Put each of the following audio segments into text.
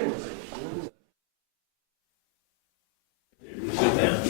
Sit down.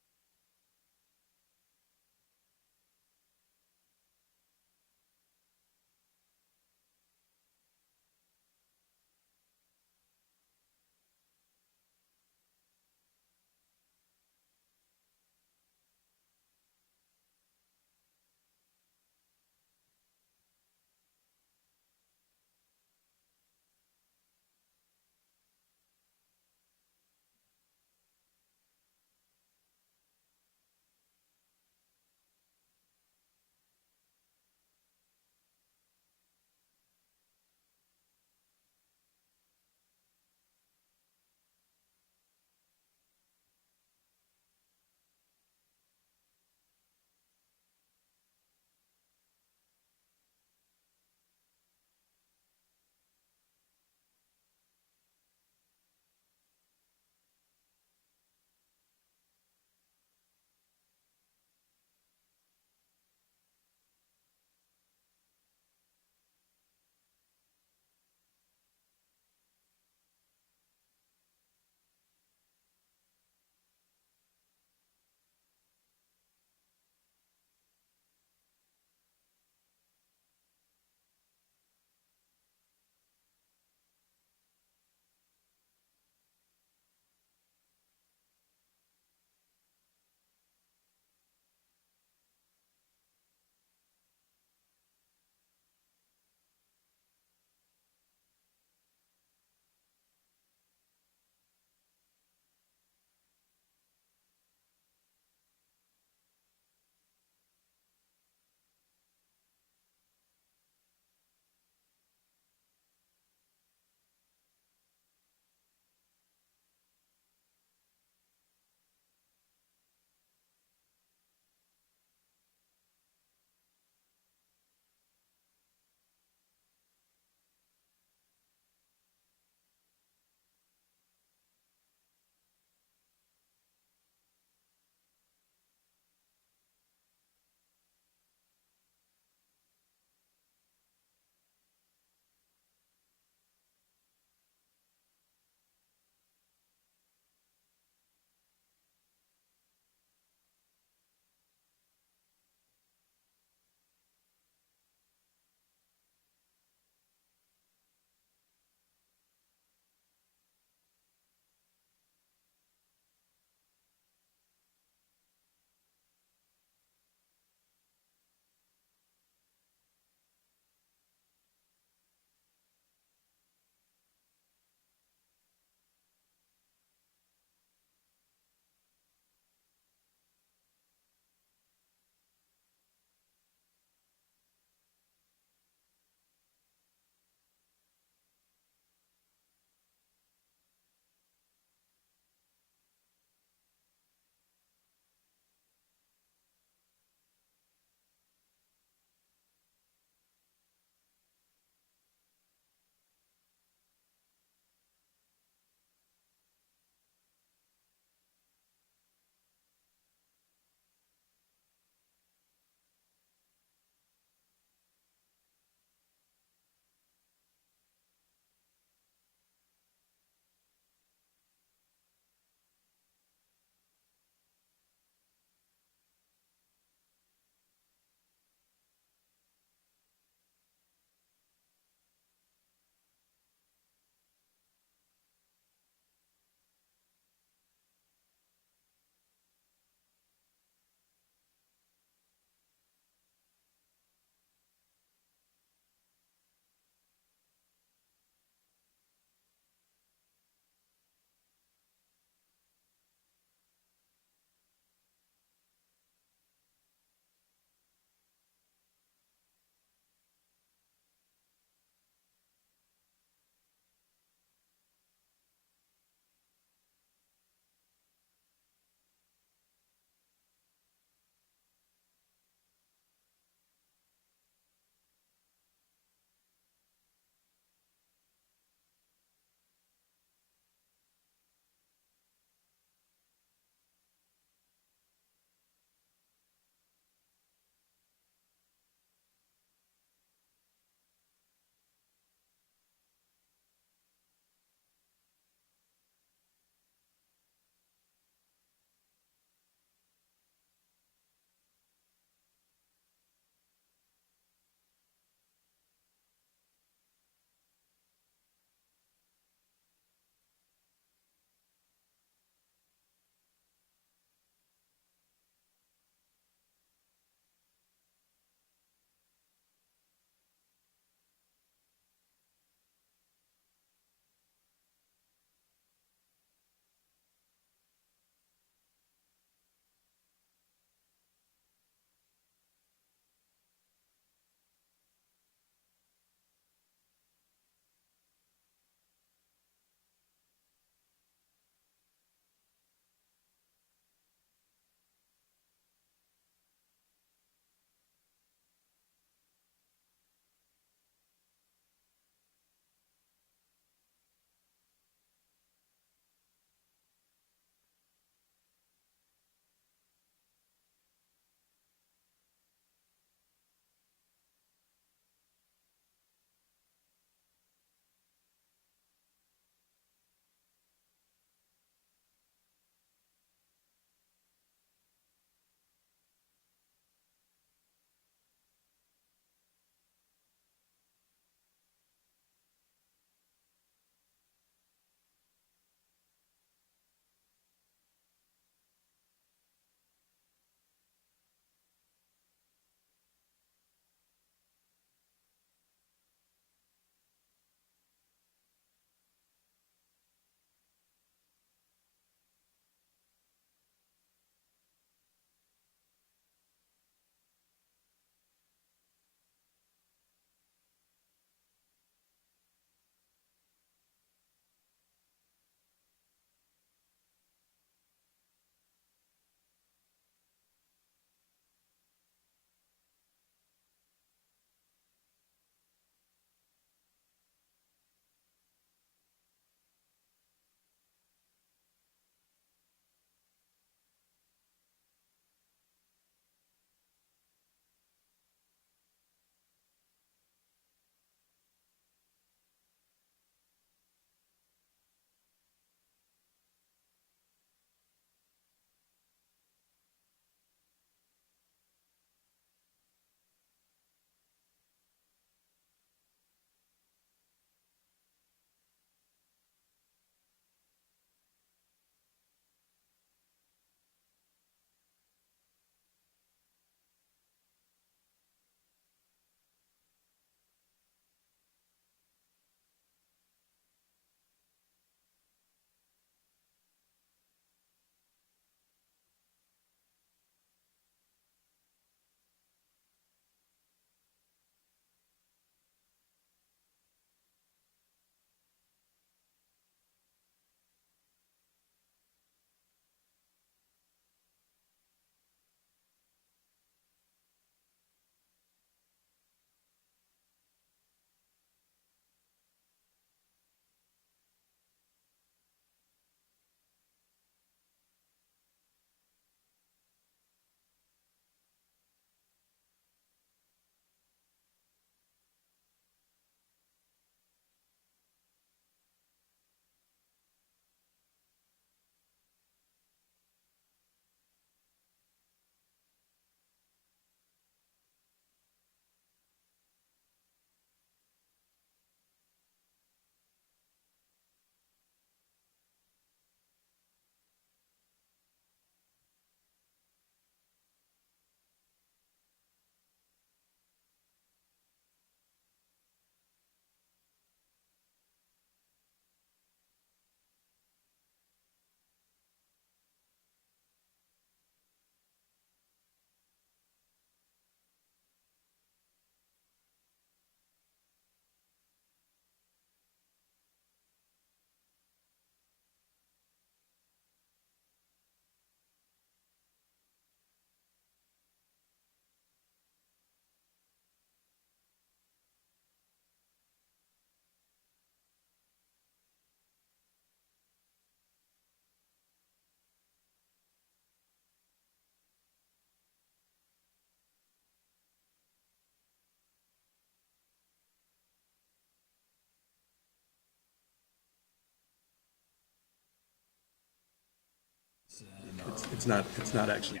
It's not actually.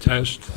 Test.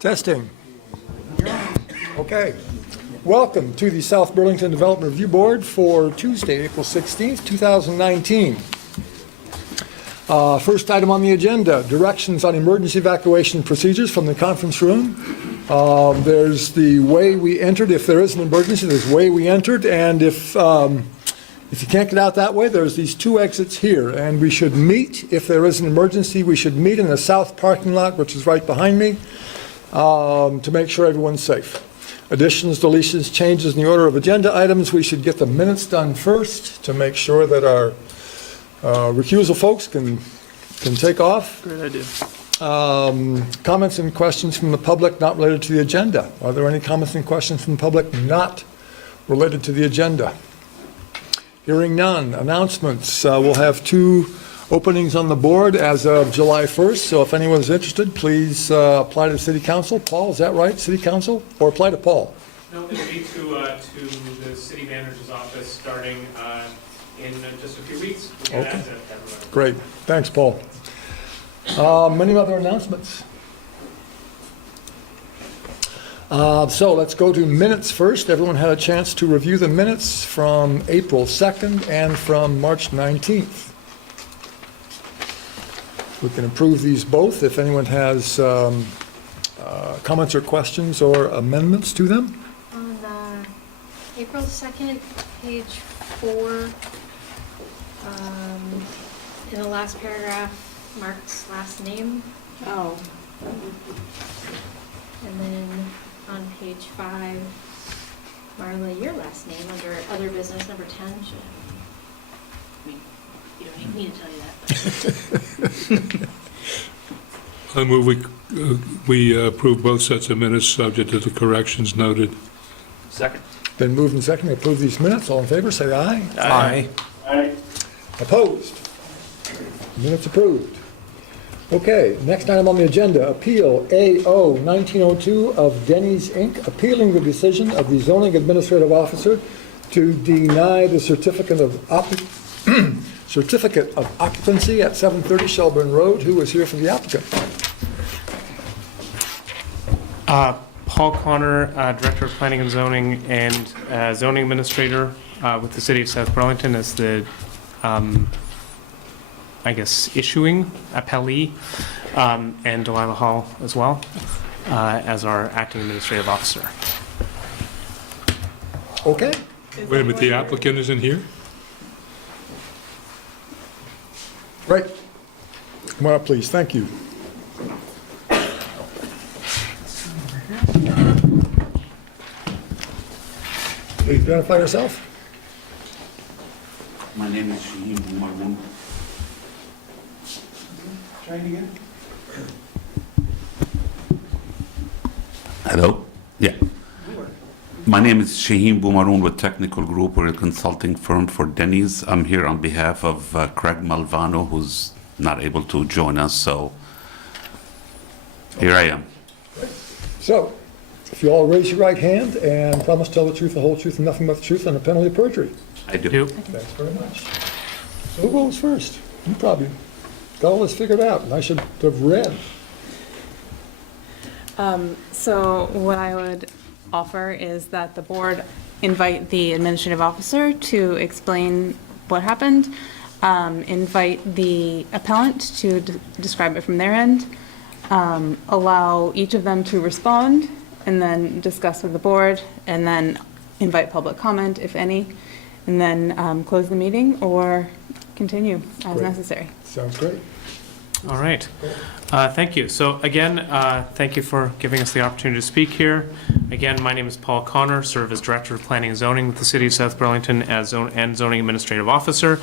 Testing. Okay. Welcome to the South Burlington Development Review Board for Tuesday, April 16th, 2019. First item on the agenda, directions on emergency evacuation procedures from the conference room. There's the way we entered. If there is an emergency, there's way we entered. And if you can't get out that way, there's these two exits here. And we should meet, if there is an emergency, we should meet in the south parking lot, which is right behind me, to make sure everyone's safe. Additions, deletions, changes in the order of agenda items. We should get the minutes done first to make sure that our recusal folks can take off. Great idea. Comments and questions from the public not related to the agenda. Are there any comments and questions from the public not related to the agenda? Hearing none. Announcements. We'll have 2 openings on the board as of July 1st, so if anyone's interested, please apply to the City Council. Paul, is that right, City Council? Or apply to Paul? No, it'll be to the city manager's office starting in just a few weeks. We'll get Okay. that to everyone. Great. Thanks, Paul. Many other announcements. So let's go to minutes first. Everyone had a chance to review the minutes from April 2nd and from March 19th. We can approve these both if anyone has comments or questions or amendments to them. On April 2nd, page 4, in the last paragraph, Mark's last name. Oh, And then on page 5, Marla, your last name under other business, number 10. I mean, you don't need me to tell you that. I move we approve both sets of minutes subject to the corrections noted. Second. Been moved and seconded to approve these minutes. All in favor, say aye. Aye. Opposed? Minutes approved. Okay, next item on the agenda, Appeal AO 1902 of Denny's Inc., appealing the decision of the zoning administrative officer to deny the certificate of occupancy at 730 Shelburne Road. Who is here for the applicant? Paul Connor, Director of Planning and Zoning and Zoning Administrator with the City of South Burlington as the, issuing appellee, and Delilah Hall as well as our Acting Administrative Officer. Okay, Wait a minute, the applicant isn't here? right. Come on up, please. Thank you. Please identify yourself. My name is Shaheen Marmoon. Try it again. Hello? Yeah. My name is Shaheen Boumaroun with Technical Group. We're a consulting firm for Denny's. I'm here on behalf of Craig Malvano, who's not able to join us, so here I am. So, if you all raise your right hand and promise to tell the truth, the whole truth, and nothing but the truth on the penalty of perjury. I do. Thanks very much. So who goes first? You probably got all this figured out, and I should have read. So what I would offer is that the board invite the administrative officer to explain what happened, invite the appellant to describe it from their end, allow each of them to respond, and then discuss with the board, and then invite public comment, if any, and then close the meeting or continue as Great. necessary. Sounds great. All right. Thank you. So again, thank you for giving us the opportunity to speak here. Again, my name is Paul Connor, serve as Director of Planning and Zoning with the City of South Burlington and Zoning Administrative Officer.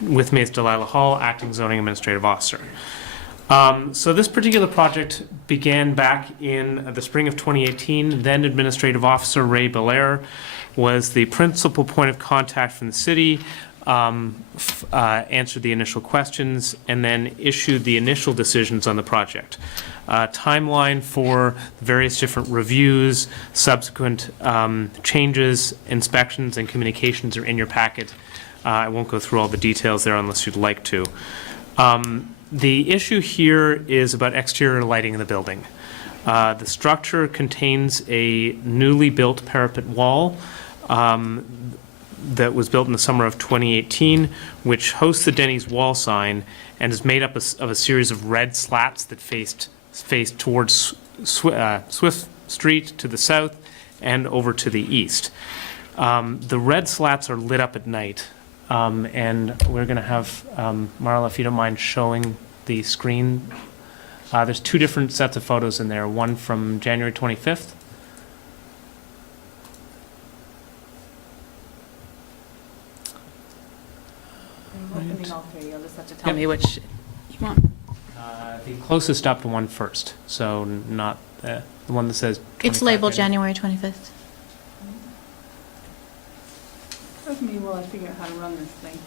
With me is Delilah Hall, Acting Zoning Administrative Officer. So this particular project began back in the spring of 2018. Then Administrative Officer Ray Belair was the principal point of contact from the city, answered the initial questions, and then issued the initial decisions on the project. Timeline for various different reviews, subsequent changes, inspections, and communications are in your packet. I won't go through all the details there unless you'd like to. The issue here is about exterior lighting in the building. The structure contains a newly built parapet wall that was built in the summer of 2018, which hosts the Denny's wall sign and is made up of a series of red slats that face towards Swift Street to the south and over to the east. The red slats are lit up at night, and we're going to have, Marla, if you don't mind showing the screen. There's two different sets of photos in there, one from January 25th. I'm opening all three. You'll just have to tell me which you want. The closest up to one first, so not the one that says. It's 25 labeled January. January 25th. With me while I figure out how to run this thing.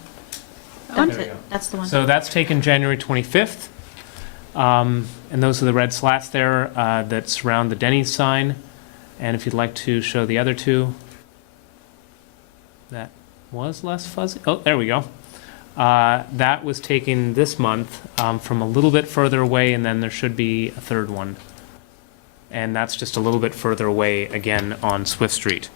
That's There we it. go. That's the one. So that's taken January 25th. And those are the red slats there that surround the Denny's sign. And if you'd like to show the other two, that was less fuzzy. Oh, there we go. That was taken this month from a little bit further away, and then there should be a third one. And that's just a little bit further away, again, on Swift Street.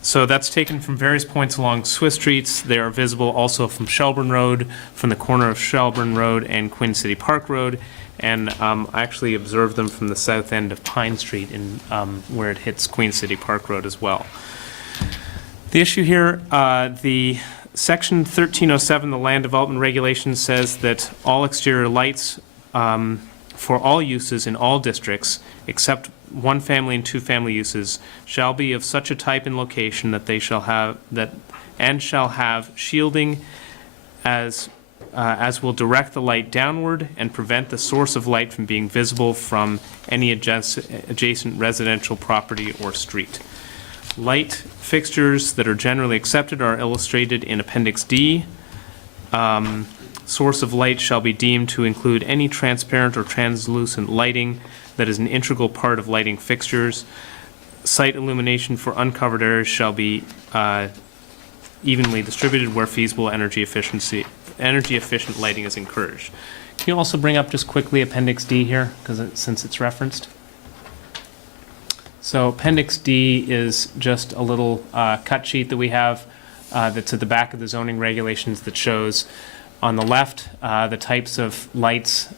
So that's taken from various points along Swift Streets. They are visible also from Shelburne Road, from the corner of Shelburne Road and Queen City Park Road. And I actually observed them from the south end of Pine Street, in, where it hits Queen City Park Road as well. The issue here, the Section 1307, the Land Development Regulations, says that all exterior lights for all uses in all districts, except one family and two family uses, shall be of such a type and location that they shall have shall have shielding as will direct the light downward and prevent the source of light from being visible from any adjacent residential property or street. Light fixtures that are generally accepted are illustrated in Appendix D. Source of light shall be deemed to include any transparent or translucent lighting that is an integral part of lighting fixtures. Site illumination for uncovered areas shall be evenly distributed where feasible energy efficient lighting is encouraged. Can you also bring up just quickly Appendix D here, since it's referenced? So Appendix D is just a little cut sheet that we have that's at the back of the zoning regulations that shows on the left the types of lights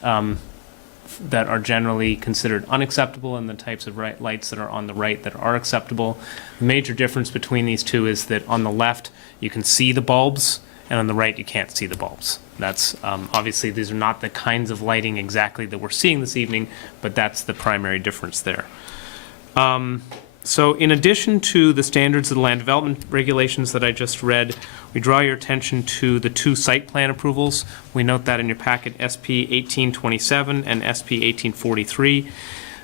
that are generally considered unacceptable and the types of lights that are on the right that are acceptable. The major difference between these two is that on the left you can see the bulbs and on the right you can't see the bulbs. That's obviously these are not the kinds of lighting exactly that we're seeing this evening, but that's the primary difference there. So in addition to the standards of the land development regulations that I just read, we draw your attention to the 2 site plan approvals. We note that in your packet, SP 1827 and SP 1843.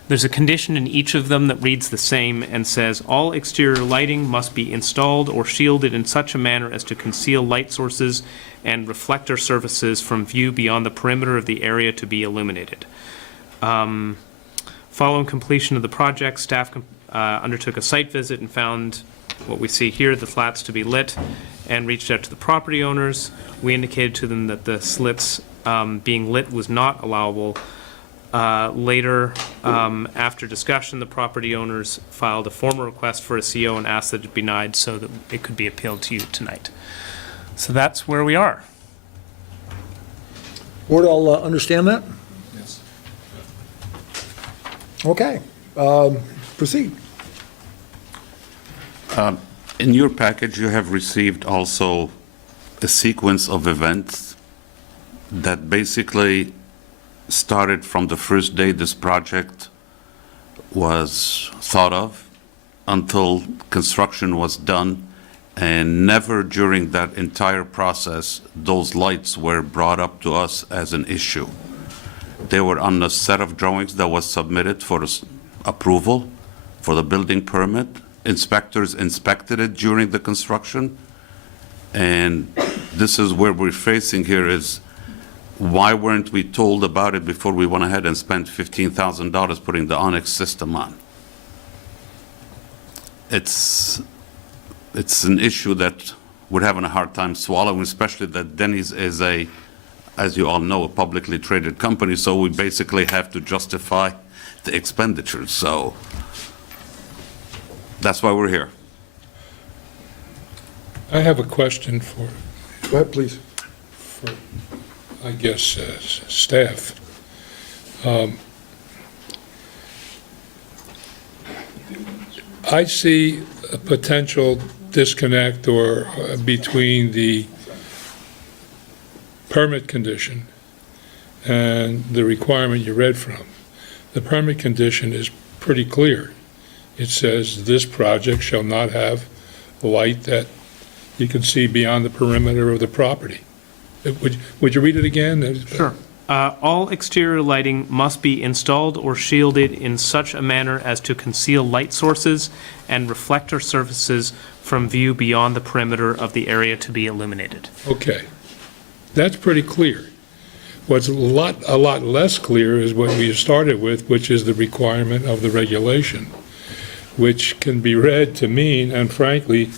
There's a condition in each of them that reads the same and says, all exterior lighting must be installed or shielded in such a manner as to conceal light sources and reflector surfaces from view beyond the perimeter of the area to be illuminated. Following completion of the project, staff undertook a site visit and found what we see here, the flats to be lit, and reached out to the property owners. We indicated to them that the slits being lit was not allowable. Later, after discussion, the property owners filed a formal request for a CO and asked that it be denied so that it could be appealed to you tonight. So that's where we are. Board all understand that? Yes. Okay, proceed. In your package, you have received also a sequence of events that basically started from the first day this project was thought of until construction was done, and never during that entire process those lights were brought up to us as an issue. They were on the set of drawings that was submitted for approval for the building permit. Inspectors inspected it during the construction, and this is where we're facing here is, why weren't we told about it before we went ahead and spent $15,000 putting the Onyx system on? It's an issue that we're having a hard time swallowing, especially that Denny's is as you all know, a publicly traded company, so we basically have to justify the expenditures. So that's why we're here. I have a question for, Go ahead, please. I guess, staff. I see a potential disconnect or between the permit condition and the requirement you read from. The permit condition is pretty clear. It says this project shall not have light that you can see beyond the perimeter of the property. Would you read it again? Sure. All exterior lighting must be installed or shielded in such a manner as to conceal light sources and reflector surfaces from view beyond the perimeter of the area to be illuminated. Okay. That's pretty clear. What's a lot less clear is what we started with, which is the requirement of the regulation, which can be read to mean, and frankly,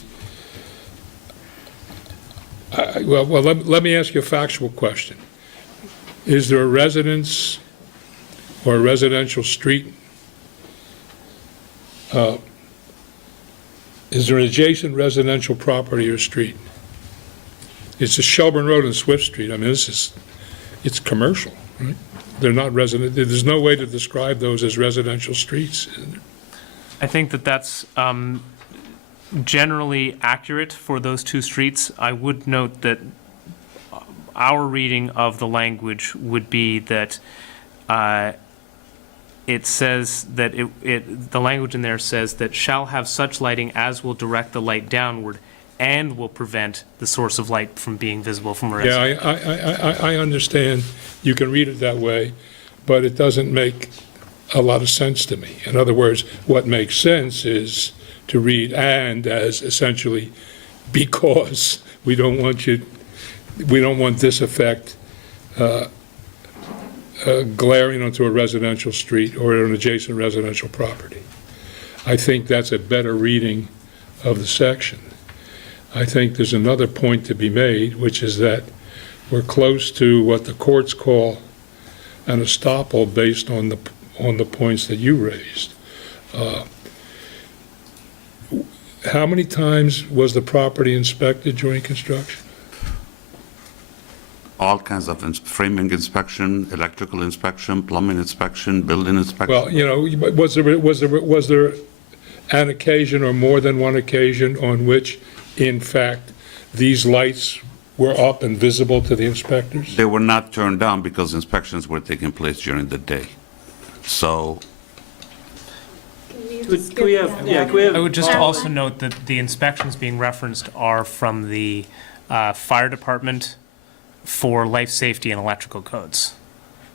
let me ask you a factual question. Is there a residence or a residential street? Is there an adjacent residential property or street? It's a Shelburne Road and Swift Street. I mean, it's commercial, right? They're not resident. There's no way to describe those as residential streets. I think that that's generally accurate for those two streets. I would note that our reading of the language would be that it says that the language in there says that shall have such lighting as will direct the light downward and will prevent the source of light from being visible from a residence. Yeah, I understand you can read it that way, but it doesn't make a lot of sense to me. In other words, what makes sense is to read "and" as essentially because we don't want this effect glaring onto a residential street or an adjacent residential property. I think that's a better reading of the section. I think there's another point to be made, which is that we're close to what the courts call an estoppel based on the points that you raised. How many times was the property inspected during construction? All kinds of framing inspection, electrical inspection, plumbing inspection, building inspection. Well, you know, was there an occasion or more than one occasion on which, in fact, these lights were up and visible to the inspectors? They were not turned on because inspections were taking place during the day. So Could we have, yeah, could we have? I would just also note that the inspections being referenced are from the fire department for life safety and electrical codes.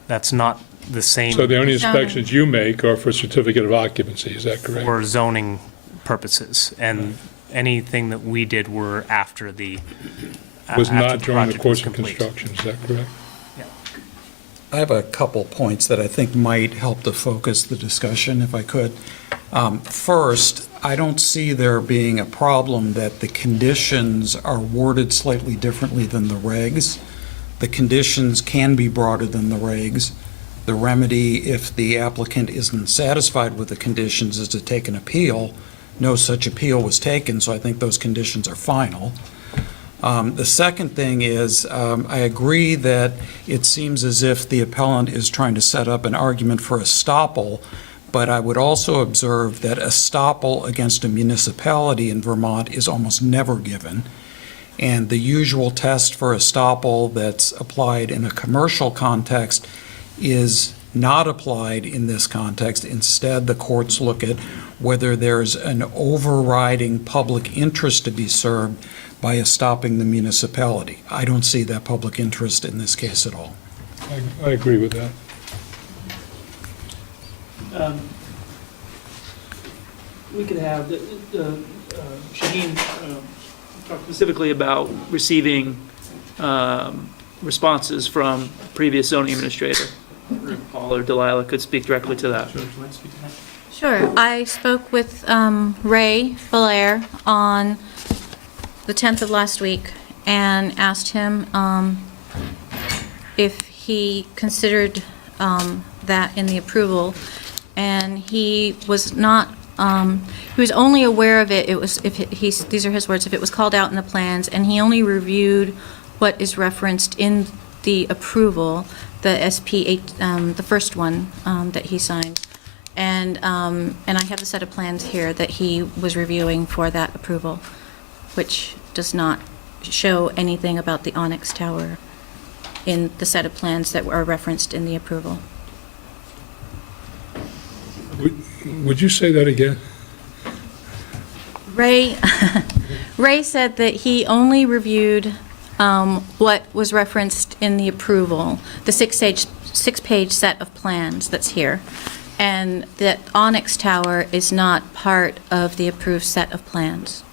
That's not the same. So the only inspections you make are for certificate of occupancy, is that correct? For zoning purposes, and anything that we did were after the, Was after not during the project course was of complete. construction, is that correct? I have a couple points that I think might help to focus the discussion, if I could. First, I don't see there being a problem that the conditions are worded slightly differently than the regs. The conditions can be broader than the regs. The remedy, if the applicant isn't satisfied with the conditions, is to take an appeal. No such appeal was taken, so I think those conditions are final. The second thing is, I agree that it seems as if the appellant is trying to set up an argument for estoppel, but I would also observe that estoppel against a municipality in Vermont is almost never given. And the usual test for estoppel that's applied in a commercial context is not applied in this context. Instead, the courts look at whether there's an overriding public interest to be served by stopping the municipality. I don't see that public interest in this case at all. I agree with that. We could have Shaheen talk specifically about receiving responses from previous zoning administrator. Paul or Delilah could speak directly to that. Sure. I spoke with Ray Belair on the 10th of last week and asked him if he considered that in the approval, and he was not, he was only aware of it, these are his words, if it was called out in the plans, and he only reviewed what is referenced in the approval, the SP8, the first one that he signed. And I have a set of plans here that he was reviewing for that approval, which does not show anything about the Onyx Tower in the set of plans that are referenced in the approval. Would you say that again? Ray said that he only reviewed what was referenced in the approval, the six-page set of plans that's here, and that Onyx Tower is not part of the approved set of plans.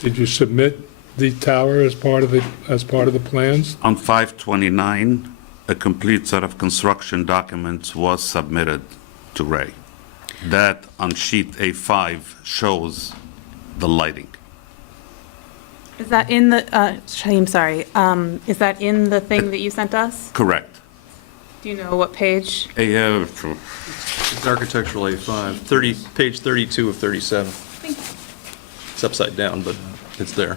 Did you submit the tower as part of the plans? on 5/29, a complete set of construction documents was submitted to Ray. That on sheet A5 shows the lighting. Is that in the, Shaheem, sorry, is that in the thing that you sent us? Correct. Do you know what page? It's architectural A5, page 32 of 37. Thank you. It's upside down, but it's there.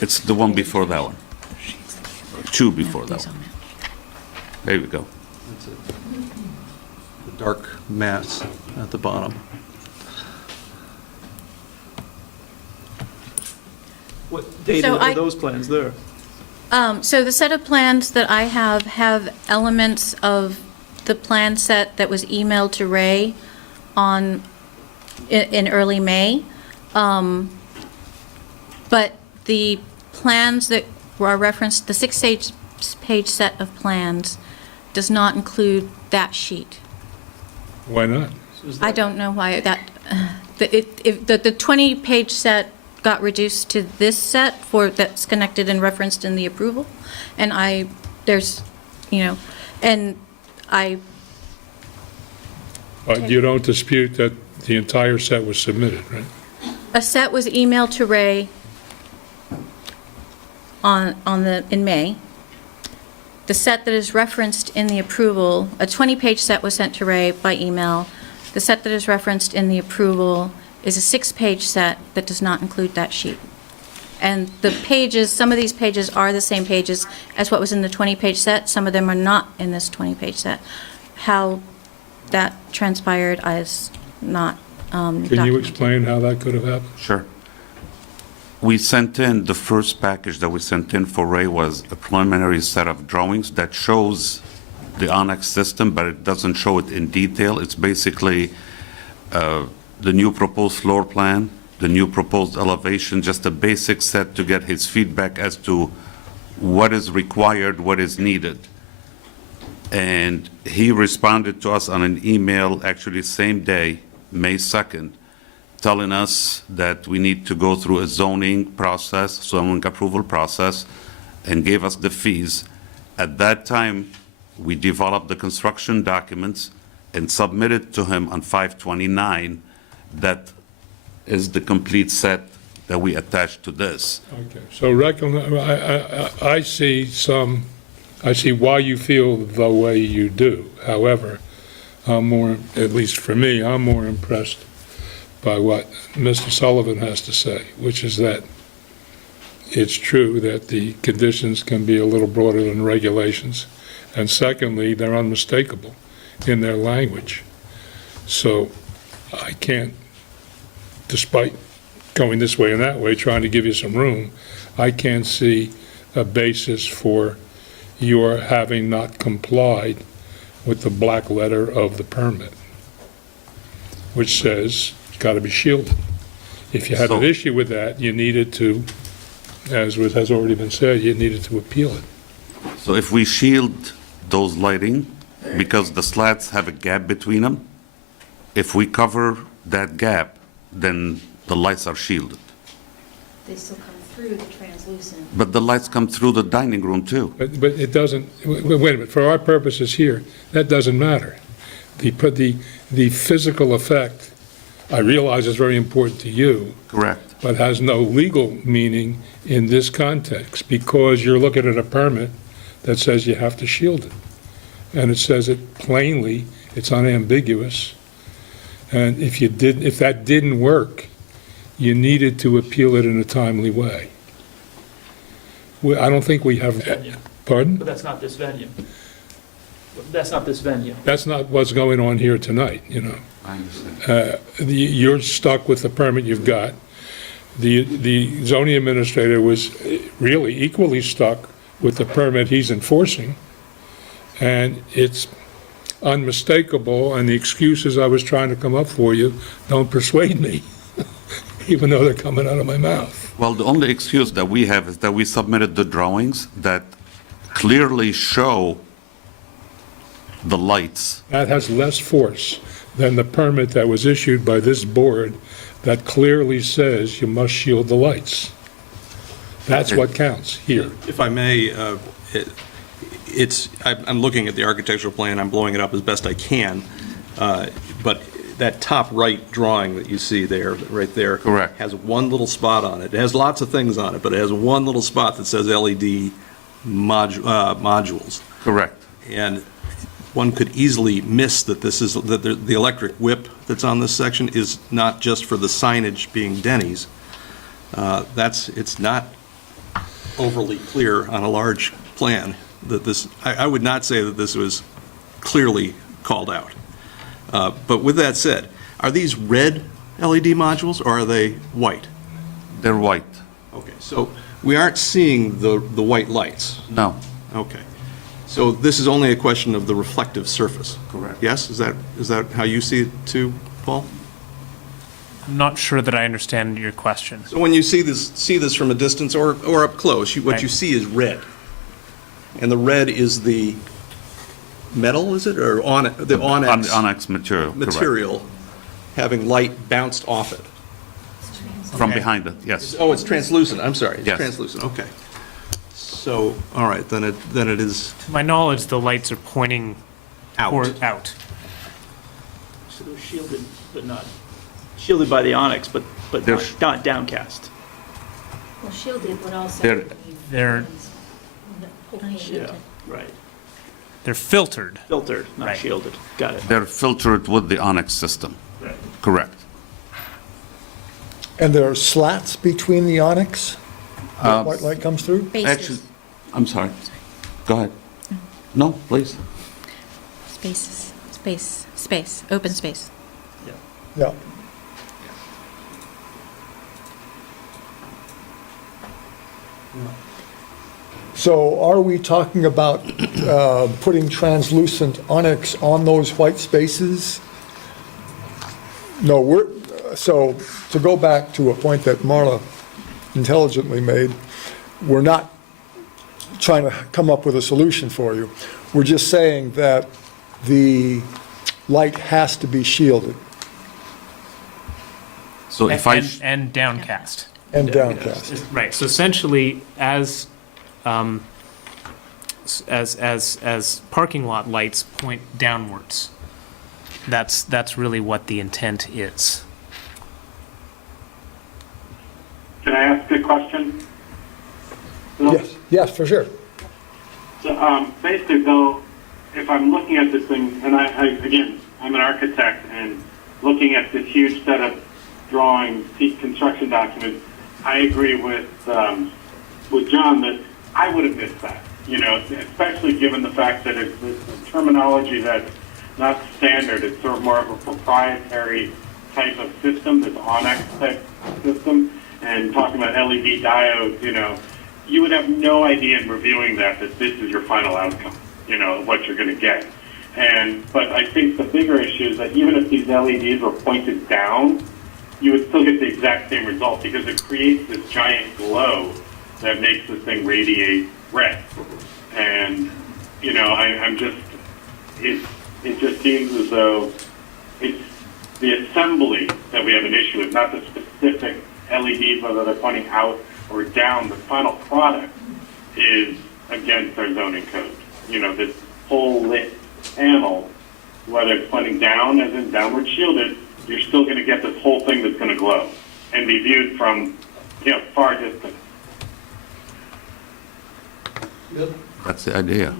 It's the one before that one. Two before that one. There we go. That's it. The dark mass at the bottom. What date So are those plans there? So the set of plans that I have elements of the plan set that was emailed to Ray in early May. But the plans that were referenced, the six-page set of plans does not include that sheet. Why not? I don't know why that, the 20-page set got reduced to this set that's connected and referenced in the approval. And But you don't dispute that the entire set was submitted, right? a set was emailed to Ray in May. The set that is referenced in the approval, a 20-page set was sent to Ray by email. The set that is referenced in the approval is a 6-page set that does not include that sheet. And the pages, some of these pages are the same pages as what was in the 20-page set. Some of them are not in this 20-page set. How that transpired is not Can you documented. explain how that could have happened? Sure. We sent in, the first package that we sent in for Ray was a preliminary set of drawings that shows the Onyx system, but it doesn't show it in detail. It's basically the new proposed floor plan, the new proposed elevation, just a basic set to get his feedback as to what is required, what is needed. And he responded to us on an email, actually same day, May 2nd, telling us that we need to go through a zoning approval process, and gave us the fees. At that time, we developed the construction documents and submitted to him on 5/29. That is the complete set that we attached to this. Okay, so I see why you feel the way you do. However, at least for me, I'm more impressed by what Mr. Sullivan has to say, which is that it's true that the conditions can be a little broader than regulations. And secondly, they're unmistakable in their language. So I can't, despite going this way and that way, trying to give you some room, I can't see a basis for your having not complied with the black letter of the permit, which says it's got to be shielded. If you had an issue with that, you needed to, as has already been said, you needed to appeal it. So if we shield those lighting, because the slats have a gap between them, if we cover that gap, then the lights are shielded. They still come through the translucent. But the lights come through the dining room too. But it doesn't, wait a minute, for our purposes here, that doesn't matter. The physical effect, I realize is very important to you, Correct. but has no legal meaning in this context, because you're looking at a permit that says you have to shield it. And it says it plainly, it's unambiguous. And if that didn't work, you needed to appeal it in a timely way. I don't think we have, pardon? But that's not this venue. That's not this venue. That's not what's going on here tonight, you know. I understand. You're stuck with the permit you've got. The zoning administrator was really equally stuck with the permit he's enforcing, and it's unmistakable, and the excuses I was trying to come up for you don't persuade me, even though they're coming out of my mouth. Well, the only excuse that we have is that we submitted the drawings that clearly show the lights. That has less force than the permit that was issued by this board that clearly says you must shield the lights. That's what counts here. If I may, I'm looking at the architectural plan, I'm blowing it up as best I can, but that top right drawing that you see there, right there. Correct. Has one little spot on it. It has lots of things on it, but it has one little spot that says LED modules. Correct. And one could easily miss that the electric whip that's on this section is not just for the signage being Denny's. It's not overly clear on a large plan that this, I would not say that this was clearly called out. But with that said, are these red LED modules or are they white? They're white. Okay, so we aren't seeing the white lights. No. Okay. So this is only a question of the reflective surface? Correct. Yes? Is that how you see it too, Paul? I'm not sure that I understand your question. So when you see this from a distance or up close, what you Right. see is red. And the red is the metal, is it, or the onyx Onyx material, correct. material having light bounced off it? From behind it, yes. Oh, it's translucent, I'm sorry, it's Yes. translucent, okay. So, all right, then it is To my knowledge, the lights are pointing out. out. So they're shielded, but not, shielded by the onyx, but They're not downcast. Well, shielded, but also. They're- They're Yeah, right. they're filtered. Filtered, not Right. shielded. Got it. They're filtered with the Onyx system, Right. correct. And there are slats between the onyx? That white light comes through? Actually, I'm sorry. Go ahead. No, please. Space, open space. Yeah. So are we talking about putting translucent onyx on those white spaces? No, so to go back to a point that Marla intelligently made, we're not trying to come up with a solution for you. We're just saying that the light has to be shielded So if I, And downcast. and downcast. Right, so essentially, as parking lot lights point downwards, that's really what the intent is. Can I ask a question? Bill? Yes, for sure. So, basically, Bill, if I'm looking at this thing, and again, I'm an architect, and looking at this huge set of drawings, construction documents, I agree with John that I would have missed that. You know, especially given the fact that it's a terminology that's not standard. It's sort of more of a proprietary type of system, this Onyx type system, and talking about LED diodes, you know, you would have no idea in reviewing that this is your final outcome, you know, what you're going to get. But I think the bigger issue is that even if these LEDs were pointed down, you would still get the exact same result because it creates this giant glow that makes this thing radiate red. And, you know, it just seems as though it's the assembly that we have an issue with, not the specific LEDs, whether they're pointing out or down. The final product is against our zoning code. You know, this whole lit panel, whether it's pointing down as in downward shielded, you're still going to get this whole thing that's going to glow and be viewed from, you know, far distance. that's the idea.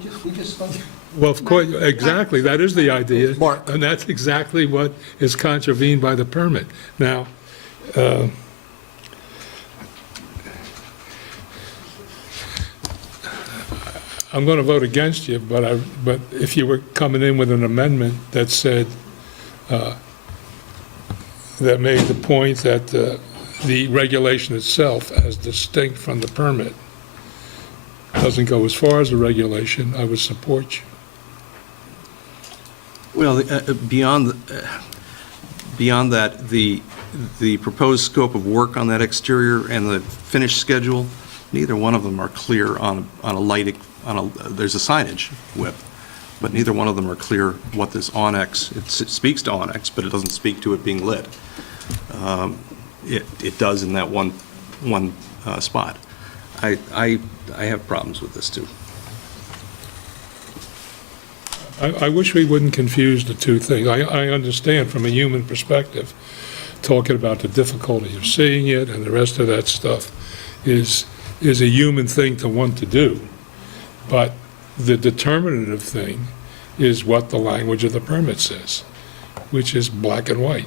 Well, of course, exactly, that is the idea. Mark. And that's exactly what is contravened by the permit. Now, I'm going to vote against you, but if you were coming in with an amendment that said, that made the point that the regulation itself, as distinct from the permit, doesn't go as far as the regulation, I would support you. Well, beyond that, the proposed scope of work on that exterior and the finish schedule, neither one of them are clear on a lighting, there's a signage whip, but neither one of them are clear what this Onyx, it speaks to Onyx, but it doesn't speak to it being lit. It does in that one spot. I have problems with this, too. I wish we wouldn't confuse the two things. I understand from a human perspective, talking about the difficulty of seeing it and the rest of that stuff is a human thing to want to do. But the determinative thing is what the language of the permit says, which is black and white.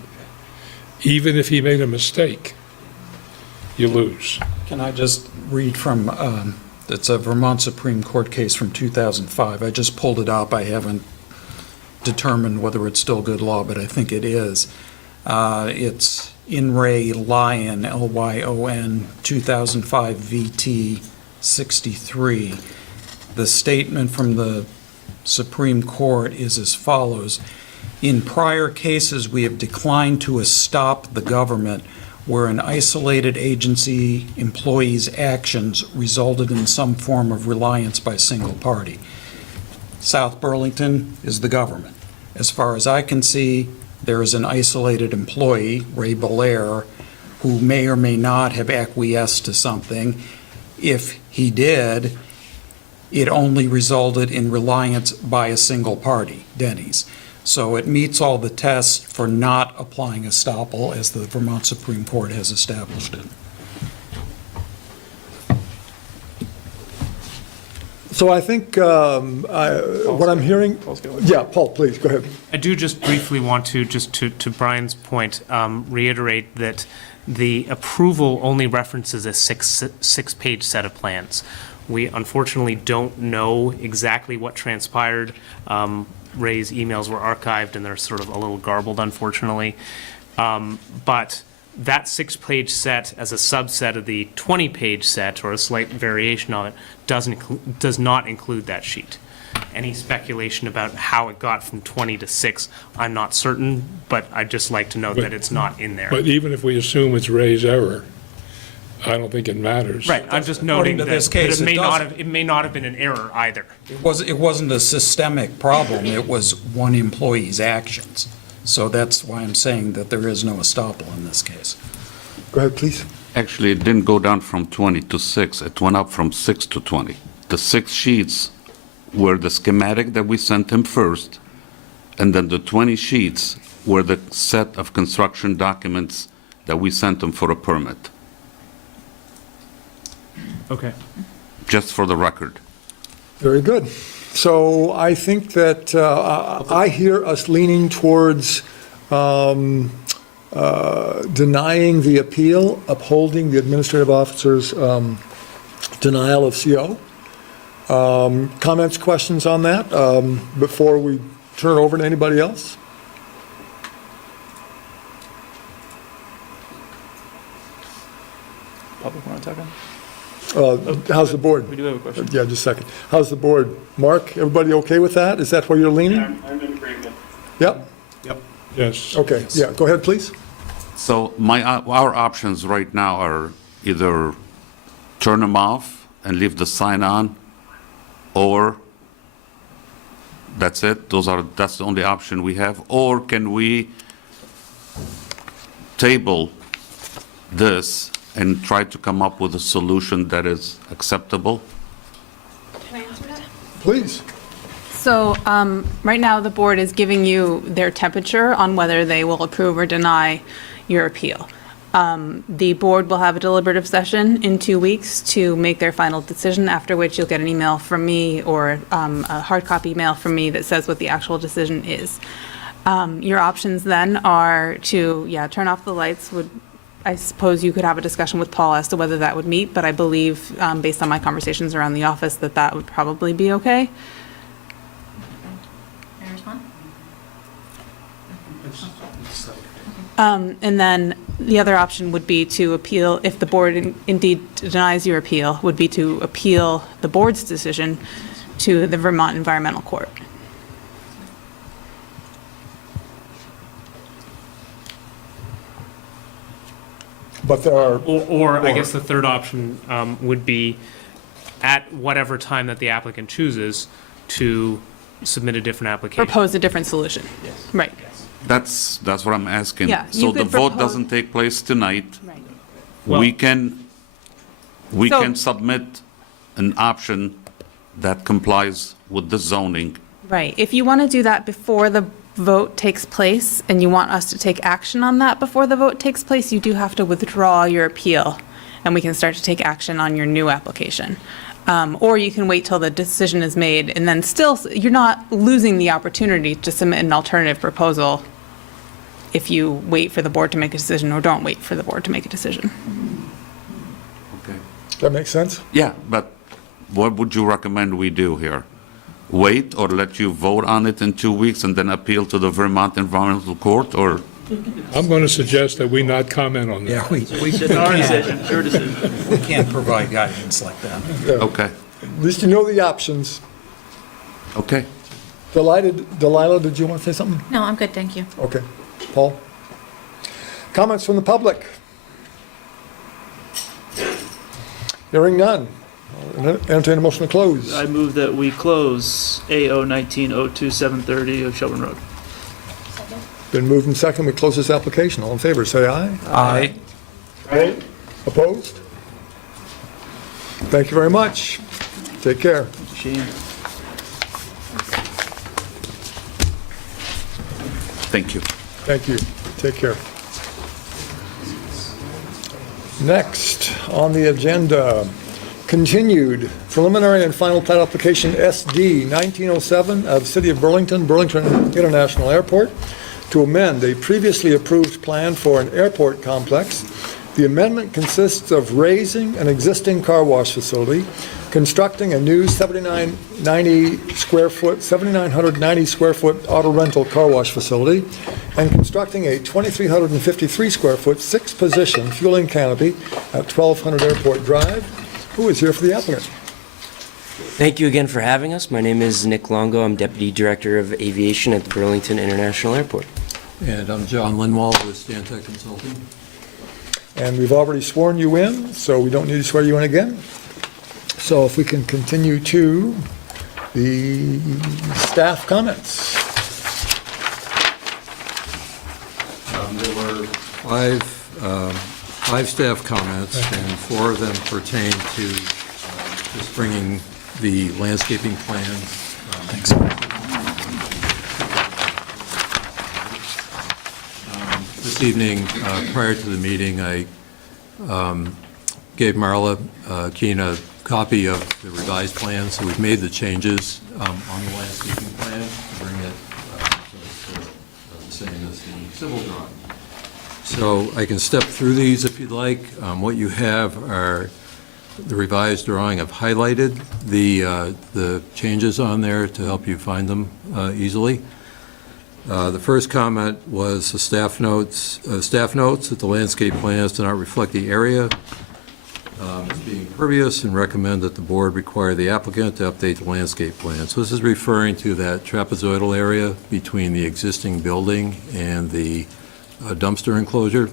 Even if he made a mistake, you lose. Can I just read from, it's a Vermont Supreme Court case from 2005. I just pulled it up. I haven't determined whether it's still good law, but I think it is. It's In Re Lyon, Lyon, 2005 VT 63. The statement from the Supreme Court is as follows. In prior cases, we have declined to stop the government where an isolated agency employee's actions resulted in some form of reliance by a single party. South Burlington is the government. As far as I can see, there is an isolated employee, Ray Belair, who may or may not have acquiesced to something. If he did, it only resulted in reliance by a single party, Denny's. So it meets all the tests for not applying estoppel as the Vermont Supreme Court has established it. So I think what I'm hearing, yeah, Paul, please, go ahead. I do just briefly want to, just to Brian's point, reiterate that the approval only references a six-page set of plans. We unfortunately don't know exactly what transpired. Ray's emails were archived and they're sort of a little garbled, unfortunately. But that six-page set as a subset of the 20-page set, or a slight variation of it, does not include that sheet. Any speculation about how it got from 20 to 6, I'm not certain, but I'd just like to note that it's not in there. But even if we assume it's Ray's error, I don't think it matters. Right, I'm just According noting to that this case, it may it not doesn't. have, it may not have been an error either. It wasn't a systemic problem, it was one employee's actions. So that's why I'm saying that there is no estoppel in this case. Go ahead, please. Actually, it didn't go down from 20 to 6. It went up from 6 to 20. The 6 sheets were the schematic that we sent him first, and then the 20 sheets were the set of construction documents that we sent him for a permit, Okay. just for the record. Very good. So I think that I hear us leaning towards denying the appeal, upholding the administrative officer's denial of CO. Comments, questions on that before we turn it over to anybody else? Public want to talk on? How's the board? We do have a question. Yeah, just a second. How's the board? Mark, everybody okay with that? Is that where you're leaning? I'm in agreement. Yep? Yes. Okay, yeah, go ahead, please. So our options right now are either turn them off and leave the sign on, or that's it, that's the only option we have, or can we table this and try to come up with a solution that is acceptable? Can I answer that? Please. So right now, the board is giving you their temperature on whether they will approve or deny your appeal. The board will have a deliberative session in 2 weeks to make their final decision, after which you'll get an email from me or a hard copy email from me that says what the actual decision is. Your options then are to, turn off the lights. I suppose you could have a discussion with Paul as to whether that would meet, but I believe, based on my conversations around the office, that would probably be okay. Can I respond? And then the other option would be to appeal, if the board indeed denies your appeal, would be to appeal the board's decision to the Vermont Environmental Court. But there are, Or I guess the third option would be, at whatever time that the applicant chooses, to submit a different application. Propose a different solution. Yes. Right. That's what I'm asking. Yeah, So you the could vote propose- doesn't take place tonight. Right. Well- We can So- submit an option that complies with the zoning. Right. If you want to do that before the vote takes place, and you want us to take action on that before the vote takes place, you do have to withdraw your appeal, and we can start to take action on your new application. Or you can wait till the decision is made, and then still, you're not losing the opportunity to submit an alternative proposal if you wait for the board to make a decision or don't wait for the board to make a decision. Okay. that makes sense? Yeah, but what would you recommend we do here? Wait or let you vote on it in 2 weeks and then appeal to the Vermont Environmental Court, or? I'm going to suggest that we not comment on that. Yeah, we It's our decision, it's your decision. we can't provide guidance like that. Okay, At least you know the options. okay. Delilah, did you want to say something? No, I'm good, thank you. Okay. Paul? Comments from the public? Hearing none. Entertain a motion to close. I move that we close AO 19-02730 of Shelburne Road. Been moved and second, we close this application. All in favor, say aye. Aye. Opposed? Thank you very much. Take care. Shane. Thank you. Thank you. Take care. Next on the agenda, continued preliminary and final plat application SD 1907 of City of Burlington, Burlington International Airport, to amend a previously approved plan for an airport complex. The amendment consists of raising an existing car wash facility, constructing a new 7,990 square foot auto rental car wash facility, and constructing a 2,353 square foot six-position fueling canopy at 1200 Airport Drive. Who is here for the applicant? Thank you again for having us. My name is Nick Longo. I'm Deputy Director of Aviation at the Burlington International Airport. And I'm John Linwald with Stantec Consulting. And we've already sworn you in, so we don't need to swear you in again. So if we can continue to the staff comments. There were five staff comments, and four of them pertain to just bringing the landscaping plan. This evening, prior to the meeting, I gave Marla Keene a copy of the revised plan, so we've made the changes on the landscaping plan to bring it the same as the civil drawing. So I can step through these if you'd like. What you have are the revised drawing. I've highlighted the changes on there to help you find them easily. The first comment was the staff notes that the landscape plans do not reflect the area as being impervious, and recommend that the board require the applicant to update the landscape plan. So this is referring to that trapezoidal area between the existing building and the dumpster enclosure.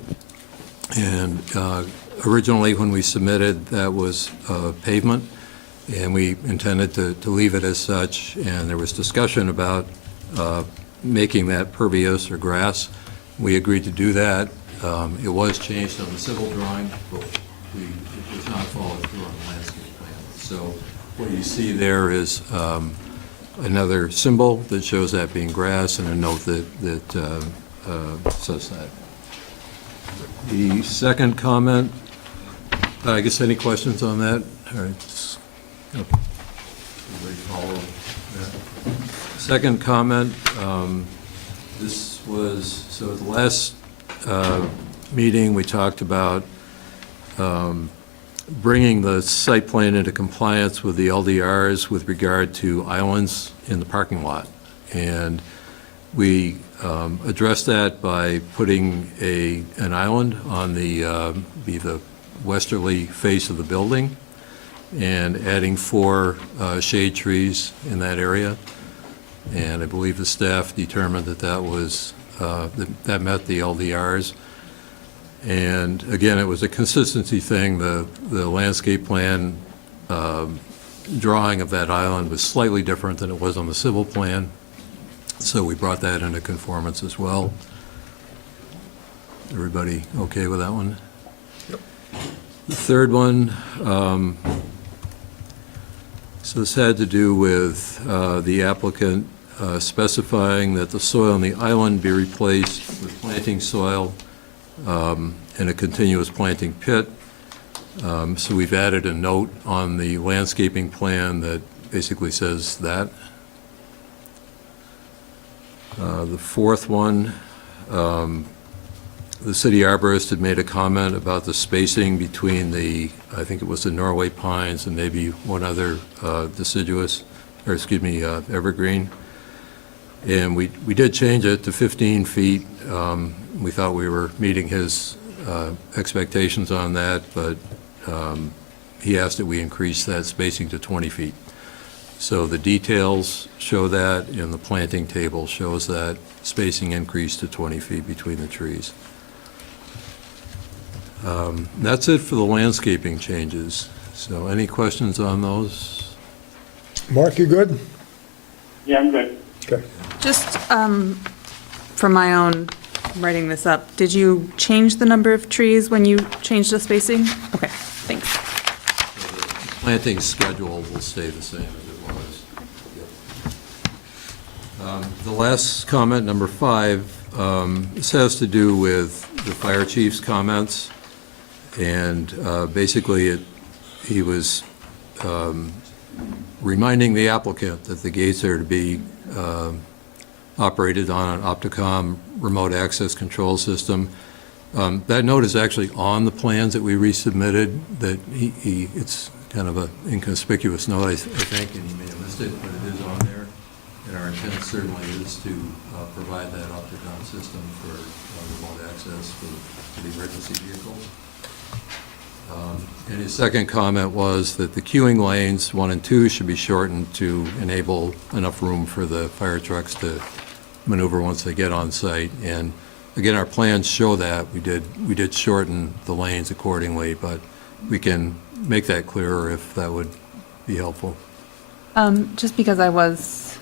And originally, when we submitted, that was pavement, and we intended to leave it as such, and there was discussion about making that pervious or grass. We agreed to do that. It was changed on the civil drawing, but it was not followed through on the landscape plan. So what you see there is another symbol that shows that being grass, and a note that says that. The second comment, I guess any questions on that? All right. Everybody follow that? Second comment, this was, so at the last meeting, we talked about bringing the site plan into compliance with the LDRs with regard to islands in the parking lot. And we addressed that by putting an island on the westerly face of the building and adding 4 shade trees in that area. And I believe the staff determined that was that met the LDRs. And again, it was a consistency thing. The landscape plan drawing of that island was slightly different than it was on the civil plan, so we brought that into conformance as well. Everybody okay with that one? Yep. The third one, so this had to do with the applicant specifying that the soil on the island be replaced with planting soil in a continuous planting pit. So we've added a note on the landscaping plan that basically says that. The fourth one, the city arborist had made a comment about the spacing between I think it was the Norway pines and maybe one other evergreen. And we did change it to 15 feet. We thought we were meeting his expectations on that, but he asked that we increase that spacing to 20 feet. So the details show that, and the planting table shows that spacing increased to 20 feet between the trees. That's it for the landscaping changes. So any questions on those? Mark, you good? Yeah, I'm good. Okay. Just for my own writing this up, did you change the number of trees when you changed the spacing? Okay, thanks. Planting schedule will stay the same as it was. The last comment, number 5, this has to do with the fire chief's comments. And basically, he was reminding the applicant that the gates are to be operated on an Opticom remote access control system. That note is actually on the plans that we resubmitted, that it's kind of an inconspicuous note, I think, and he may have missed it, but it is on there. And our intent certainly is to provide that Opticom system for remote access for the emergency vehicles. And his second comment was that the queuing lanes 1 and 2 should be shortened to enable enough room for the fire trucks to maneuver once they get on site. And again, our plans show that. We did shorten the lanes accordingly, but we can make that clearer if that would be helpful. Just because I was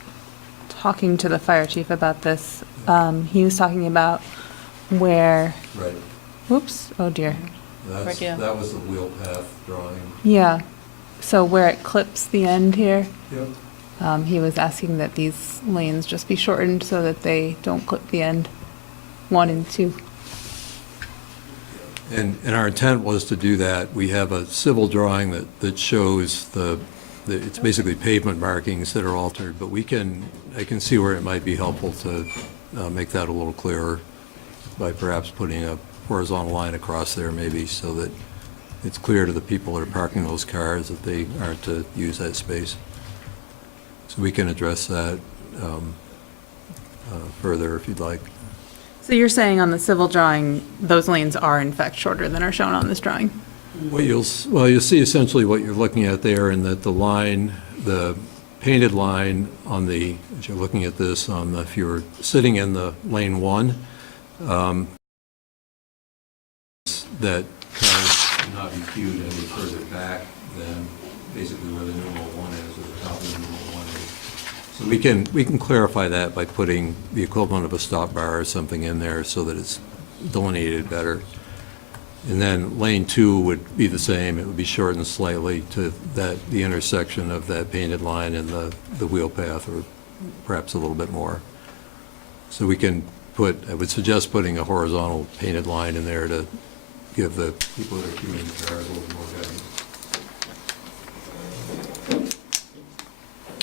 talking to the fire chief about this, he was talking about where, Right. whoops, oh dear. That was the wheel path drawing. Yeah, so where it clips the end here, Yep. he was asking that these lanes just be shortened so that they don't clip the end, 1 and 2. And our intent was to do that. We have a civil drawing that shows it's basically pavement markings that are altered, but I can see where it might be helpful to make that a little clearer by perhaps putting a horizontal line across there maybe, so that it's clear to the people that are parking those cars that they aren't to use that space. So we can address that further if you'd like. So you're saying on the civil drawing, those lanes are in fact shorter than are shown on this drawing? Well, you'll see essentially what you're looking at there, and that the painted line as you're looking at this, if you're sitting in the lane 1, that cars should not be queued any further back than basically where the numeral 1 is, or the top of the numeral 1 is. So we can clarify that by putting the equivalent of a stop bar or something in there so that it's delineated better. And then lane 2 would be the same. It would be shortened slightly to the intersection of that painted line and the wheel path, or perhaps a little bit more. So we can I would suggest putting a horizontal painted line in there to give the people that are queuing the cars a little more guidance.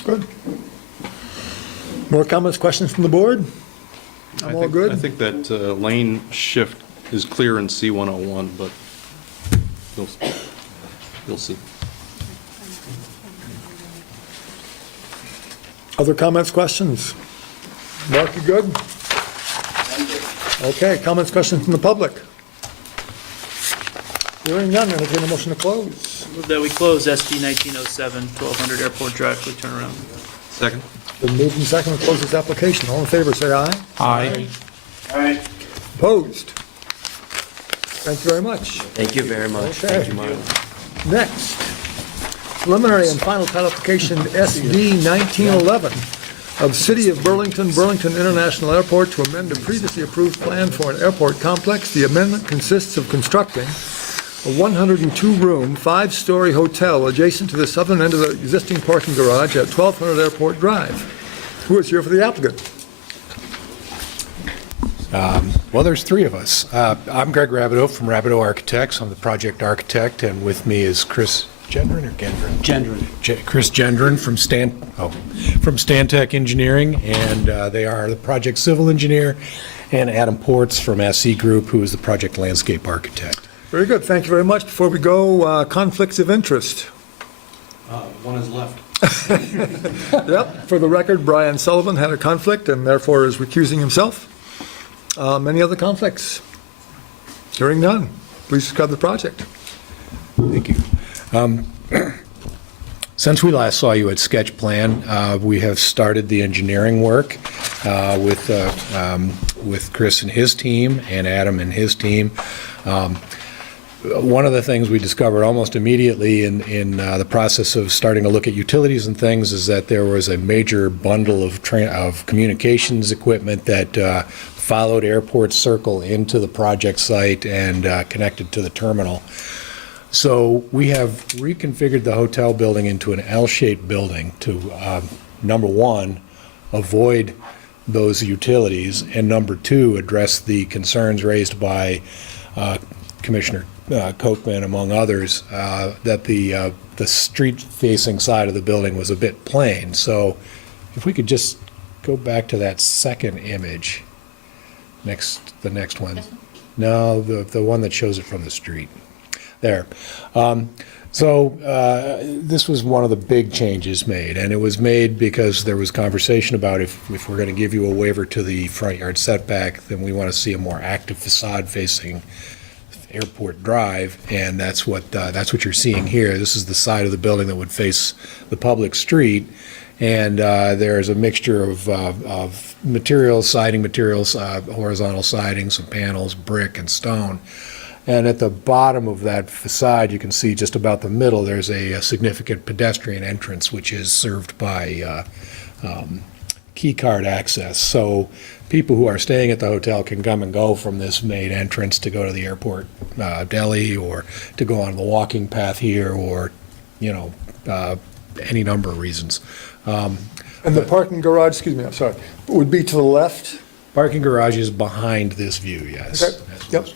Good. More comments, questions from the board? I'm all good. I think that lane shift is clear in C101, but you'll see. Other comments, questions? Mark, you good? Okay, comments, questions from the public? Hearing none, entertain a motion to close. Move that we close SB 1907, 1200 Airport Drive, quick turnaround. Second. Been moved and seconded to close this application. All in favor, say aye. Aye. All right. Opposed? Thank you very much. Thank you very much. Okay. Thank you, Mark. Next, preliminary and final title application SD 1911 of City of Burlington, Burlington International Airport to amend a previously approved plan for an airport complex. The amendment consists of constructing a 102-room, 5-story hotel adjacent to the southern end of the existing parking garage at 1200 Airport Drive. Who is here for the applicant? Well, there's 3 of us. I'm Greg Rabideau from Rabideau Architects. I'm the project architect, and with me is Chris Gendron or Gendron? Gendron. Chris Gendron from Stantec Engineering, and they are the project civil engineer, and Adam Ports from SE Group, who is the project landscape architect. Very good. Thank you very much. Before we go, conflicts of interest. One is left. Yep. For the record, Brian Sullivan had a conflict and therefore is recusing himself. Any other conflicts? Hearing none. Please describe the project. Thank you. Since we last saw you at Sketch Plan, we have started the engineering work with Chris and his team and Adam and his team. one of the things we discovered almost immediately in the process of starting to look at utilities and things is that there was a major bundle of communications equipment that followed Airport Circle into the project site and connected to the terminal. So we have reconfigured the hotel building into an L-shaped building to, number one, avoid those utilities, and number two, address the concerns raised by Commissioner Kochman, among others, that the street-facing side of the building was a bit plain. So if we could just go back to that second image, the next one. No, the one that shows it from the street. There. This was one of the big changes made, and it was made because there was conversation about if we're going to give you a waiver to the front yard setback, then we want to see a more active facade facing Airport Drive, and that's what you're seeing here. This is the side of the building that would face the public street, and there's a mixture of materials, siding materials, horizontal siding, some panels, brick, and stone. And at the bottom of that facade, you can see just about the middle, there's a significant pedestrian entrance, which is served by key card access. So people who are staying at the hotel can come and go from this main entrance to go to the airport deli, or to go on the walking path here, or, any number of reasons. And the parking garage, excuse me, I'm sorry, would be to the left? Parking garage is behind this view, yes. Okay. Yep.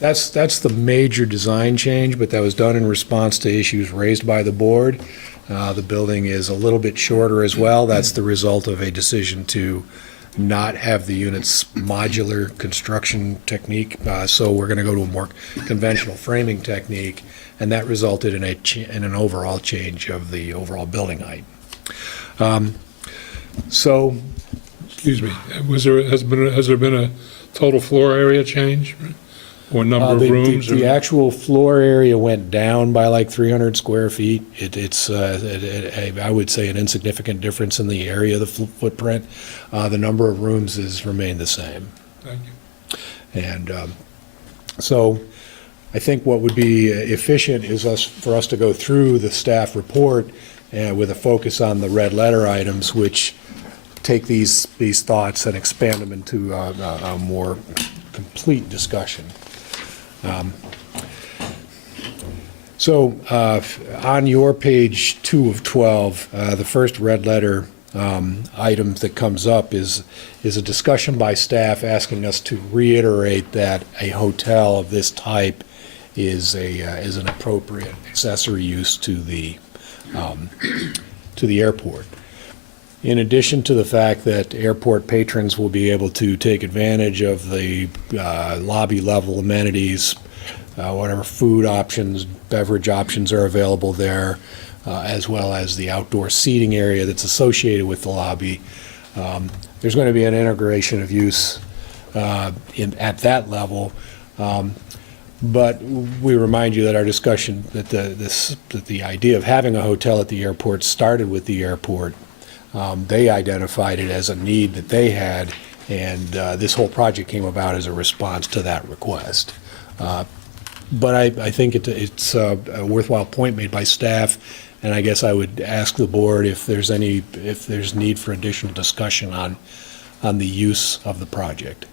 That's the major design change, but that was done in response to issues raised by the board. The building is a little bit shorter as well. That's the result of a decision to not have the unit's modular construction technique. So we're going to go to a more conventional framing technique, and that resulted in an overall change of the overall building height. Excuse me, has there been a total floor area change, or number of rooms? The actual floor area went down by like 300 square feet. It's I would say an insignificant difference in the area of the footprint. The number of rooms has remained the same. Thank you. And so I think what would be efficient is for us to go through the staff report with a focus on the red letter items, which take these thoughts and expand them into a more complete discussion. On your page 2 of 12, the first red letter item that comes up is a discussion by staff asking us to reiterate that a hotel of this type is an appropriate accessory use to the airport. In addition to the fact that airport patrons will be able to take advantage of the lobby level amenities, whatever food options, beverage options are available there, as well as the outdoor seating area that's associated with the lobby, there's going to be an integration of use at that level. But we remind you that our discussion, that the idea of having a hotel at the airport started with the airport. They identified it as a need that they had, and this whole project came about as a response to that request. But I think it's a worthwhile point made by staff, and I guess I would ask the board if there's need for additional discussion on the use of the project.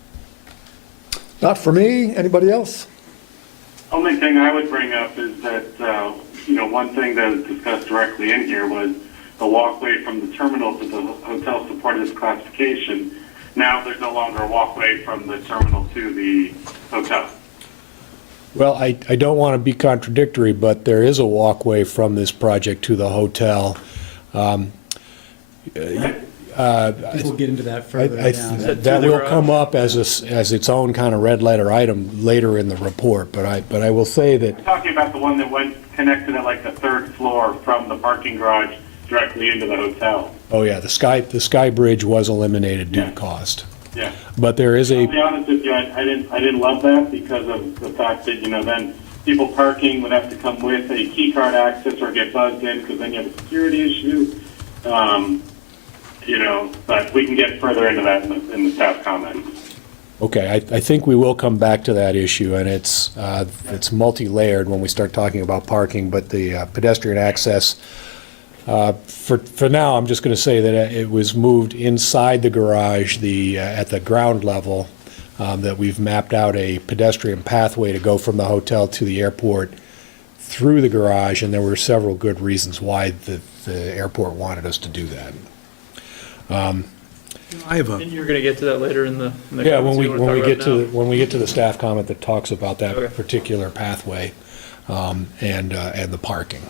Not for me. Anybody else? Only thing I would bring up is that, one thing that was discussed directly in here was the walkway from the terminal to the hotel supported this classification. Now there's no longer a walkway from the terminal to the hotel. Well, I don't want to be contradictory, but there is a walkway from this project to the hotel. We'll get into that further down. That will come up as its own kind of red letter item later in the report, but I will say that. I'm talking about the one that went connected at like the third floor from the parking garage directly into the hotel. Oh yeah, the sky bridge was eliminated due to cost. Yeah. But there is I'll be honest with you, I didn't love that because of the fact that, then people parking would have to come with a key card access or get buzzed in, because then you have a security issue. But we can get further into that in the staff comments. Okay, I think we will come back to that issue, and it's multi-layered when we start talking about parking, but the pedestrian access, for now, I'm just going to say that it was moved inside the garage, at the ground level, that we've mapped out a pedestrian pathway to go from the hotel to the airport through the garage, and there were several good reasons why the airport wanted us to do that. I have And you're going to get to that later in the Yeah, comments you wanna talk about now? when we get to the staff comment that talks about that Okay. particular pathway, and the parking.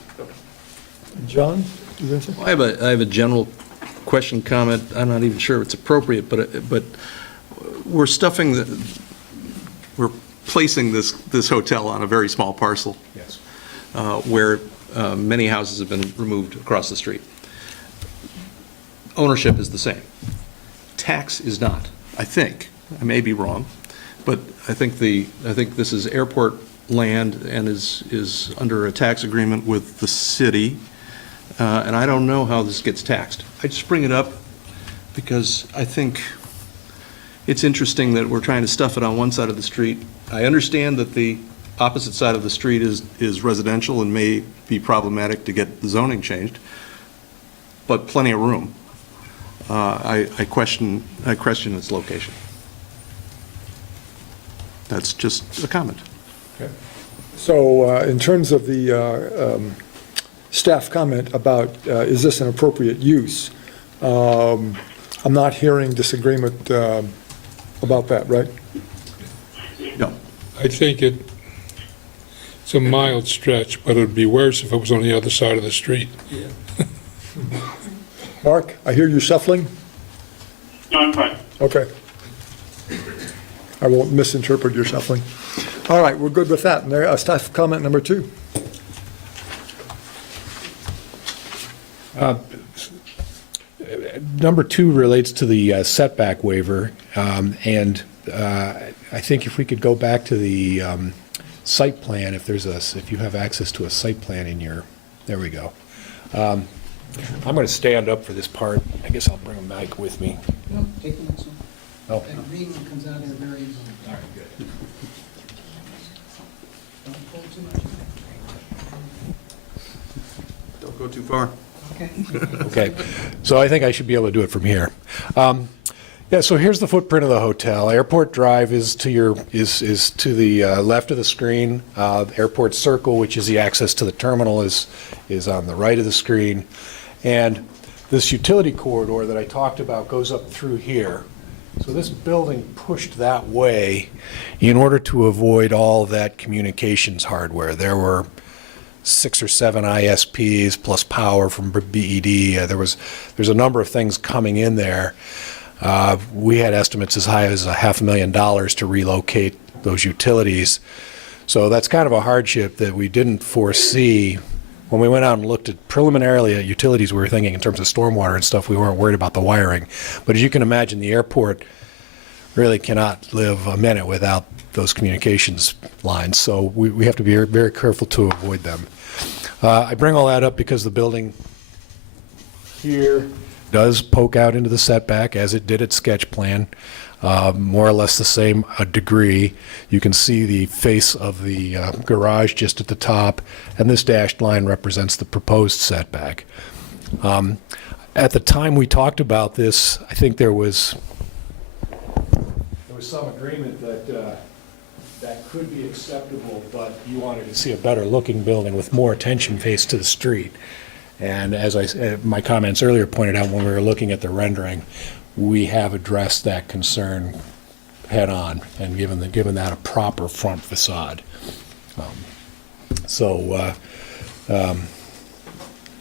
John, do you have something? I have a general question, comment. I'm not even sure it's appropriate, but we're placing this hotel on a very small parcel. Yes. Where many houses have been removed across the street. Ownership is the same. Tax is not, I think. I may be wrong, but I think this is airport land and is under a tax agreement with the city, and I don't know how this gets taxed. I just bring it up because I think it's interesting that we're trying to stuff it on one side of the street. I understand that the opposite side of the street is residential and may be problematic to get the zoning changed, but plenty of room. I question its location. That's just a comment. So in terms of the staff comment about is this an appropriate use, I'm not hearing disagreement about that, right? No. I think it's a mild stretch, but it would be worse if it was on the other side of the street. Mark, I hear you shuffling? No, I'm fine. Okay. I won't misinterpret your shuffling. All right, we're good with that. And there, staff comment number 2. Number 2 relates to the setback waiver, and I think if we could go back to the site plan, if you have access to a site plan in your, there we go. I'm going to stand up for this part. I guess I'll bring a mic with me. No, take the next one. Oh. That green one comes out here very easily. All right, good. Don't pull too much. Don't go too far. Okay. Okay, so I think I should be able to do it from here. Yeah, so here's the footprint of the hotel. Airport Drive is to the left of the screen. Airport Circle, which is the access to the terminal, is on the right of the screen. And this utility corridor that I talked about goes up through here. So this building pushed that way in order to avoid all that communications hardware. There were 6 or 7 ISPs plus power from BED. There's a number of things coming in there. We had estimates as high as $500,000 to relocate those utilities. So that's kind of a hardship that we didn't foresee. When we went out and looked preliminarily at utilities, we were thinking in terms of stormwater and stuff, we weren't worried about the wiring. But as you can imagine, the airport really cannot live a minute without those communications lines. So we have to be very, very careful to avoid them. I bring all that up because the building here does poke out into the setback as it did its sketch plan, more or less the same degree. You can see the face of the garage just at the top, and this dashed line represents the proposed setback. At the time we talked about this, I think there was some agreement that that could be acceptable, but you wanted to see a better looking building with more attention face to the street. And as my comments earlier pointed out when we were looking at the rendering, we have addressed that concern head on and given that a proper front facade.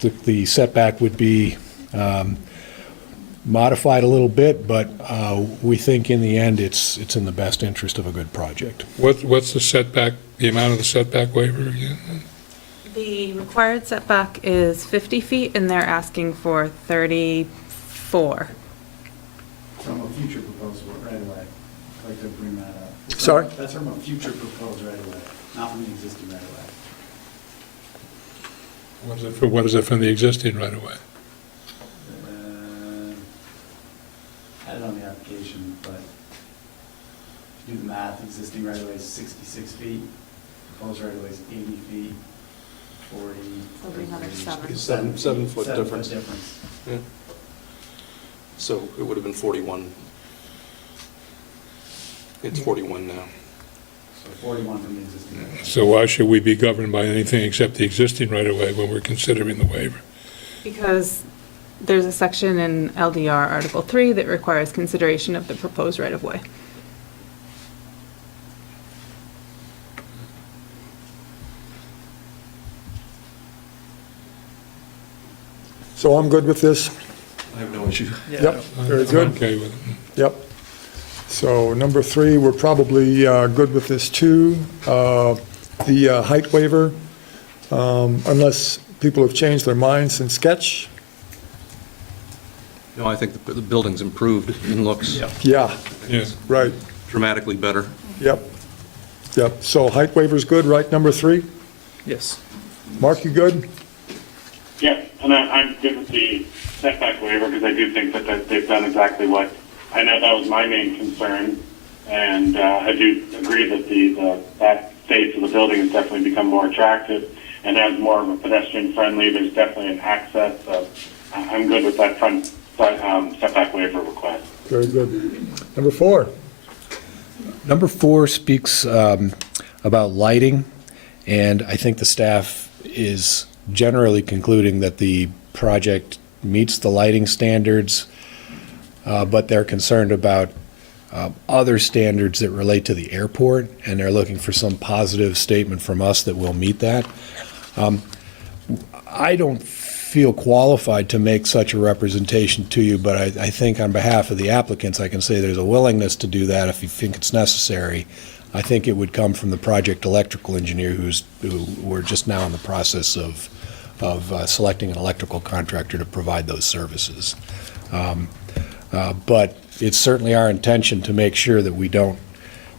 The setback would be modified a little bit, but we think in the end it's in the best interest of a good project. What's the setback, the amount of the setback waiver again? The required setback is 50 feet, and they're asking for 34. From a future proposal right away. I'd like to bring that up. Sorry? That's from a future proposed right away, not from the existing right away. What is it from the existing right away? I had it on the application, but do the math, existing right-of-way is 66 feet, proposed right-of-way is 80 feet, 40. So it'll be another 7. It's 7-foot difference. difference. Yeah. So it would have been 41. It's 41 now. So 41 from the existing right-of-way. So why should we be governed by anything except the existing right-of-way when we're considering the waiver? Because there's a section in LDR Article 3 that requires consideration of the proposed right-of-way. So I'm good with this? I have no issue. Yep, very I'm good. okay with it. Yep. So number 3, we're probably good with this too. The height waiver, unless people have changed their minds since sketch. No, I think the building's improved and looks Yeah, Yeah. right. dramatically better. Yep. Yep. So height waiver's good, right, number 3? Yes. Mark, you good? Yes, and I'm good with the setback waiver because I do think that they've done exactly what, I know that was my main concern. And I do agree that that face of the building has definitely become more attractive and has more of a pedestrian friendly. There's definitely an access. So I'm good with that front setback waiver request. Very good. Number 4? Number 4 speaks about lighting, and I think the staff is generally concluding that the project meets the lighting standards, but they're concerned about other standards that relate to the airport, and they're looking for some positive statement from us that will meet that. I don't feel qualified to make such a representation to you, but I think on behalf of the applicants, I can say there's a willingness to do that if you think it's necessary. I think it would come from the project electrical engineer who we're just now in the process of selecting an electrical contractor to provide those services. But it's certainly our intention to make sure that we don't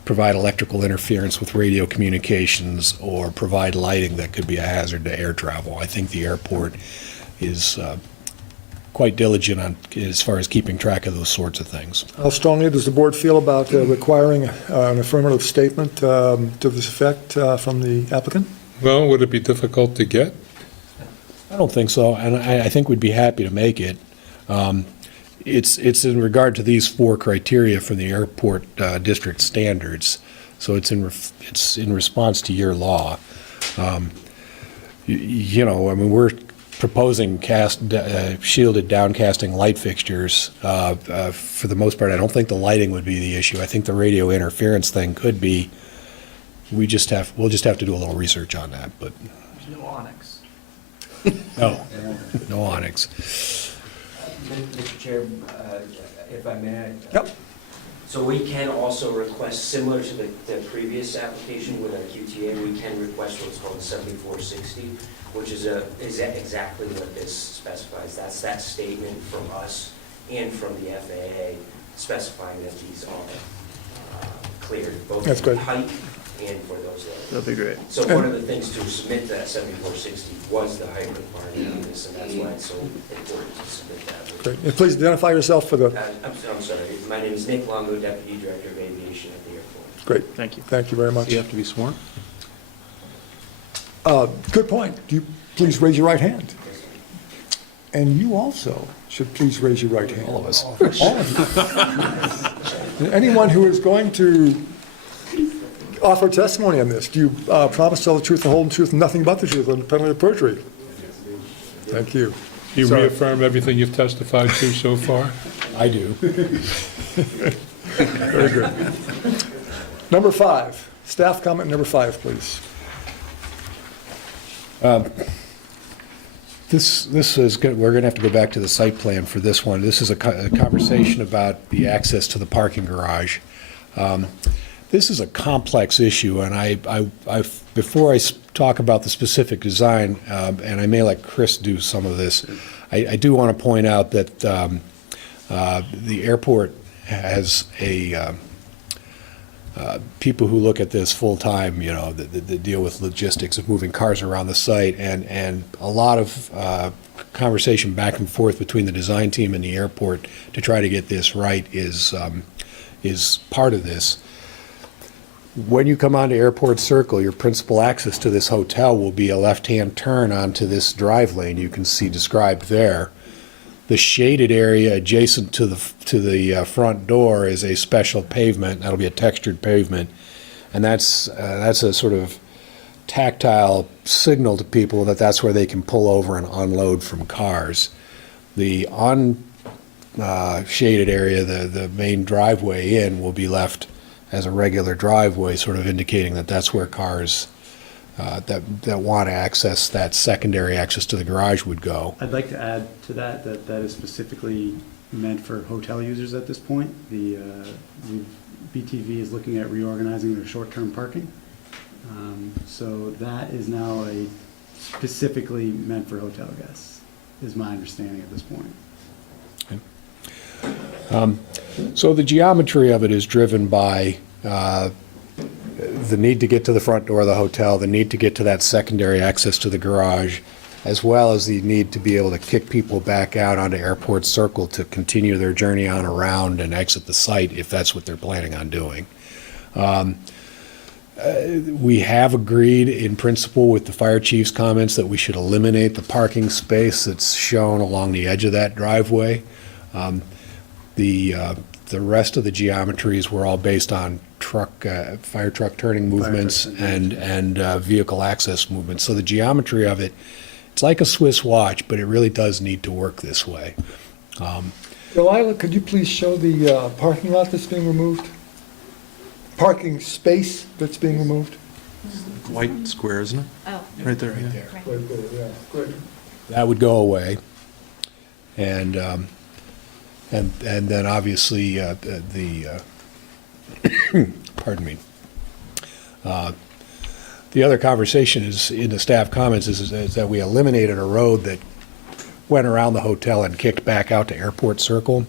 provide electrical interference with radio communications or provide lighting that could be a hazard to air travel. I think the airport is quite diligent on as far as keeping track of those sorts of things. How strongly does the board feel about requiring an affirmative statement to this effect from the applicant? Well, would it be difficult to get? I don't think so, and I think we'd be happy to make it. It's in regard to these 4 criteria for the airport district standards, so it's in response to your law. You know, I mean, we're proposing shielded downcasting light fixtures. For the most part, I don't think the lighting would be the issue. I think the radio interference thing could be. We'll just have to do a little research on that, but. There's no onyx. No onyx. Mr. Chair, if I may. Yep. So we can also request, similar to the previous application with our QTA, we can request what's called 7460, which is exactly what this specifies. That's that statement from us and from the FAA specifying that these are cleared, both That's for great. height and for those levels. That'd be great. So one of the things to submit that 7460 was the height requirement on this, and that's why it's so important to submit that. Great. And please identify yourself for the, I'm sorry, my name is Nick Longo, Deputy Director of Aviation at the airport. great. Thank you. Thank you very much. Do you have to be sworn? Good point. Do you please raise your right hand? And you also should please raise your right hand. All of us. All of you. Anyone who is going to offer testimony on this, do you promise to tell the truth, the whole truth, and nothing but the truth, on the penalty of perjury? Thank you. Do you Sorry. reaffirm everything you've testified to so far? I do. Very good. Number 5, staff comment number 5, please. This is good. We're going to have to go back to the site plan for this one. This is a conversation about the access to the parking garage. This is a complex issue, and before I talk about the specific design, and I may let Chris do some of this, I do want to point out that the airport has people who look at this full-time, you know, that deal with logistics of moving cars around the site, and a lot of conversation back and forth between the design team and the airport to try to get this right is part of this. when you come onto Airport Circle, your principal access to this hotel will be a left-hand turn onto this drive lane you can see described there. The shaded area adjacent to the front door is a special pavement. That'll be a textured pavement, and that's a sort of tactile signal to people that that's where they can pull over and unload from cars. The shaded area, the main driveway in, will be left as a regular driveway, sort of indicating that that's where cars that want to access that secondary access to the garage would go. I'd like to add to that that is specifically meant for hotel users at this point. The BTV is looking at reorganizing their short-term parking. So that is now specifically meant for hotel guests, is my understanding at this point. So the geometry of it is driven by the need to get to the front door of the hotel, the need to get to that secondary access to the garage, as well as the need to be able to kick people back out onto Airport Circle to continue their journey on around and exit the site if that's what they're planning on doing. We have agreed in principle with the fire chief's comments that we should eliminate the parking space that's shown along the edge of that driveway. The rest of the geometries were all based on fire truck turning movements and vehicle access movements. So the geometry of it, it's like a Swiss watch, but it really does need to work this way. Delilah, could you please show the parking lot that's being removed? Parking space that's being removed? White square, isn't it? Oh. Right there, yeah. Right there, yeah. Good. That would go away. And then obviously pardon me. The other conversation is in the staff comments is that we eliminated a road that went around the hotel and kicked back out to Airport Circle.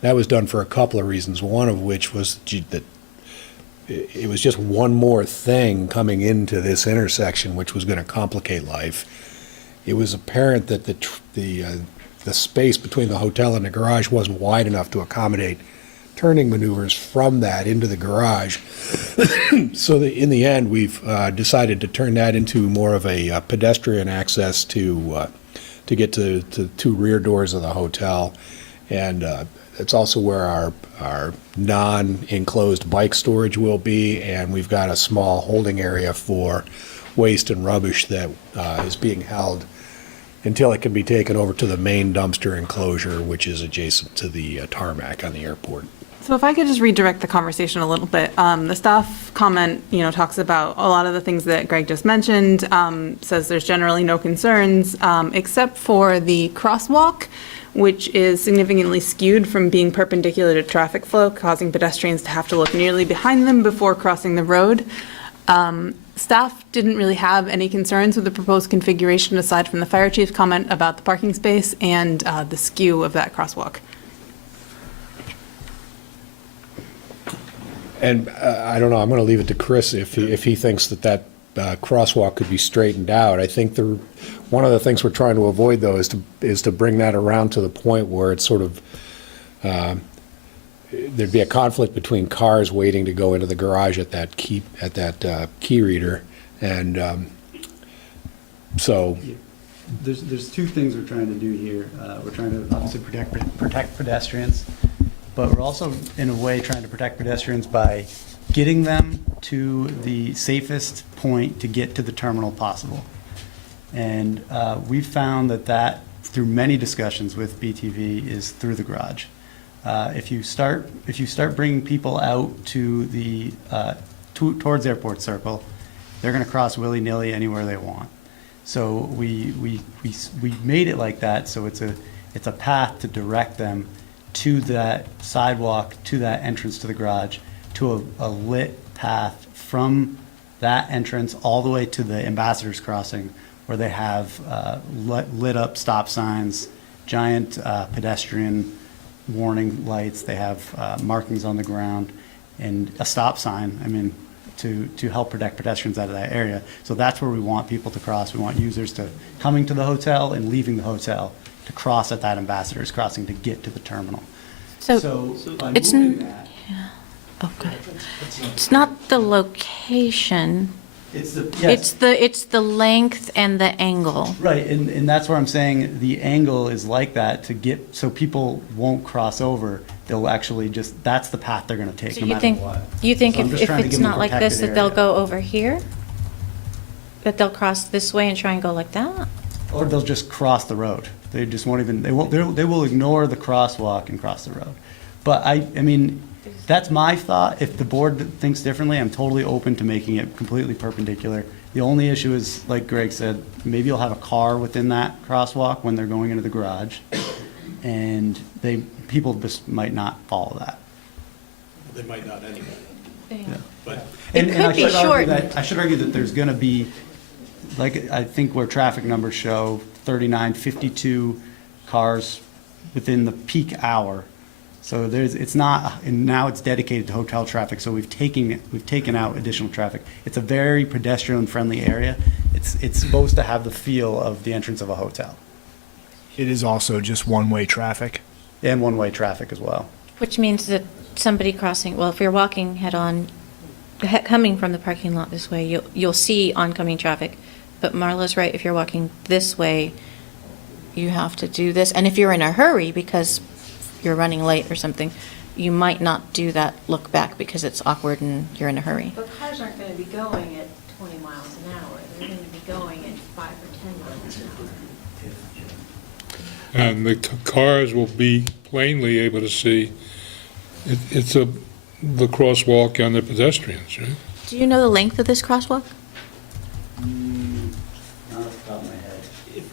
That was done for a couple of reasons, one of which was that it was just one more thing coming into this intersection which was going to complicate life. It was apparent that the space between the hotel and the garage wasn't wide enough to accommodate turning maneuvers from that into the garage. So in the end, we've decided to turn that into more of a pedestrian access to get to two rear doors of the hotel. And it's also where our non-enclosed bike storage will be, and we've got a small holding area for waste and rubbish that is being held until it can be taken over to the main dumpster enclosure, which is adjacent to the tarmac on the airport. So if I could just redirect the conversation a little bit, the staff comment, talks about a lot of the things that Greg just mentioned, says there's generally no concerns, except for the crosswalk, which is significantly skewed from being perpendicular to traffic flow, causing pedestrians to have to look nearly behind them before crossing the road. Staff didn't really have any concerns with the proposed configuration aside from the fire chief's comment about the parking space and the skew of that crosswalk. And I don't know, I'm going to leave it to Chris if he thinks that crosswalk could be straightened out. I think one of the things we're trying to avoid, though, is to bring that around to the point where it's sort of, there'd be a conflict between cars waiting to go into the garage at that key reader. And so There's two things we're trying to do here. We're trying to obviously protect pedestrians, but we're also, in a way, trying to protect pedestrians by getting them to the safest point to get to the terminal possible. And we've found that through many discussions with BTV is through the garage. If you start bringing people out to the towards Airport Circle, they're going to cross willy-nilly anywhere they want. So we made it like that, so it's a path to direct them to that sidewalk, to that entrance to the garage, to a lit path from that entrance all the way to the Ambassador's Crossing, where they have lit up stop signs, giant pedestrian warning lights. They have markings on the ground and a stop sign, to help protect pedestrians out of that area. So that's where we want people to cross. We want users coming to the hotel and leaving the hotel to cross at that Ambassador's Crossing to get to the terminal. So by it's moving that, Okay. It's not the location, It's the, yes. it's the length and the angle. Right, and that's where I'm saying the angle is like that to get, so people won't cross over. They'll actually just, that's the path they're gonna take So no you matter think, what. you think So I'm just if trying to it's give them a not like this, protected that they'll area. go over here? That they'll cross this way and try and go like that? Or they'll just cross the road. They just won't even, they will ignore the crosswalk and cross the road. But I mean, that's my thought. If the board thinks differently, I'm totally open to making it completely perpendicular. The only issue is, like Greg said, maybe you'll have a car within that crosswalk when they're going into the garage. And people just might not follow that. They might not anyway. Yeah. But It And could I be should argue shortened. that- I should argue that there's gonna be, like, I think where traffic numbers show 39, 52 cars within the peak hour. So it's not, and now it's dedicated to hotel traffic, so we've taken out additional traffic. It's a very pedestrian-friendly area. It's supposed to have the feel of the entrance of a hotel. It is also just one-way traffic. And one-way traffic as well. Which means that somebody crossing, well, if you're walking head-on, coming from the parking lot this way, you'll see oncoming traffic. But Marla's right, if you're walking this way, you have to do this. And if you're in a hurry because you're running late or something, you might not do that look back because it's awkward and you're in a hurry. But cars aren't going to be going at 20 miles an hour. They're going to be going at 5 or 10 miles an hour. And the cars will be plainly able to see, it's the crosswalk and the pedestrians, right? Do you know the length of this crosswalk? Not off the top of my head.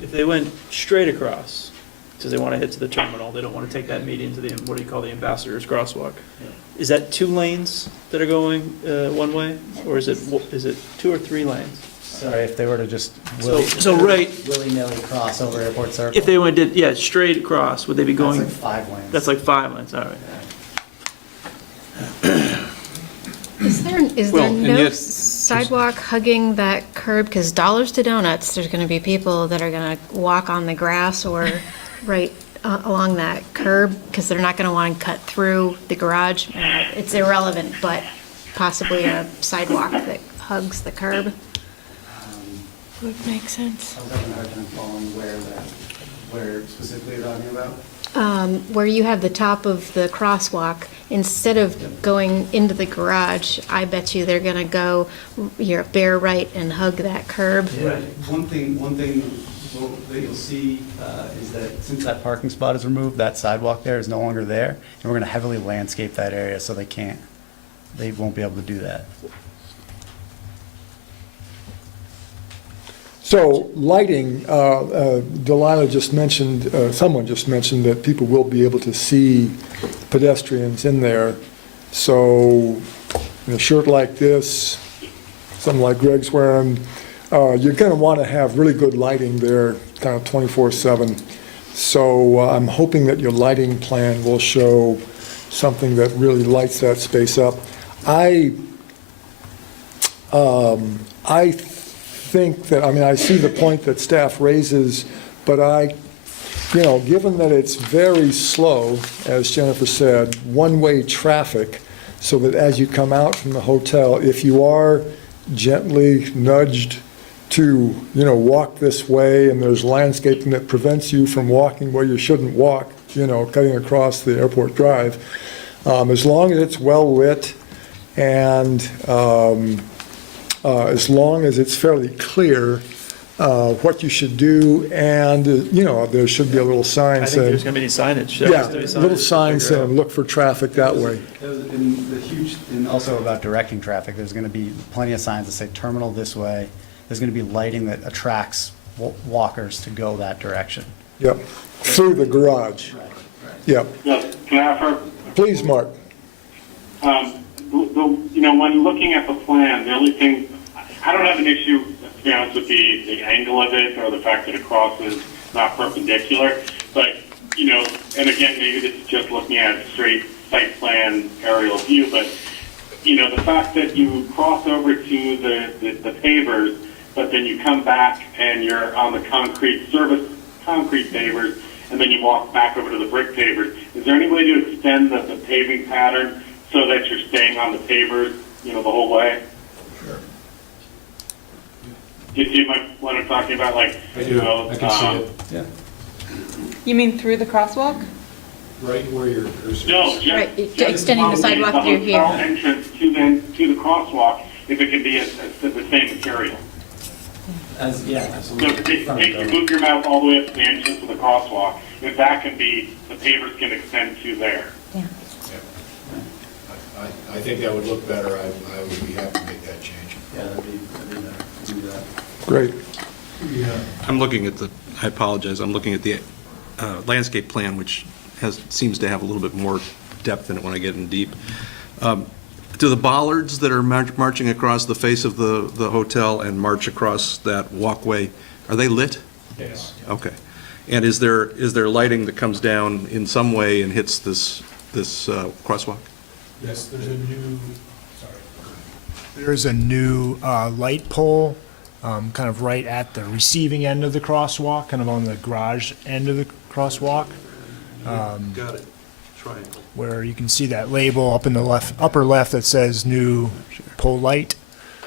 If they went straight across, because they want to head to the terminal, they don't want to take that median to the, what do you call the Ambassador's Crosswalk? Is that 2 lanes that are going one way, or is it 2 or 3 lanes? Sorry, if they were to just So right, willy-nilly cross over Airport Circle. if they went, straight across, would they be going? That's like 5 lanes. That's like 5 lanes, all right. Is Well, there and no yet- sidewalk hugging that curb? Because dollars to donuts, there's going to be people that are going to walk on the grass or right along that curb because they're not going to want to cut through the garage. It's irrelevant, but possibly a sidewalk that hugs the curb would make sense. I was having a hard time following where specifically you're talking about. Where you have the top of the crosswalk, instead of going into the garage, I bet you they're going to go your bare right and hug that curb. Yeah. One thing that you'll see is that since that parking spot is removed, that sidewalk there is no longer there, and we're going to heavily landscape that area so they won't be able to do that. So lighting, Delilah just mentioned, someone just mentioned that people will be able to see pedestrians in there. So in a shirt like this, something like Greg's wearing, you're going to want to have really good lighting there, kind of 24/7. So I'm hoping that your lighting plan will show something that really lights that space up. I think that, I see the point that staff raises, but given that it's very slow, as Jennifer said, one-way traffic, so that as you come out from the hotel, if you are gently nudged to, walk this way, and there's landscaping that prevents you from walking where you shouldn't walk, cutting across the airport drive, as long as it's well lit and as long as it's fairly clear what you should do, and, there should be a little sign I think saying. there's going to be signage. There Yeah, has to be a little signage to sign figure out. saying, look for traffic that way. And also about directing traffic, there's going to be plenty of signs that say terminal this way. There's going to be lighting that attracts walkers to go that direction. Yep, through the garage. Yep. Yes, can I offer? Please, Mark. When looking at the plan, the only thing, I don't have an issue, to be honest, with the angle of it or the fact that it crosses not perpendicular. But, and again, maybe this is just looking at a straight site plan aerial view, but, the fact that you cross over to the pavers, but then you come back and you're on the concrete pavers, and then you walk back over to the brick pavers. Is there any way to extend the paving pattern so that you're staying on the pavers, the whole way? Sure. Do you see what I'm talking about? Like, I do, I can see it. Yeah. You mean through the crosswalk? Right where your cursor is. No, just, Right, just extending the sidewalk through here. hotel entrance to the crosswalk, if it can be the same material. So if you move your mouth all the way up to the entrance of the crosswalk, if that can be, the pavers can extend to there. Yeah. I think that would look better. I would be happy to make that change. Yeah, that'd be better to do that. Great. I'm looking at I apologize, I'm looking at the landscape plan, which seems to have a little bit more depth in it when I get in deep. Do the bollards that are marching across the face of the hotel and march across that walkway, are they lit? Yes. Okay. And is there lighting that comes down in some way and hits this crosswalk? Yes, there's a new light pole kind of right at the receiving end of the crosswalk, kind of on the garage end of the crosswalk. Got it. Triangle. Where you can see that label up in the upper left that says new pole light.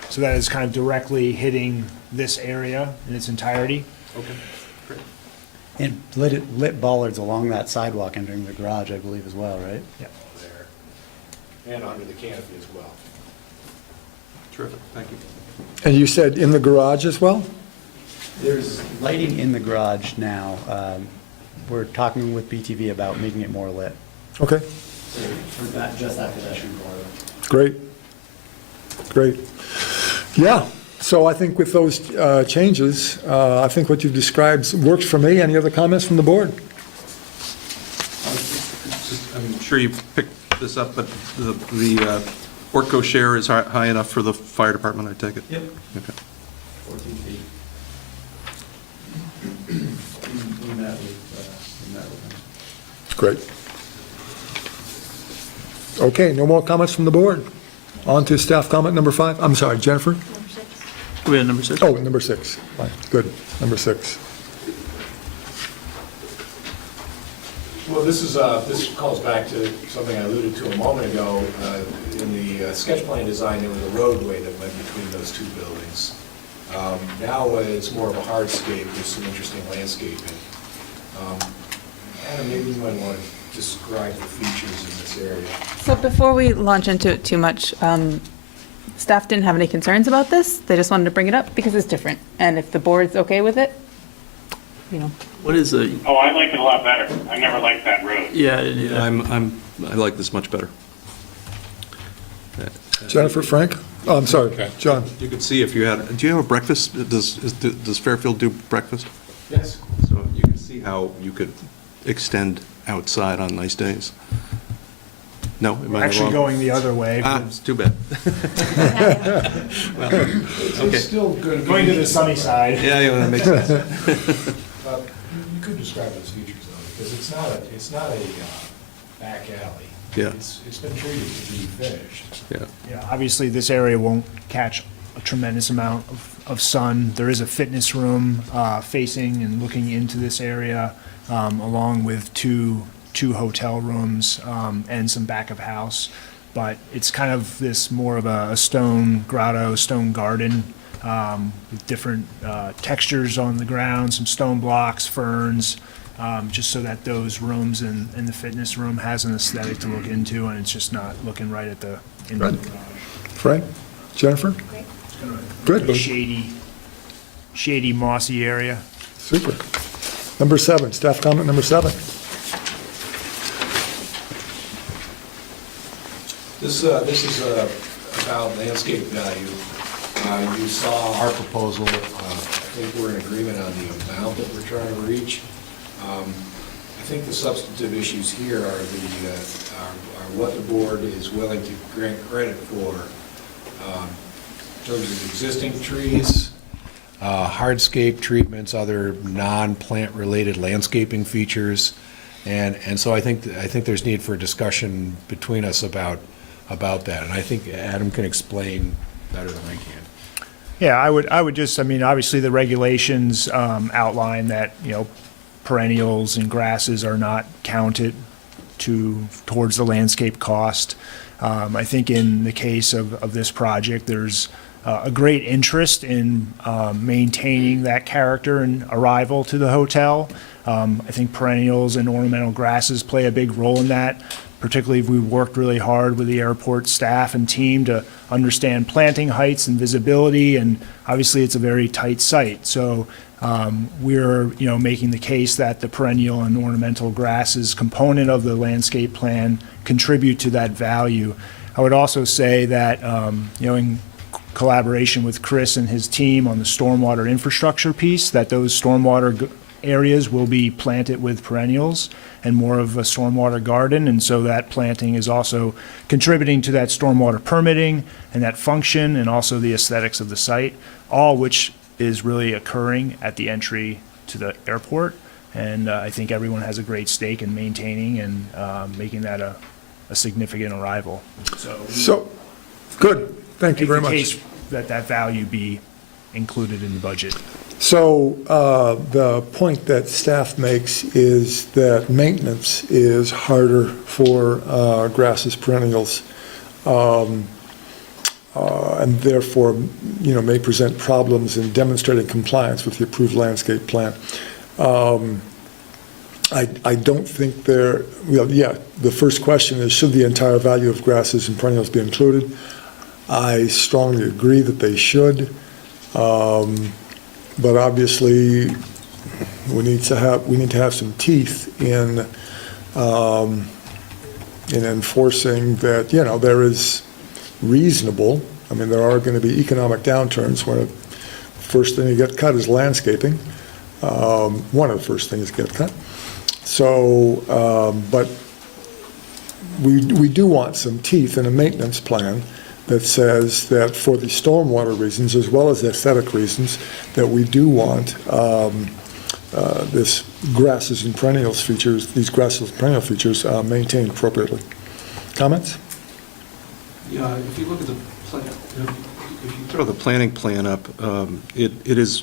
So that is kind of directly hitting this area in its entirety. Okay. Great. And lit bollards along that sidewalk entering the garage, I believe, as well, right? Yeah. There. And under the canopy as well. Terrific. Thank you. And you said in the garage as well? There's lighting in the garage now. We're talking with BTV about making it more lit. Okay, For not just that pedestrian corridor. great. Great. Yeah, so I think with those changes, I think what you've described works for me. Any other comments from the board? I'm sure you picked this up, but the Ortco share is high enough for the fire department, I take it? Yep. Okay. 14 feet. We met with them. Great. Okay, no more comments from the board. On to staff comment number 5. I'm sorry, Jennifer? We had number 6. Oh, number 6. Fine, good, number 6. Well, this calls back to something I alluded to a moment ago. In the sketch plan design, there was a roadway that went between those two buildings. Now it's more of a hardscape with some interesting landscaping. Adam, maybe you might want to describe the features in this area. So before we launch into it too much, staff didn't have any concerns about this. They just wanted to bring it up because it's different. And if the board's okay with it, What is a, Oh, I like it a lot better. I never liked that road. yeah, I didn't either. I like this much better. Jennifer, Frank? Oh, I'm sorry, Okay. John. You could see if you had, do you have a breakfast? Does Fairfield do breakfast? Yes. So you can see how you could extend outside on nice days. No, am I We're wrong? actually going the other way. It's too bad. Well, okay. It's still good. Going to the sunny side. Yeah, that makes sense. You could describe those features though, because it's not a back alley. Yeah. It's been treated to be finished. Yeah. Yeah, obviously, this area won't catch a tremendous amount of sun. There is a fitness room facing and looking into this area, along with two hotel rooms and some back of house. But it's kind of this more of a stone grotto, stone garden with different textures on the ground, some stone blocks, ferns, just so that those rooms and the fitness room has an aesthetic to look into, and it's just not looking right at the end of the garage. Frank? Jennifer? Good. Shady, mossy area. Super. Number 7, staff comment number 7. This is about landscape value. You saw our proposal. I think we're in agreement on the amount that we're trying to reach. I think the substantive issues here are what the board is willing to grant credit for in terms of existing trees, hardscape treatments, other non-plant related landscaping features. And so I think there's need for a discussion between us about that. And I think Adam can explain better than I can. Yeah, I would just, obviously the regulations outline that, perennials and grasses are not counted towards the landscape cost. I think in the case of this project, there's a great interest in maintaining that character and arrival to the hotel. I think perennials and ornamental grasses play a big role in that, particularly if we worked really hard with the airport staff and team to understand planting heights and visibility, and obviously it's a very tight site. So we're making the case that the perennial and ornamental grasses component of the landscape plan contribute to that value. I would also say that in collaboration with Chris and his team on the stormwater infrastructure piece, that those stormwater areas will be planted with perennials and more of a stormwater garden, and so that planting is also contributing to that stormwater permitting and that function and also the aesthetics of the site, all which is really occurring at the entry to the airport. And I think everyone has a great stake in maintaining and making that a significant arrival. So, good, thank you very much. Make the case that value be included in the budget. So the point that staff makes is that maintenance is harder for grasses, perennials, and therefore, may present problems in demonstrating compliance with the approved landscape plan. I don't think the first question is, should the entire value of grasses and perennials be included? I strongly agree that they should. But obviously, we need to have some teeth in enforcing that. There is reasonable. I mean, there are going to be economic downturns where the first thing you get cut is landscaping. One of the first things get cut. So, but we do want some teeth in a maintenance plan that says that for the stormwater reasons as well as aesthetic reasons, that we do want this grasses and perennials features, these grasses and perennial features maintained appropriately. Comments? Yeah, if you look at the plan, if you throw the planning plan up, it is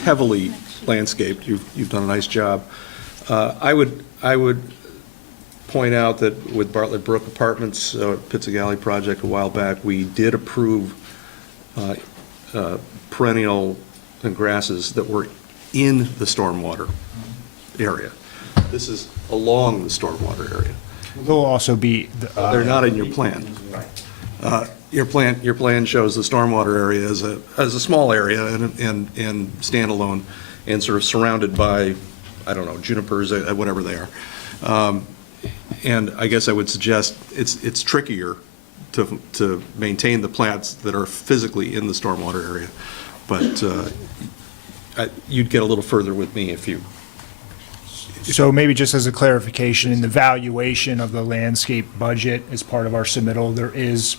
heavily landscaped. You've done a nice job. I would point out that with Bartlett Brook Apartments, Pittsig Alley project a while back, we did approve perennial and grasses that were in the stormwater area. This is along the stormwater area. They'll also be. They're not in your plan. Your plan shows the stormwater area as a small area and standalone and sort of surrounded by, I don't know, junipers, whatever they are. And I guess I would suggest it's trickier to maintain the plants that are physically in the stormwater area. But you'd get a little further with me if you. So maybe just as a clarification, in the valuation of the landscape budget as part of our submittal,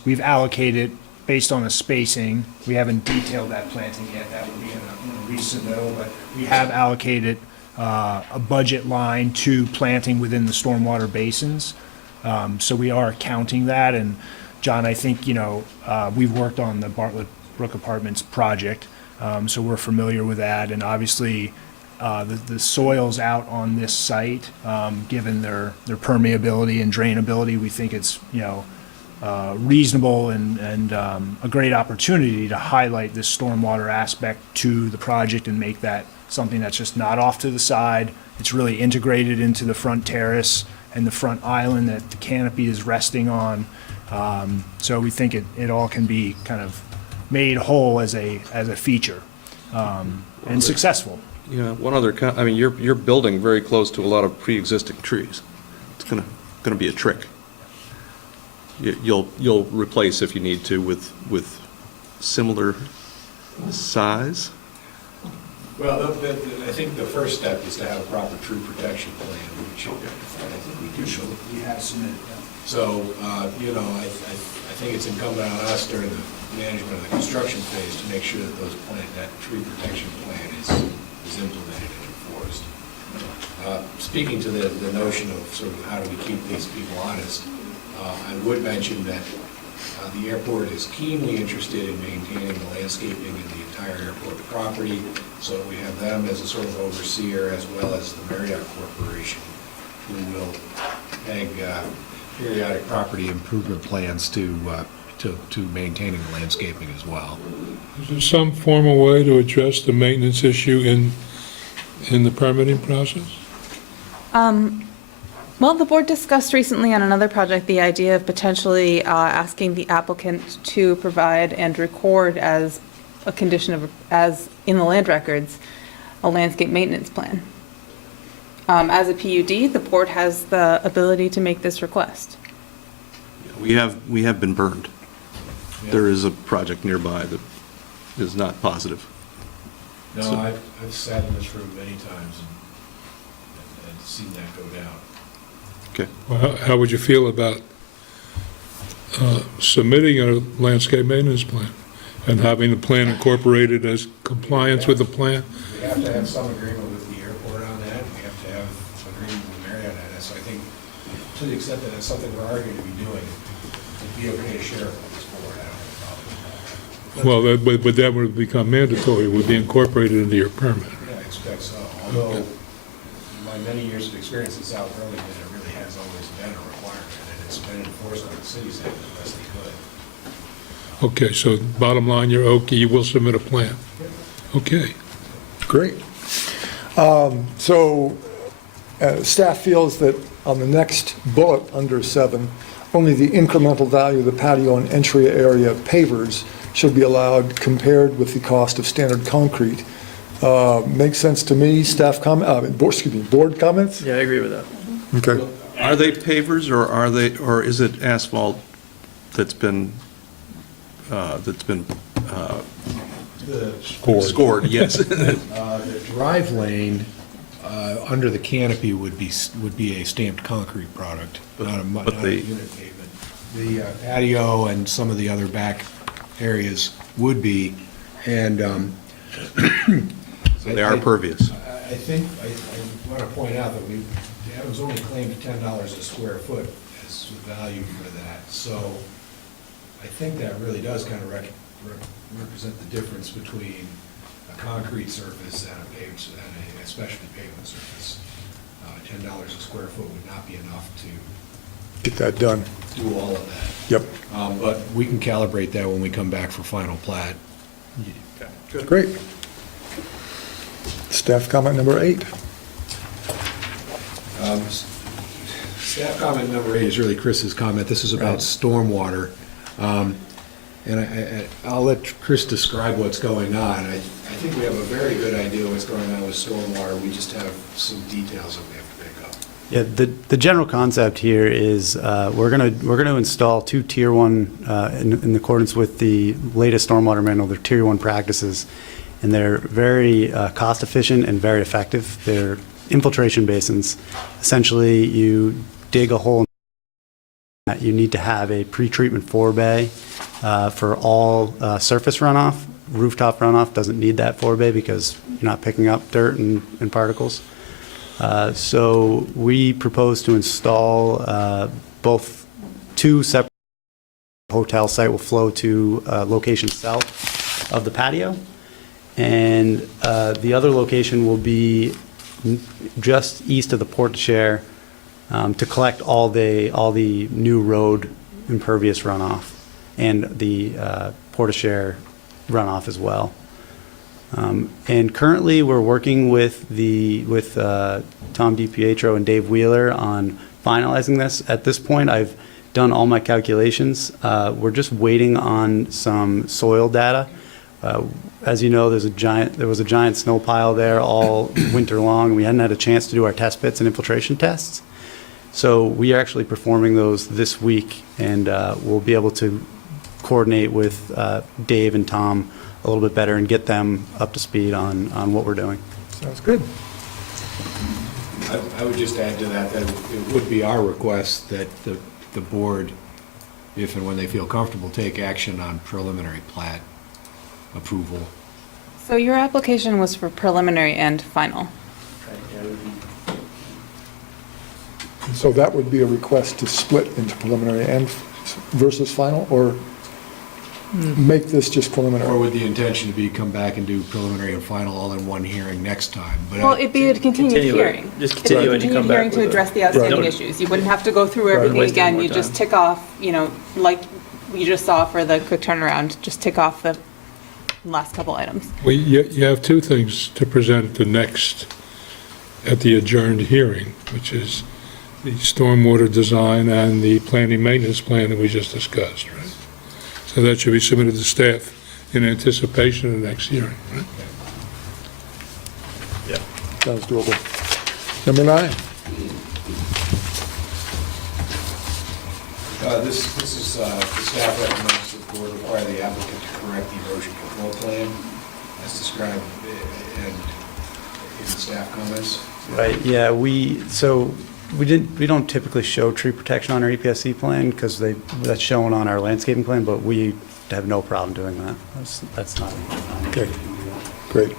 we've allocated based on the spacing. We haven't detailed that planting yet. That would be in a resubmittal, but we have allocated a budget line to planting within the stormwater basins. So we are counting that. And John, I think, we've worked on the Bartlett Brook Apartments project, so we're familiar with that. And obviously, the soils out on this site, given their permeability and drainability, we think it's, reasonable and a great opportunity to highlight this stormwater aspect to the project and make that something that's just not off to the side. It's really integrated into the front terrace and the front island that the canopy is resting on. So we think it all can be kind of made whole as a feature and successul. Yeah, one other, you're building very close to a lot of pre-existing trees. It's gonna be a trick. You'll replace if you need to with similar size. Well, I think the first step is to have a proper tree protection plan, which I think we do. We have submitted. So, I think it's incumbent on us during the management of the construction phase to make sure that that tree protection plan is implemented and enforced. Speaking to the notion of sort of how do we keep these people honest, I would mention that the airport is keenly interested in maintaining the landscaping in the entire airport property, so we have them as a sort of overseer as well as the Marriott Corporation, who will peg periodic property improvement plans to maintaining the landscaping as well. Is there some formal way to address the maintenance issue in the permitting process? Well, the board discussed recently on another project the idea of potentially asking the applicant to provide and record as a condition of, as in the land records, a landscape maintenance plan. As a PUD, the board has the ability to make this request. We have been burned. There is a project nearby that is not positive. No, So- I've sat in this room many times and seen that go down. Okay. Well, how would you feel about submitting a landscape maintenance plan and having the plan incorporated as compliance with the plan? We have to have some agreement with the airport on that. We have to have agreement with Marriott on that. So I think to the extent that that's something we're arguing to be doing, it'd be okay to share it with this board. I don't have a problem with that. Well, but that would become mandatory, would be incorporated into your permit. Yeah, I expect so. Although, in my many years of experience in South Burlington, it really has always been a requirement, and it's been enforced by the cities as best they could. Okay, so bottom line, you're okay, you will submit a plan? Okay. Great. So staff feels that on the next bullet under 7, only the incremental value of the patio and entry area pavers should be allowed compared with the cost of standard concrete. Makes sense to me. Staff board comments? Yeah, I agree with that. Okay. Are they pavers or is it asphalt that's been scored? Yes. The drive lane under the canopy would be a stamped concrete product, not a unit pavement. The patio and some of the other back areas would be, and So they are pervious. I think, I want to point out that Adams only claimed $10 a square foot as value for that. So I think that really does kind of represent the difference between a concrete surface and a specialty pavement surface. $10 a square foot would not be enough to Get that done. do all of that. Yep. But we can calibrate that when we come back for final plat. Great. Staff comment number 8. Staff comment number 8 is really Chris's comment. This is about stormwater. And I'll let Chris describe what's going on. I think we have a very good idea what's going on with stormwater. We just have some details that we have to pick up. Yeah, the general concept here is we're going to install 2 Tier 1 in accordance with the latest stormwater manual. They're Tier 1 practices, and they're very cost efficient and very effective. They're infiltration basins. Essentially, you dig a hole. You need to have a pre-treatment forebay for all surface runoff. Rooftop runoff doesn't need that forebay because you're not picking up dirt and particles. So we propose to install both 2 separate. Hotel site will flow to location south of the patio, and the other location will be just east of the porte-cochere to collect all the new road impervious runoff and the porte-cochere runoff as well. And currently, we're working with Tom DiPietro and Dave Wheeler on finalizing this. At this point, I've done all my calculations. We're just waiting on some soil data. As you know, there was a giant snow pile there all winter long. We hadn't had a chance to do our test pits and infiltration tests. So we are actually performing those this week, and we'll be able to coordinate with Dave and Tom a little bit better and get them up to speed on what we're doing. Sounds good. I would just add to that it would be our request that the board, if and when they feel comfortable, take action on preliminary plat approval. So your application was for preliminary and final. So that would be a request to split into preliminary and versus final, or? make this just Or preliminary. would the intention be come back and do preliminary and final all in one hearing next time? But Well, it'd be a continued Continue it. hearing. Just It'd be a continue it and you come continued back hearing to with a- address the outstanding Right. issues. You wouldn't have to go through Right. everything Waste any again. more You just time. tick off, like we just saw for the quick turnaround, just tick off the last couple items. Well, you have two things to present at the adjourned hearing, which is the stormwater design and the planning maintenance plan that we just discussed, right? So that should be submitted to staff in anticipation of the next hearing, right? Sounds doable. Number 9. This is, the staff recommends that the board require the applicant to correct the erosion control plan as described in the staff comments. Right, yeah, we don't typically show tree protection on our EPSC plan because that's shown on our landscaping plan, but we have no problem doing that. That's not. Okay, great.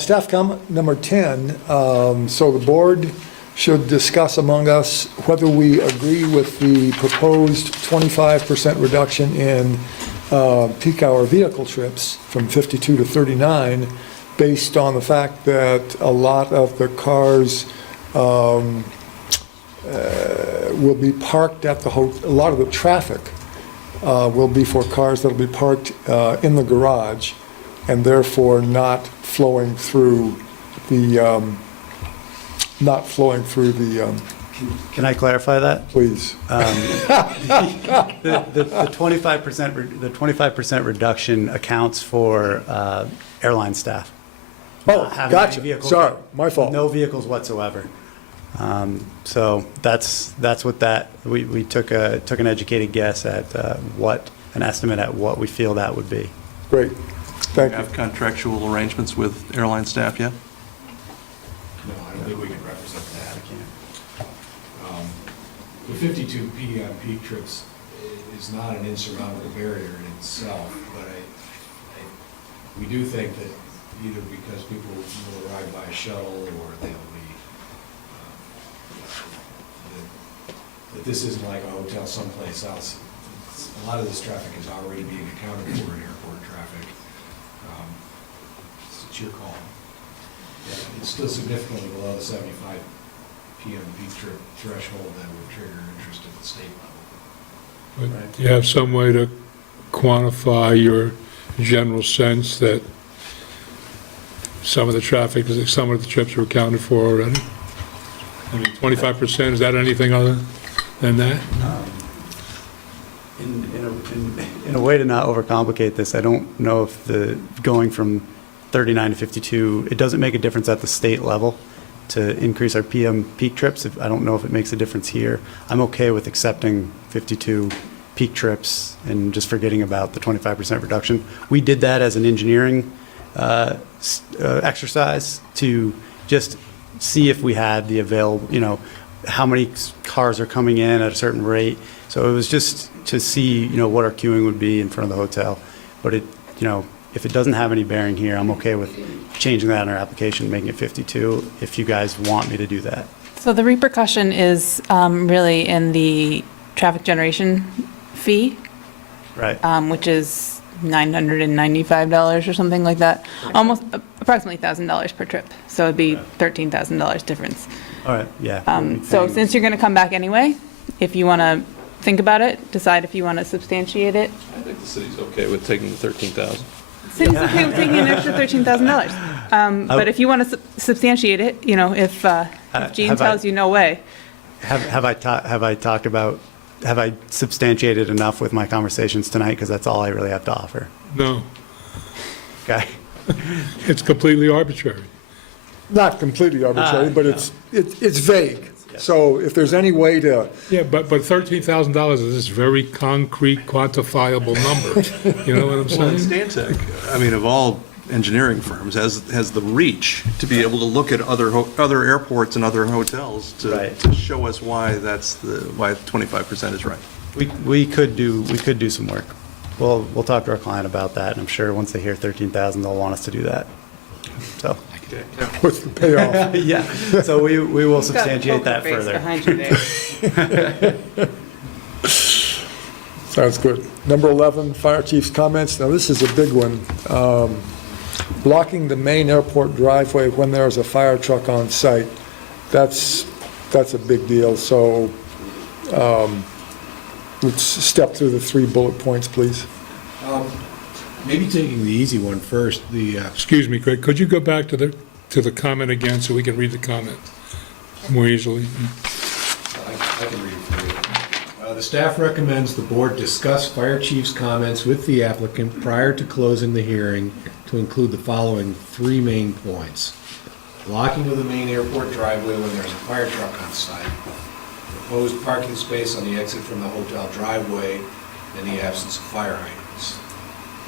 Staff comment number 10, so the board should discuss among us whether we agree with the proposed 25% reduction in peak hour vehicle trips from 52 to 39, based on the fact that a lot of the cars will be parked at a lot of the traffic will be for cars that'll be parked in the garage and therefore not flowing through the, Can I clarify that? please. The 25% reduction accounts for airline staff. Oh, Not having any gotcha. vehicles- Sorry, my fault. No vehicles whatsoever. So that's what we took an educated guess at an estimate at what we feel that would be. Great, thank you. Have contractual arrangements with airline staff yet? No, I don't think we can represent that. The 52 PM peak trips is not an insurmountable barrier in itself, but we do think that either because people will arrive by a shuttle or they'll be, that this isn't like a hotel someplace else. A lot of this traffic is already being accounted for in airport traffic. It's your call. Yeah, it's still significantly below the 75 PM peak trip threshold that would trigger interest at the state level. But do you have some way to quantify your general sense that some of the trips are accounted for already? I mean, 25%, is that anything other than that? In a way to not overcomplicate this, I don't know if going from 39 to 52, it doesn't make a difference at the state level to increase our PM peak trips. I don't know if it makes a difference here. I'm okay with accepting 52 peak trips and just forgetting about the 25% reduction. We did that as an engineering exercise to just see if we had the available, how many cars are coming in at a certain rate. So it was just to see, what our queuing would be in front of the hotel. But if it doesn't have any bearing here, I'm okay with changing that in our application, making it 52, if you guys want me to do that. So the repercussion is really in the traffic generation fee, Right. which is $995 or something like that, almost approximately $1,000 per trip. So it'd be $13,000 difference. All right, yeah. So since you're going to come back anyway, if you want to think about it, decide if you want to substantiate it. I think the city's okay with taking the 13,000. City's okay with taking an extra $13,000. But if you want to substantiate it, if Gene have tells you no way. Have I substantiated enough with my conversations tonight? Because that's all I really have to offer. No, Okay. it's completely arbitrary. Not completely arbitrary, but it's vague. So if there's any way to, Yeah, but $13,000 is this very concrete, quantifiable number. You know what I'm Well, saying? Stantec, of all engineering firms, has the reach to be able to look at other airports and other hotels to show us why 25% is right. We could do some work. We'll talk to our client about that, and I'm sure once they hear 13,000, they'll want us to do that. So. what's the payoff? Yeah, so we will Got substantiate that poker face further. behind you there. Sounds good. Number 11, Fire Chief's comments. Now, this is a big one. Blocking the main airport driveway when there is a fire truck on site. That's a big deal. So let's step through the 3 bullet points, please. Maybe taking the easy one first, Excuse me, Craig, could you go back to the comment again so we can read the comment more easily? I can read it for you. The staff recommends the board discuss fire chief's comments with the applicant prior to closing the hearing to include the following 3 main points. Blocking of the main airport driveway when there's a fire truck on site. Proposed parking space on the exit from the hotel driveway in the absence of fire hydrants.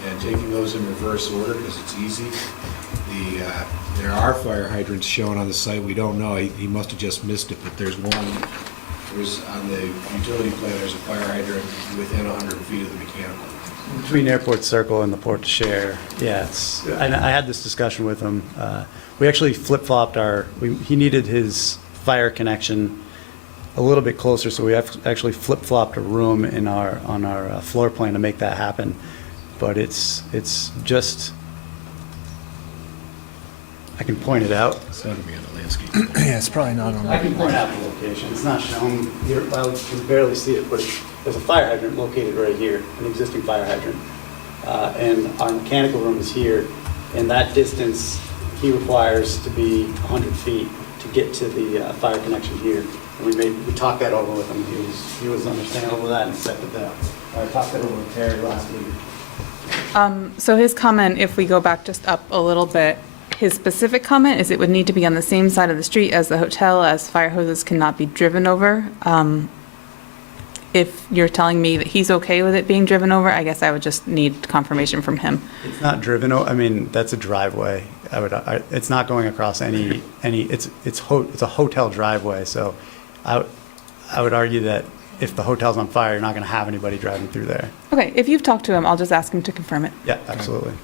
And taking those in reverse order because it's easy. There are fire hydrants shown on the site. We don't know. He must have just missed it, but there's one. There's on the utility plan, there's a fire hydrant within 100 feet of the mechanical. Between Airport Circle and the Port to Share, yeah, I had this discussion with him. We actually flip-flopped he needed his fire connection a little bit closer, so we actually flip-flopped a room on our floor plan to make that happen. But it's just, I can point it out. It's not going to be on the landscape. Yeah, it's probably not on. I can point out the location. It's not shown here. Well, you can barely see it, but there's a fire hydrant located right here, an existing fire hydrant. And our mechanical room is here, and that distance he requires to be 100 feet to get to the fire connection here. And we talked that over with him. He was understanding with that and accepted that. I talked that over with Terry last week. So his comment, if we go back just up a little bit, his specific comment is it would need to be on the same side of the street as the hotel, as fire hoses cannot be driven over. If you're telling me that he's okay with it being driven over, I guess I would just need confirmation from him. It's not driven, I mean, that's a driveway. It's not going across it's a hotel driveway, so I would argue that if the hotel's on fire, you're not going to have anybody driving through there. Okay, if you've talked to him, I'll just ask him to confirm it. Yeah, absolutely.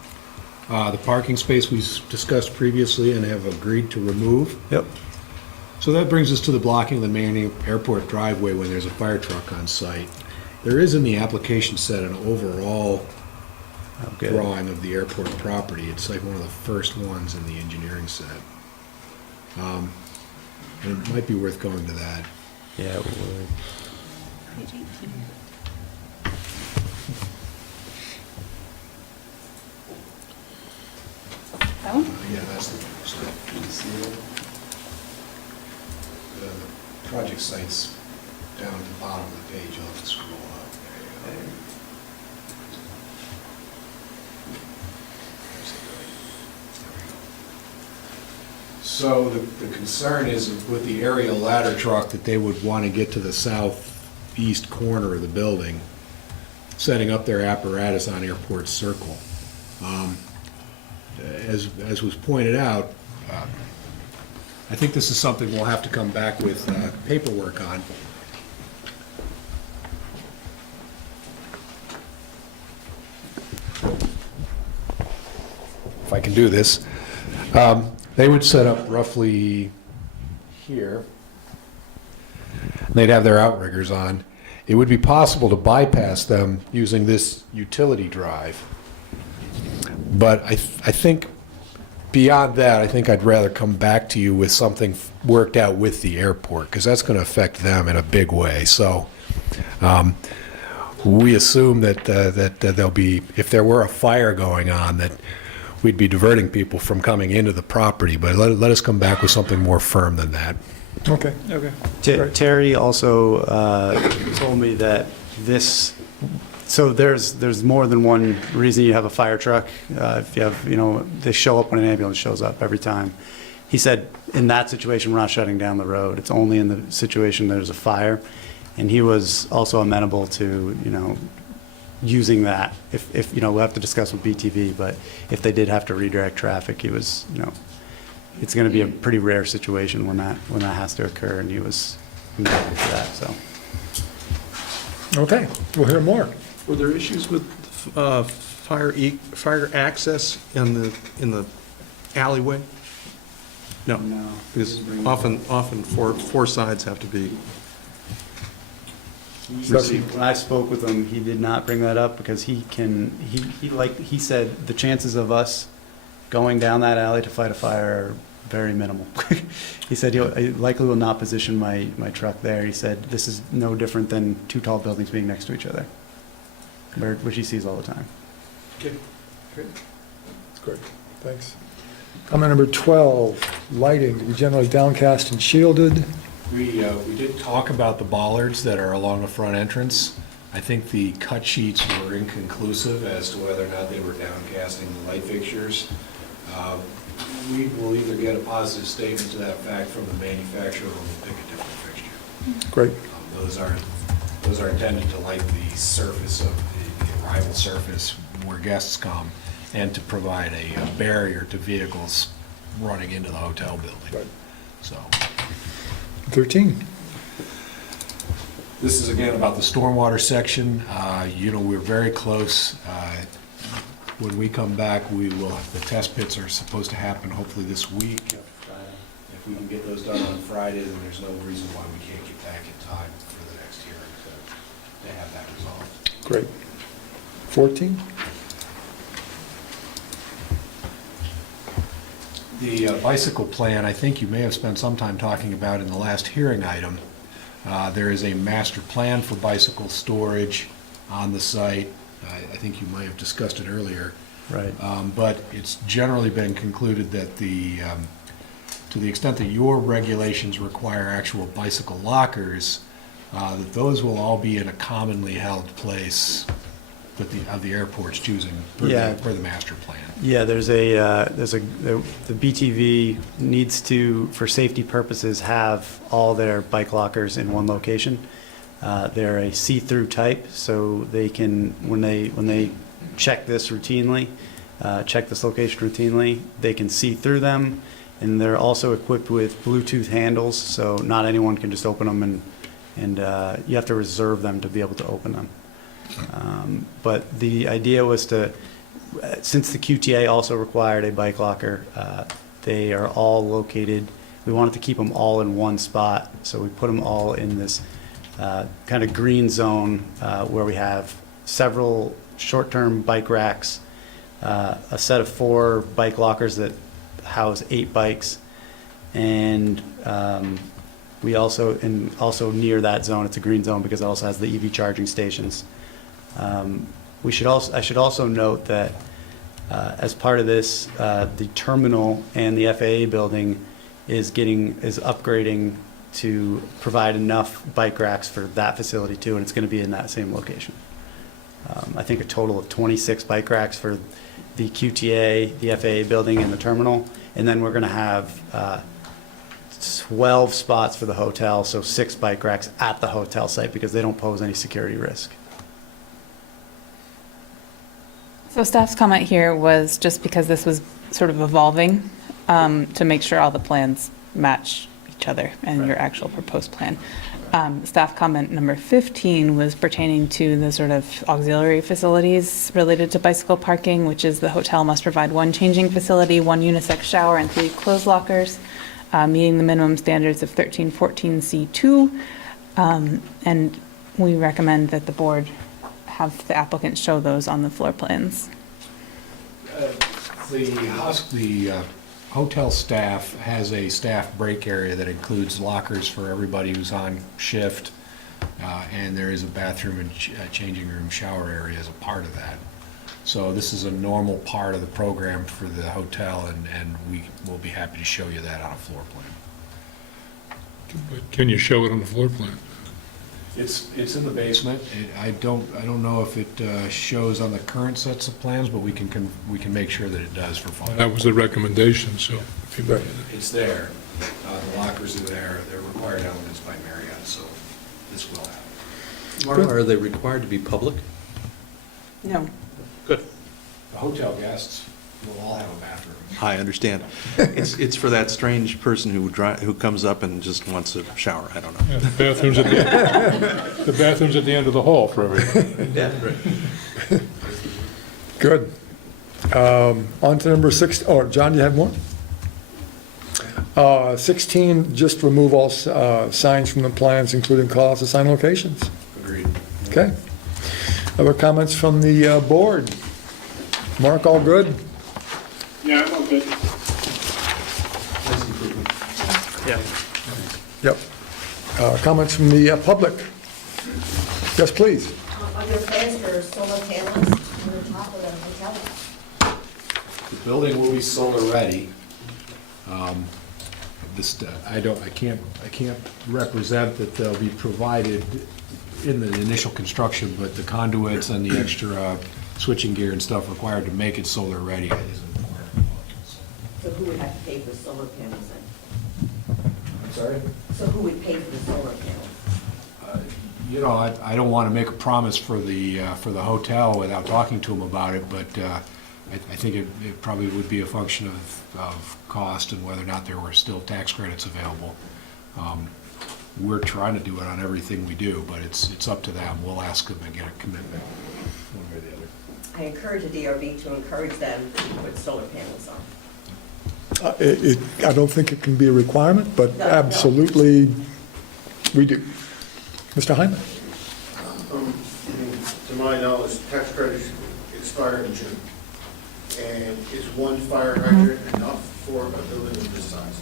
The parking space we discussed previously and have agreed to remove. Yep. So that brings us to the blocking of the main airport driveway when there's a fire truck on site. There is in the application set an overall drawing of the airport property. It's like one of the first ones in the engineering set. And it might be worth going to that. Yeah, it would. That one? Yeah, that's the stuff. The project site's down at the bottom of the page. You'll have to scroll up. There you go. So the concern is with the aerial ladder truck that they would want to get to the southeast corner of the building, setting up their apparatus on Airport Circle. As was pointed out, I think this is something we'll have to come back with paperwork on. If I can do this. They would set up roughly here. They'd have their outriggers on. It would be possible to bypass them using this utility drive. But I think beyond that, I think I'd rather come back to you with something worked out with the airport, because that's going to affect them in a big way. So we assume that there'll be, if there were a fire going on, that we'd be diverting people from coming into the property, but let us come back with something more firm than that. Okay. Terry also told me that so there's more than one reason you have a fire truck. If you have, they show up when an ambulance shows up every time. He said, in that situation, we're not shutting down the road. It's only in the situation there's a fire. And he was also amenable to, using that. If we'll have to discuss with BTV, but if they did have to redirect traffic, he was, it's going to be a pretty rare situation when that has to occur, and he was amenable to that, so. Okay, we'll hear more. Were there issues with fire access in the alleyway? No. No. Because often four sides have to be When I spoke with him, he did not bring that up because he said the chances of us going down that alley to fight a fire are very minimal. He said he likely will not position my truck there. He said this is no different than two tall buildings being next to each other, which he sees all the time. Okay, great. That's great, thanks. Comment number 12, lighting, to be generally downcast and shielded. We did talk about the bollards that are along the front entrance. I think the cut sheets were inconclusive as to whether or not they were downcasting the light fixtures. We will either get a positive statement to that fact from the manufacturer or we'll pick a different fixture. Great. Those are intended to light the surface of the arrival surface where guests come and to provide a barrier to vehicles running into the hotel building. Right. So. 13. This is again about the stormwater section. We're very close. When we come back, the test pits are supposed to happen hopefully this week. If we can get those done on Friday, then there's no reason why we can't get back in time for the next hearing to have that resolved. Great. 14. The bicycle plan, I think you may have spent some time talking about in the last hearing item. There is a master plan for bicycle storage on the site. I think you might have discussed it earlier. Right. But it's generally been concluded that to the extent that your regulations require actual bicycle lockers, that those will all be in a commonly held place of the airport's choosing per the master plan. Yeah, the BTV needs to, for safety purposes, have all their bike lockers in one location. They're a see-through type, so they can, when they check this routinely, check this location routinely, they can see through them, and they're also equipped with Bluetooth handles, so not anyone can just open them, and you have to reserve them to be able to open them. But the idea was to, since the QTA also required a bike locker, they are all located, we wanted to keep them all in one spot, so we put them all in this kind of green zone where we have several short-term bike racks, a set of 4 bike lockers that house 8 bikes, and we also near that zone, it's a green zone because it also has the EV charging stations. I should also note that as part of this, the terminal and the FAA building is upgrading to provide enough bike racks for that facility too, and it's going to be in that same location. I think a total of 26 bike racks for the QTA, the FAA building, and the terminal, and then we're going to have 12 spots for the hotel, so 6 bike racks at the hotel site because they don't pose any security risk. So staff's comment here was just because this was sort of evolving to make sure all the plans match each other and your actual proposed plan. Staff comment number 15 was pertaining to the sort of auxiliary facilities related to bicycle parking, which is the hotel must provide 1 changing facility, 1 unisex shower, and 3 clothes lockers, meeting the minimum standards of 1314C2. And we recommend that the board have the applicant show those on the floor plans. The hotel staff has a staff break area that includes lockers for everybody who's on shift, and there is a bathroom and changing room shower area as a part of that. So this is a normal part of the program for the hotel, and we will be happy to show you that on a floor plan. Can you show it on the floor plan? It's in the basement. I don't know if it shows on the current sets of plans, but we can make sure that it does for fun. That was the recommendation, so. if you- It's there. The lockers are there. They're required elements by Marriott, so this will happen. Are they required to be public? No. Good. The hotel guests will all have a bathroom. I understand. It's for that strange person who comes up and just wants a shower. I don't know. Yeah, the bathrooms at the end of the hall for everyone. Yeah, right. Good. On to number 6, John, do you have more? 16, just remove all signs from the plans, including calls to sign locations. Agreed. Okay. Other comments from the board? Mark, all good? Yeah, I'm okay. Yeah. Yep. Comments from the public? Yes, please. On your plans for solar panels on the top of the hotel? The building will be solar ready. I can't represent that they'll be provided in the initial construction, but the conduits and the extra switching gear and stuff required to make it solar ready is important. So who would have to pay for solar panels then? I'm sorry? So who would pay for the solar panels? You know, I don't want to make a promise for the hotel without talking to them about it, but I think it probably would be a function of cost and whether or not there were still tax credits available. We're trying to do it on everything we do, but it's up to them. We'll ask them and get a commitment one way or the other. I encourage the DRB to encourage them to put solar panels on. I don't think it can be a requirement, but No. absolutely, we do. Mr. Hyman? To my knowledge, tax credits expire in June. And is one fire hydrant enough for a building of this size?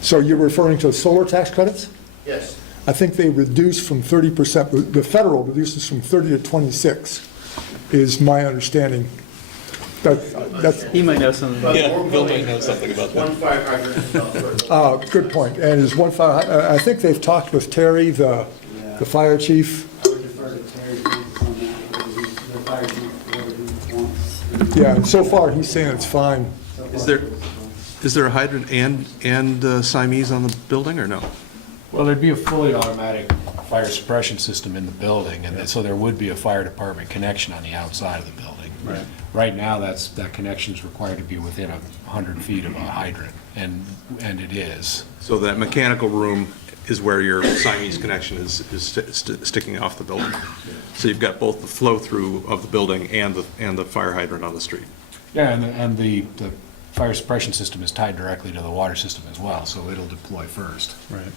So you're referring to solar tax credits? Yes. I think they reduce from 30%, the federal reduces from 30 to 26, is my understanding. That's, He might know something about Yeah, that. Bill might know something about that. One fire hydrant is enough for a good point. And is one fire, I think they've talked with Terry, the fire chief. I would defer to Terry on that, because he's the fire chief, whatever he wants. Yeah, and so far, he's saying it's fine. Is there a hydrant and Siamese on the building, or no? Well, there'd be a fully automatic fire suppression system in the building, and so there would be a fire department connection on the outside of the building. Right now, that connection's required to be within 100 feet of a hydrant, and it is. So that mechanical room is where your Siamese connection is sticking off the building. So you've got both the flow-through of the building and the fire hydrant on the street. Yeah, and the fire suppression system is tied directly to the water system as well, so it'll deploy first. Right.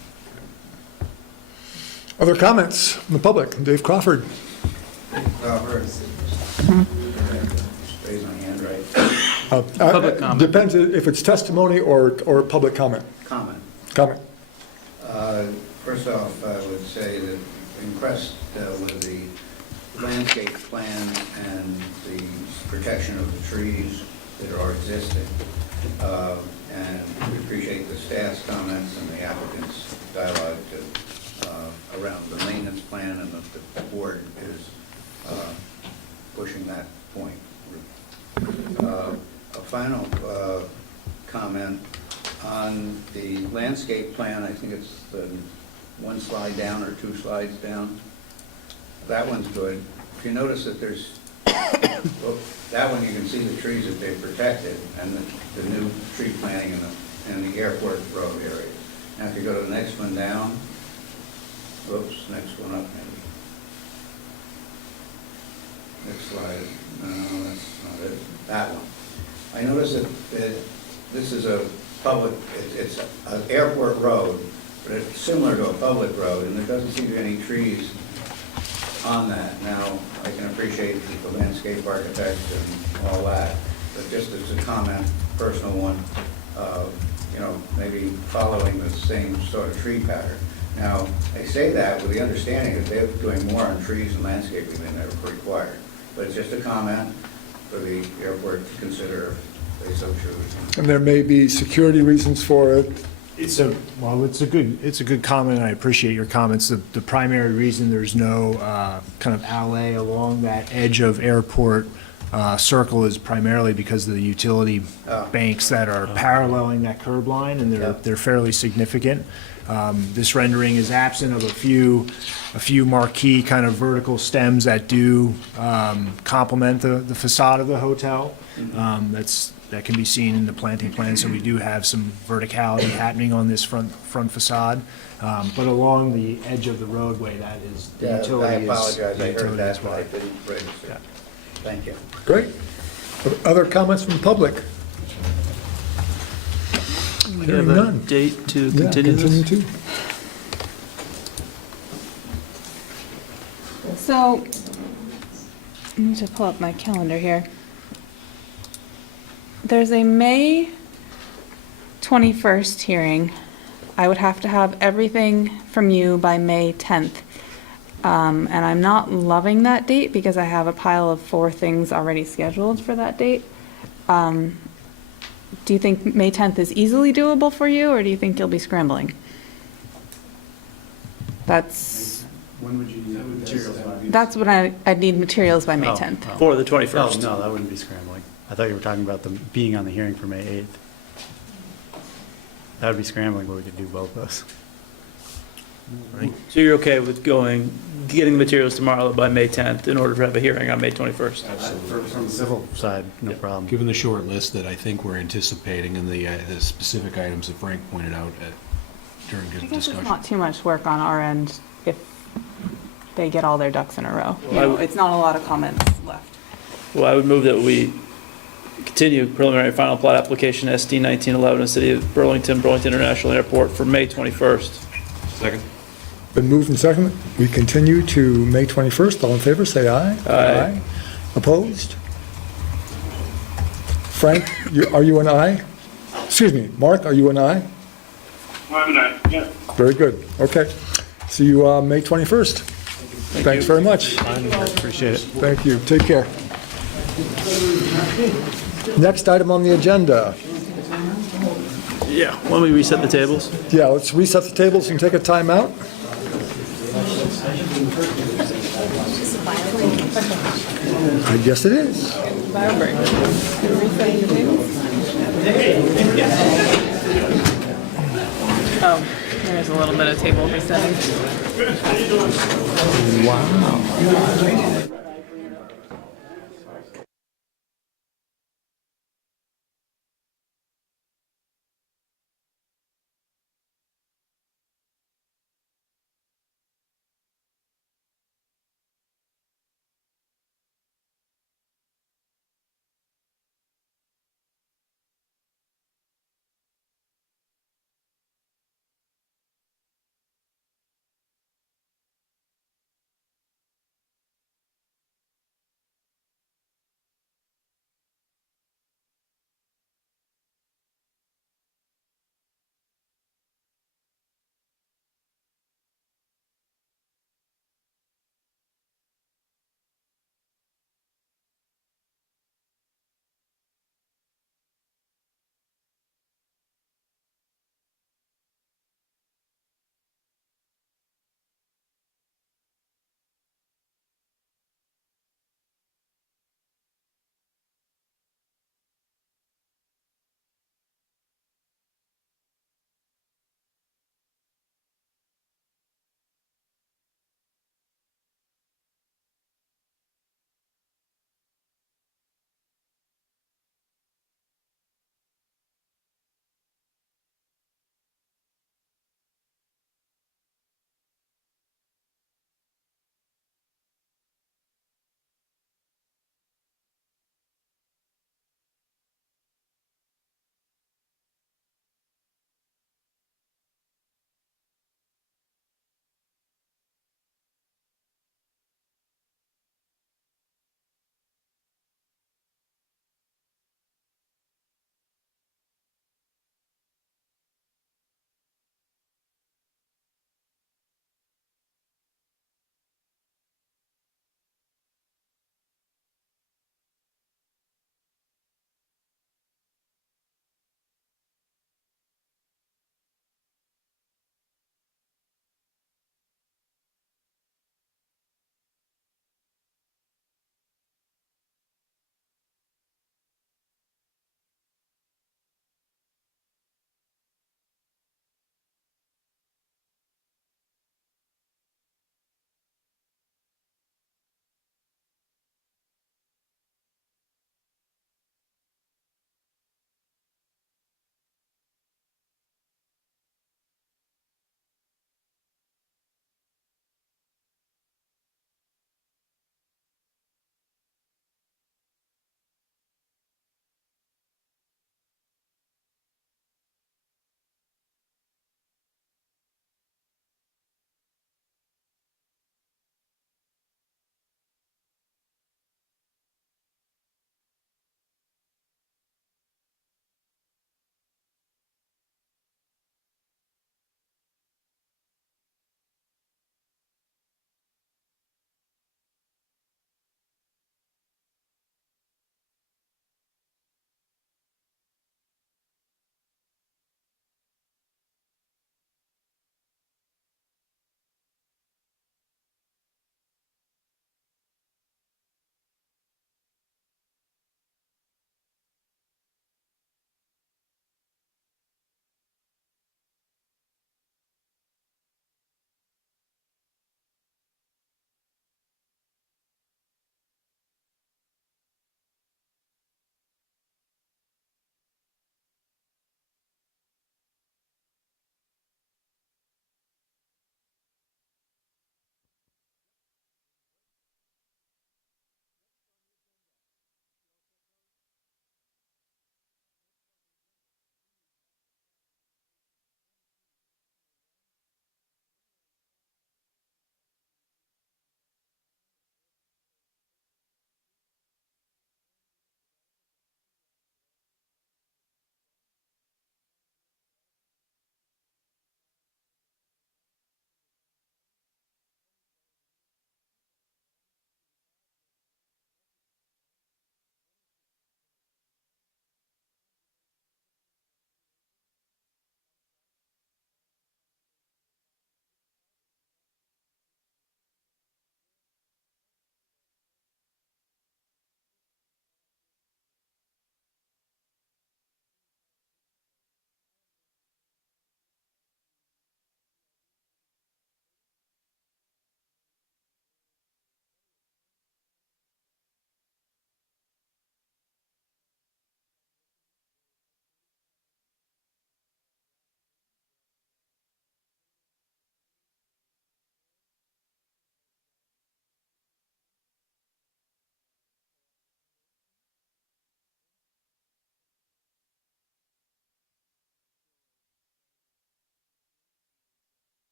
Other comments from the public? Dave Crawford? Raise my hand right. Public comment. Depends if it's testimony or public comment. Comment. Comment. First off, I would say that impressed with the landscape plan and the protection of the trees that are existing. And we appreciate the staff's comments and the applicant's dialogue around the maintenance plan, and the board is pushing that point. A final comment on the landscape plan. I think it's the one slide down or two slides down. That one's good. If you notice that there's, well, that one you can see the trees that they've protected and the new tree planting in the airport road area. Now if you go to the next one down, whoops, next one up maybe. Next slide. No, that's not it. That one. I noticed that this is a public, it's an airport road, but it's similar to a public road, and there doesn't seem to be any trees on that. Now, I can appreciate the landscape architect and all that, but just as a comment, personal one, maybe following the same sort of tree pattern. Now, I say that with the understanding that they're doing more on trees and landscaping than they're required. But it's just a comment for the airport to consider if they so choose. And there may be security reasons for it. It's a good comment, and I appreciate your comments. The primary reason there's no kind of alley along that edge of airport circle is primarily because of the utility banks that are paralleling that curb line, and they're fairly significant. This rendering is absent of a few marquee kind of vertical stems that do complement the facade of the hotel. That can be seen in the planting plan, so we do have some verticality happening on this front facade. But along the edge of the roadway, that is, the utility is. I apologize, I heard that, is but I wide. didn't register. Thank you. Great. Other comments from the public? We Hearing have a none. date to Yeah, continue this? continue to. So, I need to pull up my calendar here. There's a May 21st hearing. I would have to have everything from you by May 10th. And I'm not loving that date because I have a pile of 4 things already scheduled for that date. Do you think May 10th is easily doable for you, or do you think you'll be scrambling? When would you need materials by? That's what I'd need materials by May 10th. For the 21st. No, that wouldn't be scrambling. I thought you were talking about them being on the hearing for May 8th. That would be scrambling, but we could do both those. So you're okay with getting the materials tomorrow by May 10th in order to have a hearing on May 21st? From the civil side, no problem. Given the short list that I think we're anticipating and the specific items that Frank pointed out during I his guess it's discussion. not too much work on our end if they get all their ducks in a row. You Well, know, it's not a lot of comments left. Well, I would move that we continue preliminary final plot application ST 1911 in the city of Burlington, Burlington International Airport for May 21st. Second. Been moved and seconded. We continue to May 21st. All in favor, say aye. Aye. Opposed? Frank, are you an aye? Excuse me, Mark, are you an aye? I'm an aye, yeah. Very good. Okay. See you May 21st. Thanks very much. Appreciate it. Thank you. Take care. Next item on the agenda. Yeah, why don't we reset the tables? Yeah, let's reset the tables and take a timeout. I guess it is. Bio break. Resetting the tables? Oh, there's a little bit of table resetting. Wow.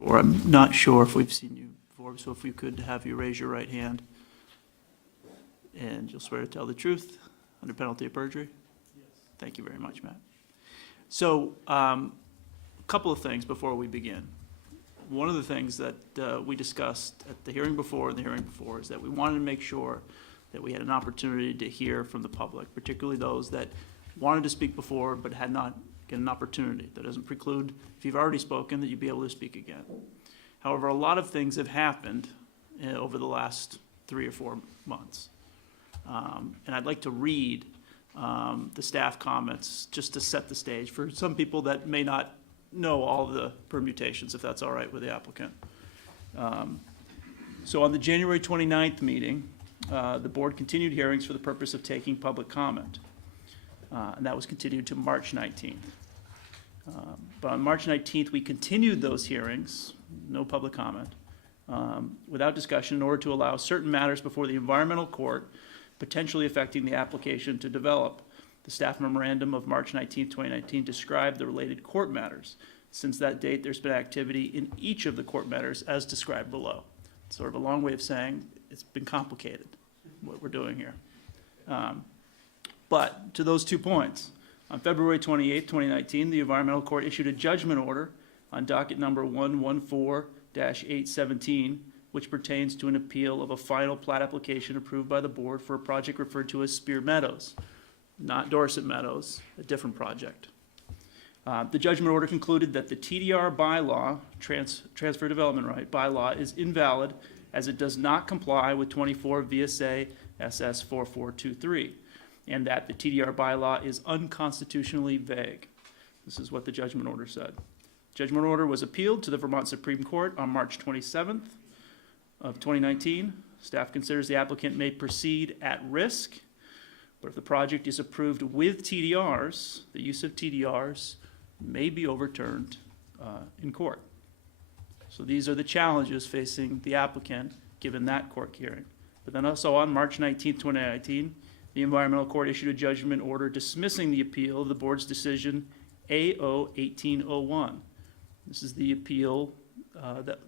Or I'm not sure if we've seen you before, so if we could have you raise your right hand. And you'll swear to tell the truth under penalty of perjury? Yes. Thank you very much, Matt. So, a couple of things before we begin. One of the things that we discussed at the hearing before and the hearing before is that we wanted to make sure that we had an opportunity to hear from the public, particularly those that wanted to speak before but had not get an opportunity. That doesn't preclude, if you've already spoken, that you'd be able to speak again. However, a lot of things have happened over the last 3 or 4 months. And I'd like to read the staff comments just to set the stage for some people that may not know all the permutations, if that's all right with the applicant. So on the January 29th meeting, the board continued hearings for the purpose of taking public comment. And that was continued to March 19th. But on March 19th, we continued those hearings, no public comment, without discussion in order to allow certain matters before the environmental court potentially affecting the application to develop. The staff memorandum of March 19th, 2019 described the related court matters. Since that date, there's been activity in each of the court matters as described below. It's sort of a long way of saying it's been complicated, what we're doing here. But to those 2 points, on February 28, 2019, the Environmental Court issued a judgment order on docket number 114-817, which pertains to an appeal of a final plat application approved by the board for a project referred to as Spear Meadows, not Dorset Meadows, a different project. The judgment order concluded that the TDR bylaw, transfer development right bylaw, is invalid as it does not comply with 24 VSA SS 4423. And that the TDR bylaw is unconstitutionally vague. This is what the judgment order said. Judgment order was appealed to the Vermont Supreme Court on March 27th of 2019. Staff considers the applicant may proceed at risk, but if the project is approved with TDRs, the use of TDRs may be overturned in court. So these are the challenges facing the applicant given that court hearing. But then also on March 19th, 2019, the Environmental Court issued a judgment order dismissing the appeal of the board's decision AO 1801. This is the appeal,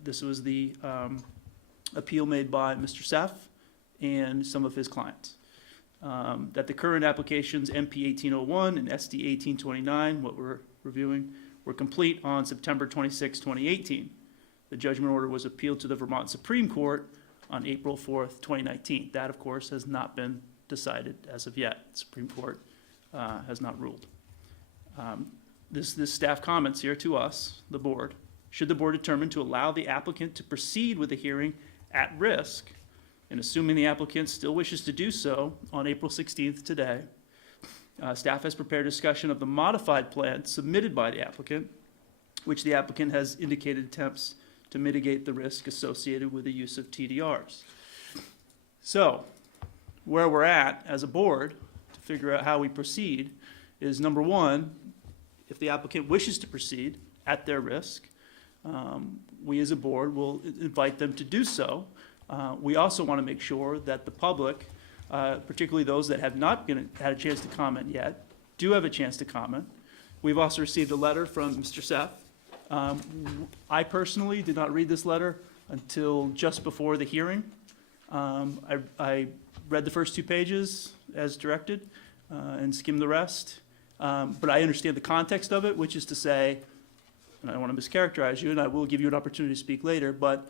this was the appeal made by Mr. Seff and some of his clients. That the current applications MP 1801 and SD 1829, what we're reviewing, were complete on September 26, 2018. The judgment order was appealed to the Vermont Supreme Court on April 4th, 2019. That, of course, has not been decided as of yet. The Supreme Court has not ruled. This staff comments here to us, the board. Should the board determine to allow the applicant to proceed with the hearing at risk, and assuming the applicant still wishes to do so on April 16th today, staff has prepared a discussion of the modified plan submitted by the applicant, which the applicant has indicated attempts to mitigate the risk associated with the use of TDRs. So, where we're at as a board to figure out how we proceed is, number one, if the applicant wishes to proceed at their risk, we as a board will invite them to do so. We also want to make sure that the public, particularly those that have not had a chance to comment yet, do have a chance to comment. We've also received a letter from Mr. Seff. I personally did not read this letter until just before the hearing. I read the first 2 pages as directed and skimmed the rest. But I understand the context of it, which is to say, and I don't want to mischaracterize you, and I will give you an opportunity to speak later, but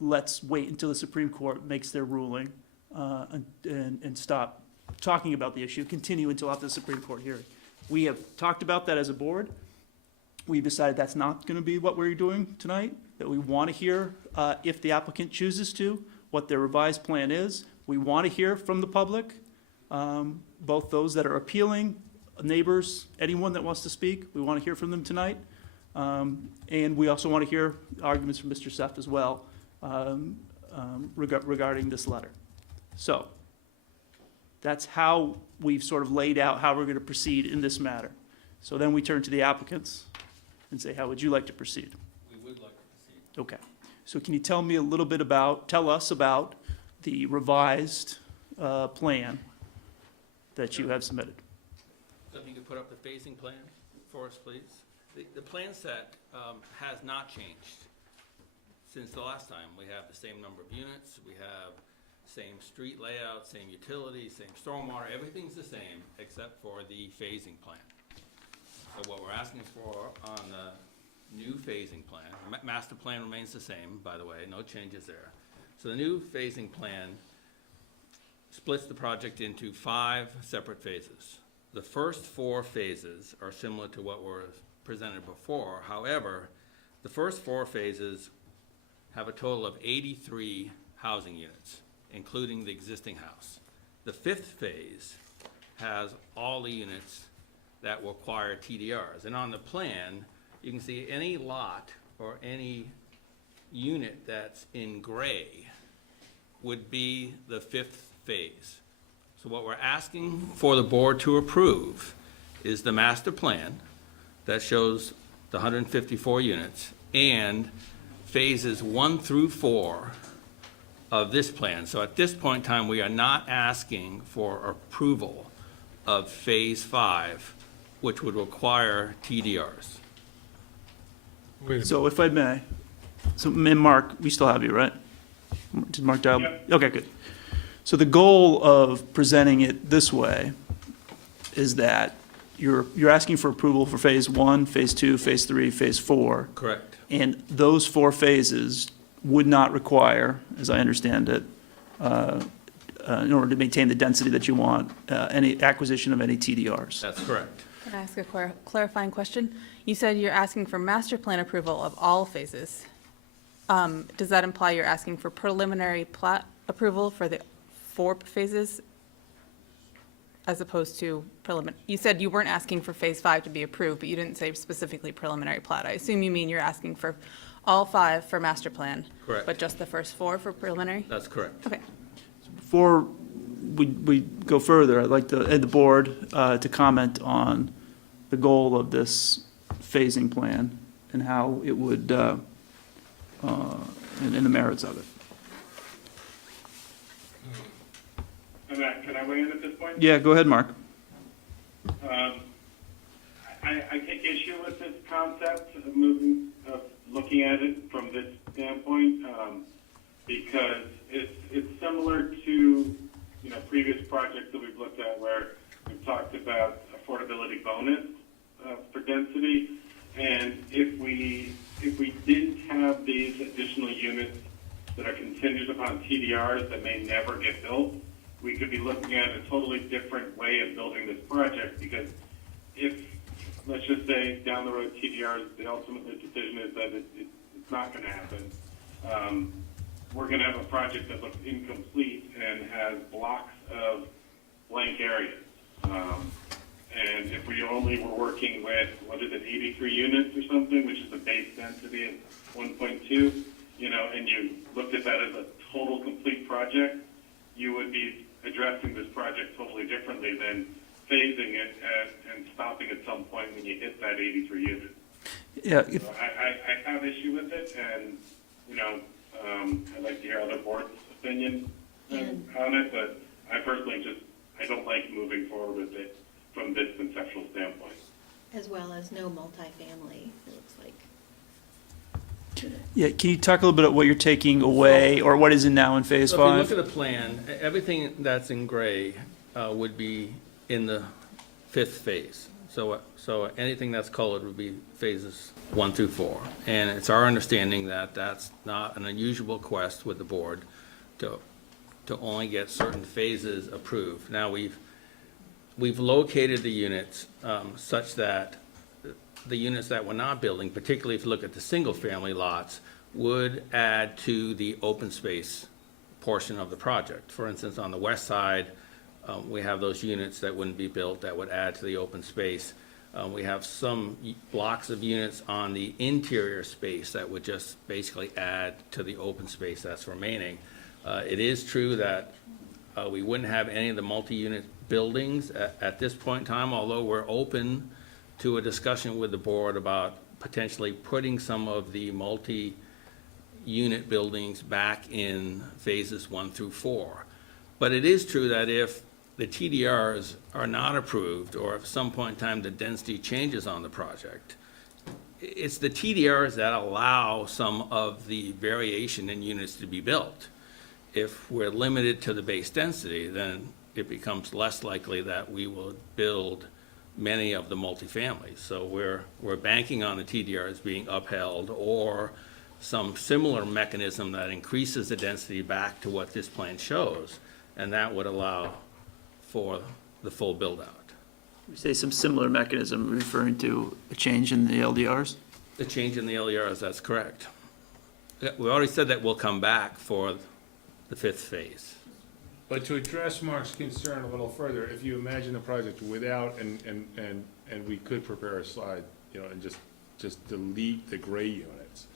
let's wait until the Supreme Court makes their ruling and stop talking about the issue, continue until after the Supreme Court hearing. We have talked about that as a board. We've decided that's not going to be what we're doing tonight, that we want to hear, if the applicant chooses to, what their revised plan is. We want to hear from the public, both those that are appealing, neighbors, anyone that wants to speak. We want to hear from them tonight. And we also want to hear arguments from Mr. Seff as well regarding this letter. So that's how we've sort of laid out how we're going to proceed in this matter. So then we turn to the applicants and say, how would you like to proceed? We would like to proceed. Okay. So can you tell me a little bit tell us about the revised plan that you have submitted? So if you could put up the phasing plan for us, please. The plan set has not changed. since the last time. We have the same number of units, we have same street layout, same utilities, same stormwater, everything's the same except for the phasing plan. So what we're asking for on the new phasing plan, master plan remains the same, by the way, no changes there. So the new phasing plan splits the project into 5 separate phases. The first 4 phases are similar to what were presented before. However, the first 4 phases have a total of 83 housing units, including the existing house. The 5th phase has all the units that require TDRs. And on the plan, you can see any lot or any unit that's in gray would be the 5th phase. So what we're asking for the board to approve is the master plan that shows the 154 units and phases 1 through 4 of this plan. So at this point in time, we are not asking for approval of phase 5, which would require TDRs. So if I may, so Mark, we still have you, right? Did Mark dial? Yep. Okay, good. So the goal of presenting it this way is that you're asking for approval for phase 1, phase 2, phase 3, phase 4. Correct. And those 4 phases would not require, as I understand it, in order to maintain the density that you want, any acquisition of any TDRs. That's correct. Can I ask a clarifying question? You said you're asking for master plan approval of all phases. Does that imply you're asking for preliminary plat approval for the 4 phases as opposed to preliminary? You said you weren't asking for phase 5 to be approved, but you didn't say specifically preliminary plat. I assume you mean you're asking for all 5 for master plan. Correct. But just the first 4 for preliminary? That's correct. Okay. Before we go further, I'd like the board to comment on the goal of this phasing plan and how it would, and the merits of it. Can I weigh in at this point? Yeah, go ahead, Mark. I take issue with this concept of looking at it from this standpoint, because it's similar to, previous projects that we've looked at where we've talked about affordability bonus for density. And if we didn't have these additional units that are contingent upon TDRs that may never get built, we could be looking at a totally different way of building this project, because if, let's just say, down the road TDRs, the ultimate decision is that it's not going to happen, we're going to have a project that looks incomplete and has blocks of blank areas. And if we only were working with, 83 units or something, which is the base density of 1.2, and you looked at that as a total complete project, you would be addressing this project totally differently than phasing it and stopping at some point when you hit that 83 units. Yeah. So I have issue with it, and, I'd like to hear other boards' opinion on it, but I personally I don't like moving forward with it from this conceptual standpoint. As well as no multifamily, it looks like. Yeah, can you talk a little bit about what you're taking away or what is in now in phase 5? So if you look at the plan, everything that's in gray would be in the 5th phase. So anything that's colored would be phases 1 through 4. And it's our understanding that that's not an unusual request with the board to only get certain phases approved. Now, we've located the units such that the units that we're not building, particularly if you look at the single-family lots, would add to the open space portion of the project. For instance, on the west side, we have those units that wouldn't be built that would add to the open space. We have some blocks of units on the interior space that would just basically add to the open space that's remaining. It is true that we wouldn't have any of the multi-unit buildings at this point in time, although we're open to a discussion with the board about potentially putting some of the multi-unit buildings back in phases 1 through 4. But it is true that if the TDRs are not approved, or at some point in time the density changes on the project, it's the TDRs that allow some of the variation in units to be built. If we're limited to the base density, then it becomes less likely that we will build many of the multifamilies. So we're banking on the TDRs being upheld, or some similar mechanism that increases the density back to what this plan shows, and that would allow for the full build-out. You say some similar mechanism, referring to a change in the LDRs? The change in the LDRs, that's correct. We already said that we'll come back for the fifth phase. But to address Mark's concern a little further, if you imagine the project without, and we could prepare a slide, you know, and just delete the gray units,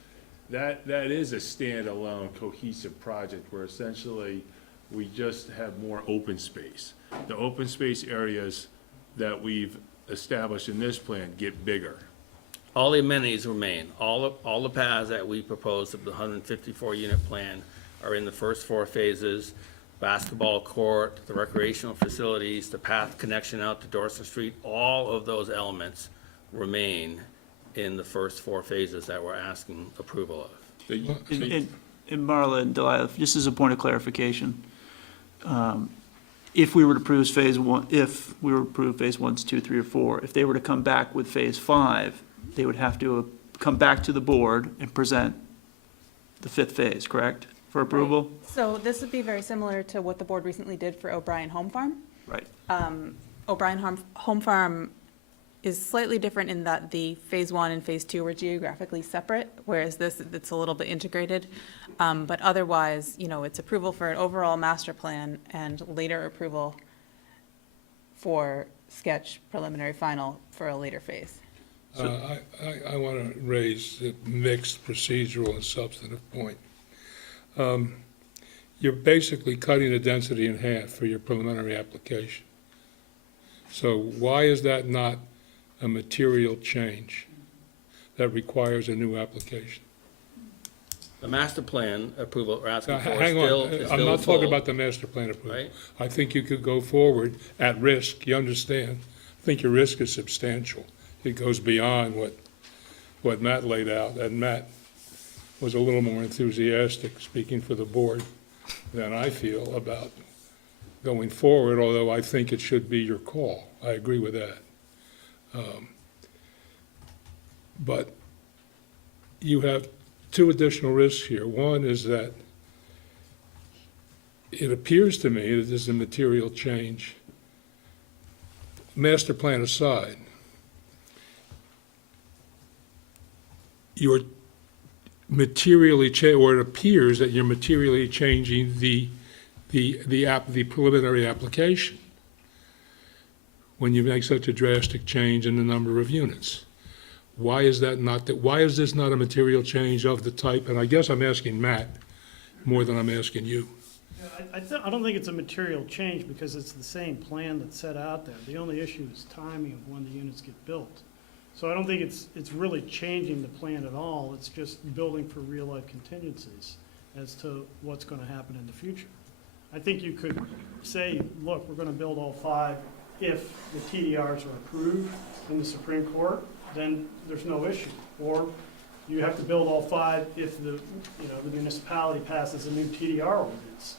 that is a standalone cohesive project where essentially we just have more open space. The open space areas that we've established in this plan get bigger. All the amenities remain. All the paths that we proposed of the 154 unit plan are in the first 4 phases. Basketball court, the recreational facilities, the path connection out to Dorset Street, all of those elements remain in the first 4 phases that we're asking approval of. And Marla and Delilah, just as a point of clarification, if we were to approve phase 1, if we were to approve phase 1, 2, 3, or 4, if they were to come back with phase 5, they would have to come back to the board and present the 5th phase, correct, for approval? So this would be very similar to what the board recently did for O'Brien Home Farm. Right. O'Brien Home Farm is slightly different in that the phase 1 and phase 2 were geographically separate, whereas this, it's a little bit integrated. But otherwise, you know, it's approval for an overall master plan and later approval for sketch, preliminary, final for a later phase. I want to raise a mixed procedural and substantive point. You're basically cutting the density in half for your preliminary application. So why is that not a material change that requires a new application? The master plan approval we're asking for Hang is on, still I'm not full. talking about the master plan approval. Right. I think you could go forward at risk, you understand? I think your risk is substantial. It goes beyond what Matt laid out, and Matt was a little more enthusiastic, speaking for the board, than I feel about going forward, although I think it should be your call. I agree with that. But you have 2 additional risks here. One is that it appears to me that this is a material change. Master plan aside, you're materially or it appears that you're materially changing the preliminary application when you make such a drastic change in the number of units. Why is that not why is this not a material change of the type? And I guess I'm asking Matt more than I'm asking you. I don't think it's a material change because it's the same plan that's set out there. The only issue is timing of when the units get built. So I don't think it's really changing the plan at all. It's just building for real-life contingencies as to what's going to happen in the future. I think you could say, look, we're going to build all 5 if the TDRs are approved in the Supreme Court, then there's no issue. Or you have to build all 5 if the municipality passes a new TDR ordinance.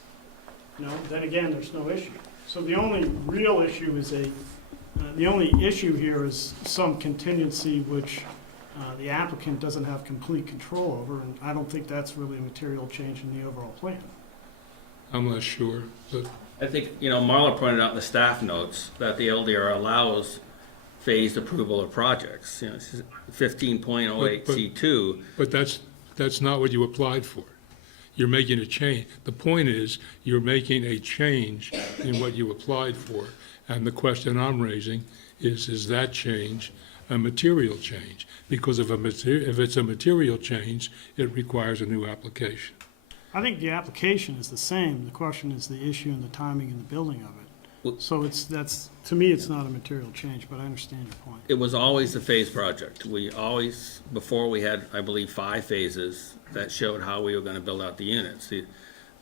Then again, there's no issue. So the only real issue is the only issue here is some contingency which the applicant doesn't have complete control over, and I don't think that's really a material change in the overall plan. I'm not sure, but I think, Marla pointed out in the staff notes that the LDR allows phased approval of projects, 15.08C2. But that's not what you applied for. You're making a change. The point is, you're making a change in what you applied for. And the question I'm raising is that change a material change? Because if it's a material change, it requires a new application. I think the application is the same. The question is the issue and the timing and the building of it. So to me, it's not a material change, but I understand your point. It was always a phase project. Before we had, I believe, 5 phases that showed how we were going to build out the units.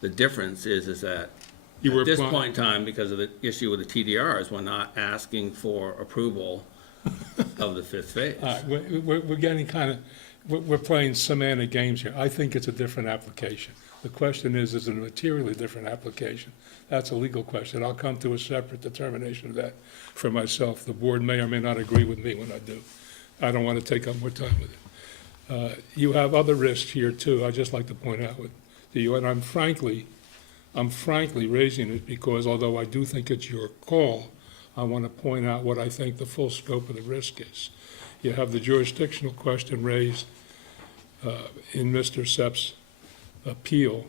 The difference is that at this point in time, because of the issue with the TDRs, we're not asking for approval of the fifth phase. All right, we're getting kind of, we're playing semantic games here. I think it's a different application. The question is it a materially different application? That's a legal question. I'll come to a separate determination of that for myself. The board may or may not agree with me when I do. I don't want to take up more time with it. You have other risks here too, I'd just like to point out to you, and I'm frankly raising it because although I do think it's your call, I want to point out what I think the full scope of the risk is. You have the jurisdictional question raised in Mr. Sepp's appeal.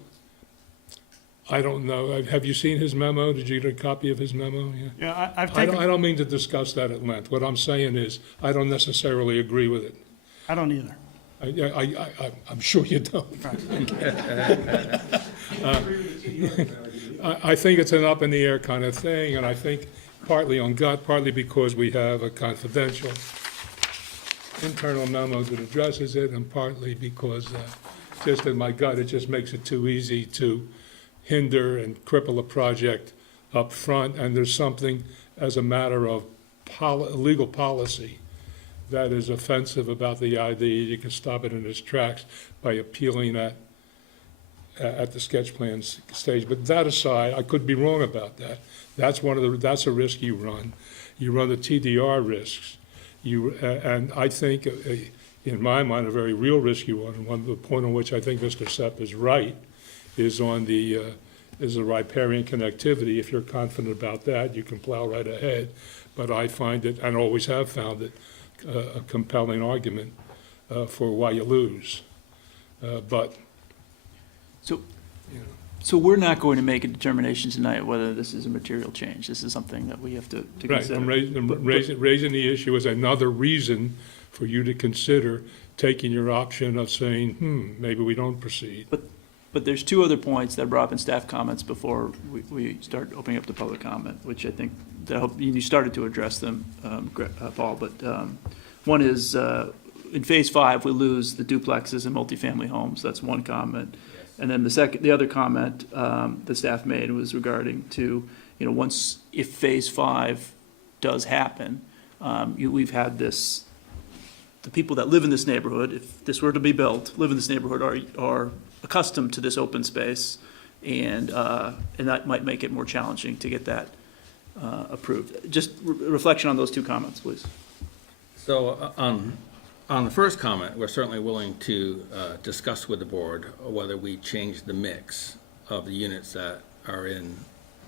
I don't know, have you seen his memo? Did you get a copy of his memo? Yeah, I've I taken, don't mean to discuss that at length. What I'm saying is, I don't necessarily agree with it. I don't either. I'm sure you don't. I think it's an up-in-the-air kind of thing, and I think partly on gut, partly because we have a confidential internal memo that addresses it, and partly because, just in my gut, it just makes it too easy to hinder and cripple a project up front, and there's something as a matter of legal policy that is offensive about the idea you can stop it in its tracks by appealing at the sketch plan stage. But that aside, I could be wrong about that. That's a risk you run. You run the TDR risks. And I think, in my mind, a very real risk you run, and one the point on which I think Mr. Sepp is right, is on the riparian connectivity. If you're confident about that, you can plow right ahead. But I find it, and always have found it, a compelling argument for why you lose. So we're not going to make a determination tonight whether this is a material change. This is something that we have to Right, consider. I'm raising the issue as another reason for you to consider taking your option of saying, maybe we don't proceed. But there's two other points that are brought up in staff comments before we start opening up to public comment, which I think, you started to address them, Paul, but one is, in phase 5, we lose the duplexes and multifamily homes. That's one comment. And then the other comment the staff made was regarding to, if phase 5 does happen, we've had this, the people that live in this neighborhood, if this were to be built, live in this neighborhood are accustomed to this open space, and that might make it more challenging to get that approved. Just reflection on those two comments, please. So on the first comment, we're certainly willing to discuss with the board whether we change the mix of the units that are in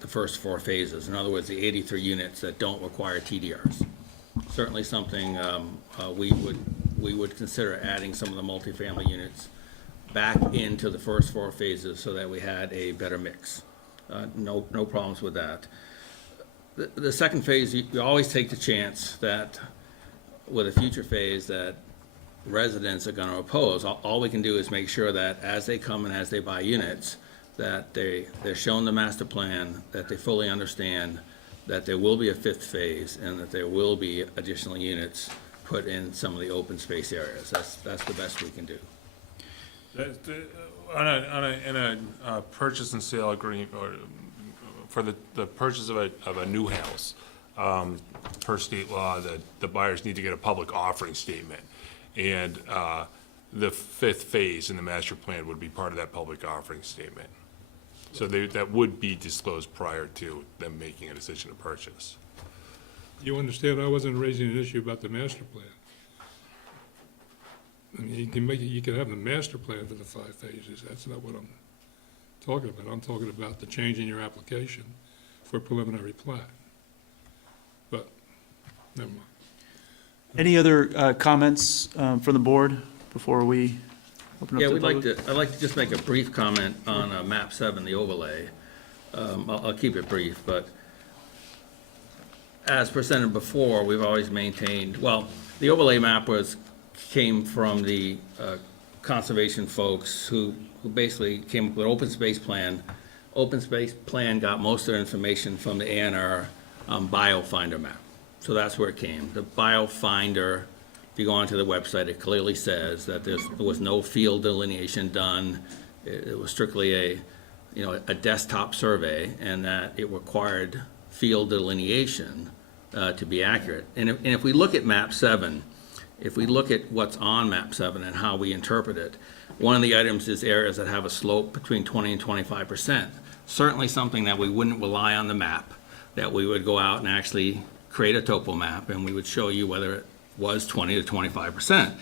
the first 4 phases. In other words, the 83 units that don't require TDRs. Certainly something we would consider adding some of the multifamily units back into the first 4 phases so that we had a better mix. No problems with that. The second phase, you always take the chance that with a future phase that residents are going to oppose. All we can do is make sure that as they come and as they buy units, that they're shown the master plan, that they fully understand that there will be a 5th phase and that there will be additional units put in some of the open space areas. That's the best we can do. In a purchase and sale agreement, or for the purchase of a new house, per state law, the buyers need to get a public offering statement. And the 5th phase in the master plan would be part of that public offering statement. So that would be disclosed prior to them making a decision to purchase. You understand I wasn't raising an issue about the master plan. I mean, you can have the master plan for the 5 phases. That's not what I'm talking about. I'm talking about the change in your application for preliminary plat. But, never mind. Any other comments from the board before we open up to the public? I'd like to just make a brief comment on map 7, the overlay. I'll keep it brief, but as presented before, we've always maintained, well, the overlay map came from the conservation folks who basically came up with an open space plan. Open space plan got most of their information from the A&R BioFinder map. So that's where it came. The BioFinder, if you go onto the website, it clearly says that there was no field delineation done. It was strictly a desktop survey, and that it required field delineation to be accurate. And if we look at map 7, if we look at what's on map 7 and how we interpret it, one of the items is areas that have a slope between 20 and 25%. Certainly something that we wouldn't rely on the map, that we would go out and actually create a topo map, and we would show you whether it was 20 to 25%.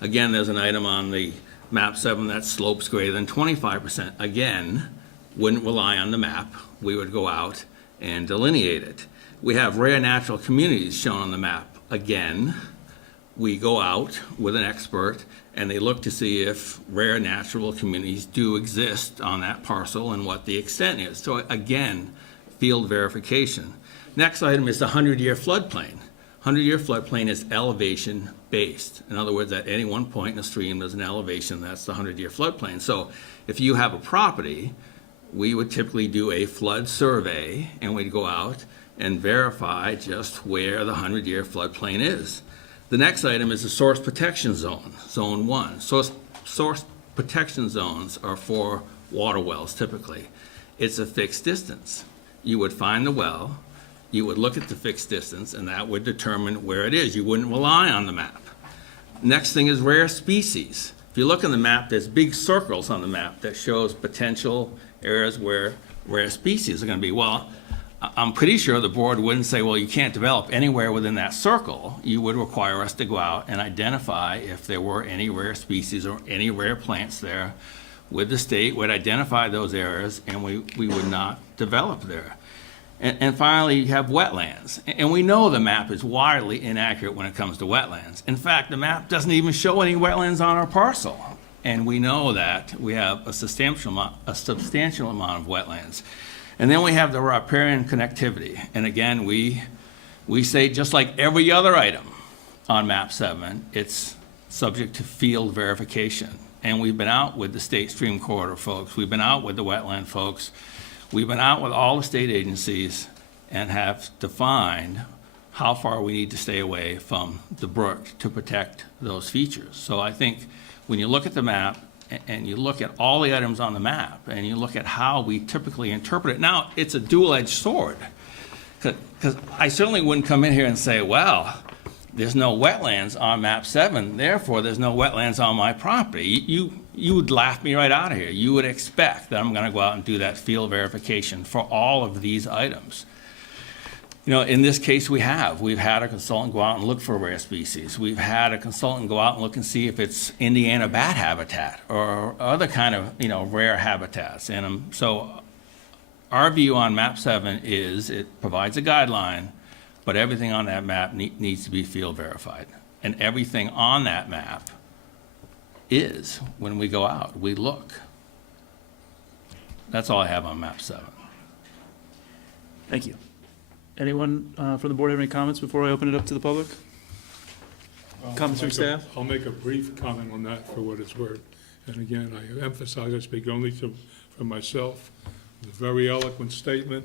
Again, there's an item on the map 7 that slopes greater than 25%. Again, wouldn't rely on the map. We would go out and delineate it. We have rare natural communities shown on the map. Again, we go out with an expert and they look to see if rare natural communities do exist on that parcel and what the extent is. So again, field verification. Next item is the 100-year floodplain. 100-year floodplain is elevation-based. In other words, at any one point in a stream, there's an elevation, that's the 100-year floodplain. So if you have a property, we would typically do a flood survey, and we'd go out and verify just where the 100-year floodplain is. The next item is the source protection zone, zone 1. Source protection zones are for water wells typically. It's a fixed distance. You would find the well, you would look at the fixed distance, and that would determine where it is. You wouldn't rely on the map. Next thing is rare species. If you look on the map, there's big circles on the map that shows potential areas where rare species are going to be. Well, I'm pretty sure the board wouldn't say, well, you can't develop anywhere within that circle. You would require us to go out and identify if there were any rare species or any rare plants there with the state, would identify those areas, and we would not develop there. And finally, you have wetlands. And we know the map is wildly inaccurate when it comes to wetlands. In fact, the map doesn't even show any wetlands on our parcel. And we know that we have a substantial amount of wetlands. And then we have the riparian connectivity. And again, we say just like every other item on map 7, it's subject to field verification. And we've been out with the state stream corridor folks. We've been out with the wetland folks. We've been out with all the state agencies and have defined how far we need to stay away from the brook to protect those features. So I think when you look at the map and you look at all the items on the map and you look at how we typically interpret it, now it's a dual-edged sword. Because I certainly wouldn't come in here and say, well, there's no wetlands on map 7, therefore there's no wetlands on my property. You would laugh me right out of here. You would expect that I'm going to go out and do that field verification for all of these items. You know, in this case, we've had a consultant go out and look for rare species. We've had a consultant go out and look and see if it's Indiana bat habitat or other kind of, rare habitats. And so our view on map 7 is it provides a guideline, but everything on that map needs to be field verified. And everything on that map is, when we go out, we look. That's all I have on map 7. Thank you. Anyone from the board have any comments before I open it up to the public? Comments from staff? I'll make a brief comment on that for what it's worth. And again, I emphasize, I speak only for myself. A very eloquent statement.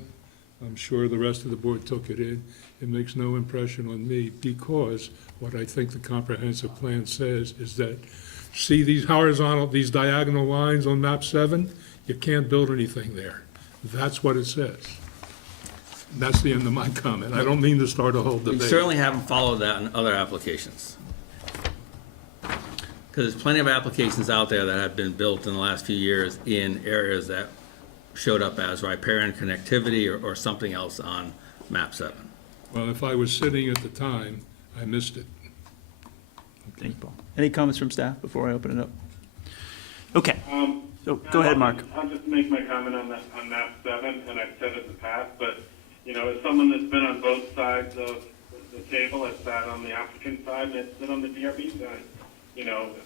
I'm sure the rest of the board took it in. It makes no impression on me because what I think the comprehensive plan says is that, see these diagonal lines on map 7? You can't build anything there. That's what it says. That's the end of my comment. I don't mean to start a whole debate. We certainly haven't followed that in other applications. Because there's plenty of applications out there that have been built in the last few years in areas that showed up as riparian connectivity or something else on map 7. Well, if I was sitting at the time, I missed it. Thank you, Paul. Any comments from staff before I open it up? Okay. So go ahead, Mark. I'll just make my comment on map 7, and I've said it in the past, but, as someone that's been on both sides of the table, I've sat on the applicant side and I've been on the DRB side,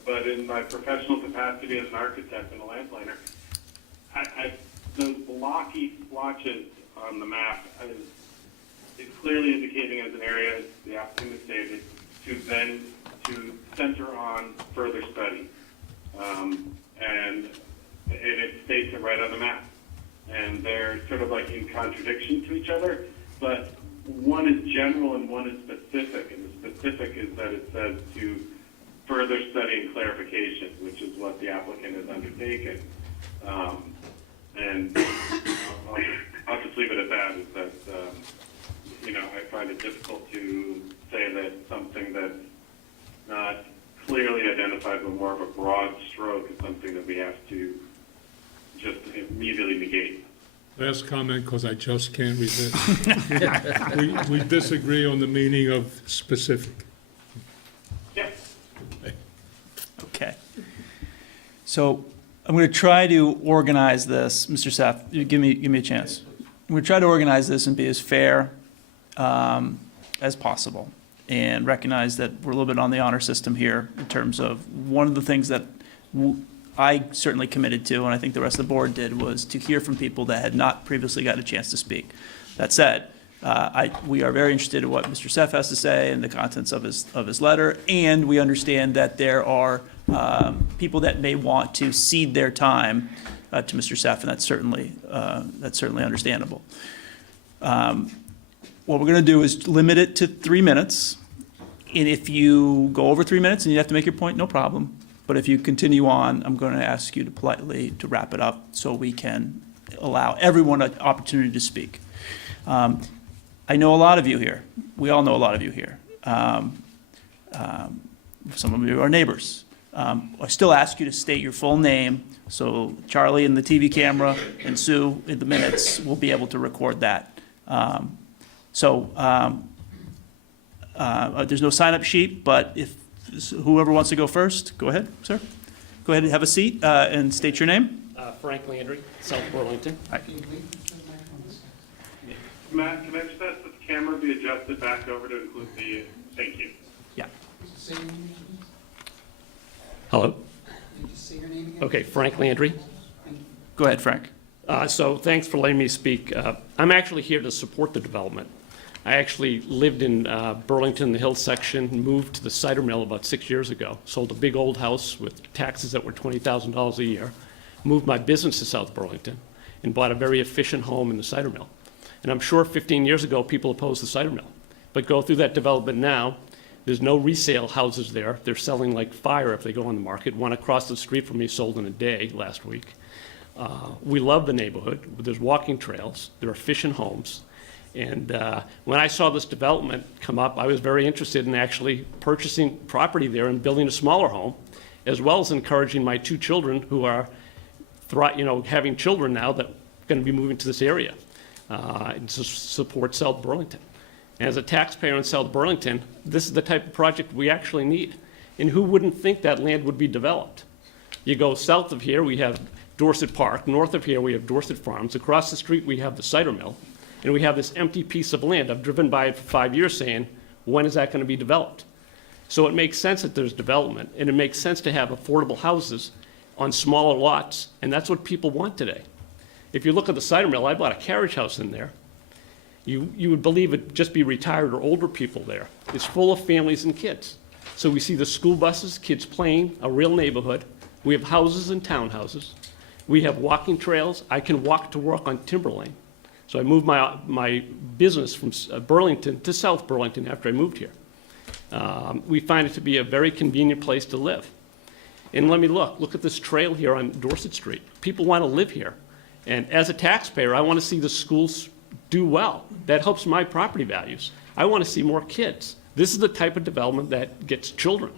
but in my professional capacity as an architect and a land planner, those blocky splotches on the map is clearly indicating as an area, as the applicant has stated, to center on further study. And it states it right on the map. And they're sort of like in contradiction to each other, but one is general and one is specific. And the specific is that it says to further study and clarification, which is what the applicant has undertaken. And I'll just leave it at that, is that, if find it difficult to say that something that's not clearly identified, but more of a broad stroke is something that we have to just immediately negate. Last comment, because I just can't resist. We disagree on the meaning of specific. Okay. So I'm going to try to organize this, Mr. Saff, give me a chance. I'm going to try to organize this and be as fair as possible, and recognize that we're a little bit on the honor system here in terms of one of the things that I certainly committed to, and I think the rest of the board did, was to hear from people that had not previously got a chance to speak. That said, we are very interested in what Mr. Seff has to say and the contents of his letter, and we understand that there are people that may want to cede their time to Mr. Seff, and that's certainly understandable. What we're going to do is limit it to 3 minutes, and if you go over 3 minutes and you have to make your point, no problem. But if you continue on, I'm going to ask you to politely to wrap it up so we can allow everyone an opportunity to speak. I know a lot of you here. We all know a lot of you here. Some of you are neighbors. I still ask you to state your full name, so Charlie in the TV camera and Sue in the minutes will be able to record that. There's no sign-up sheet, but if whoever wants to go first, go ahead, sir. Go ahead and have a seat and state your name. Frank Landry, South Burlington. Matt, can I just ask that the camera be adjusted back over to include the, thank you. Yeah. Hello? Okay, Frank Landry. Go ahead, Frank. So thanks for letting me speak. I'm actually here to support the development. I actually lived in Burlington, the Hill section, moved to the cider mill about 6 years ago, sold a big old house with taxes that were $20,000 a year, moved my business to South Burlington, and bought a very efficient home in the cider mill. And I'm sure 15 years ago, people opposed the cider mill. But go through that development now, there's no resale houses there. They're selling like fire if they go on the market. One across the street from me sold in a day last week. We love the neighborhood. There's walking trails. There are efficient homes. And when I saw this development come up, I was very interested in actually purchasing property there and building a smaller home, as well as encouraging my 2 children who are, having children now that are going to be moving to this area and to support South Burlington. And as a taxpayer in South Burlington, this is the type of project we actually need. And who wouldn't think that land would be developed? You go south of here, we have Dorset Park. North of here, we have Dorset Farms. Across the street, we have the cider mill. And we have this empty piece of land. I've driven by it for 5 years saying, when is that going to be developed? So it makes sense that there's development, and it makes sense to have affordable houses on smaller lots, and that's what people want today. If you look at the cider mill, I bought a carriage house in there. You would believe it'd just be retired or older people there. It's full of families and kids. So we see the school buses, kids playing, a real neighborhood. We have houses and townhouses. We have walking trails. I can walk to work on Timberlane. So I moved my business from Burlington to South Burlington after I moved here. We find it to be a very convenient place to live. And let me look at this trail here on Dorset Street. People want to live here. And as a taxpayer, I want to see the schools do well. That helps my property values. I want to see more kids. This is the type of development that gets children.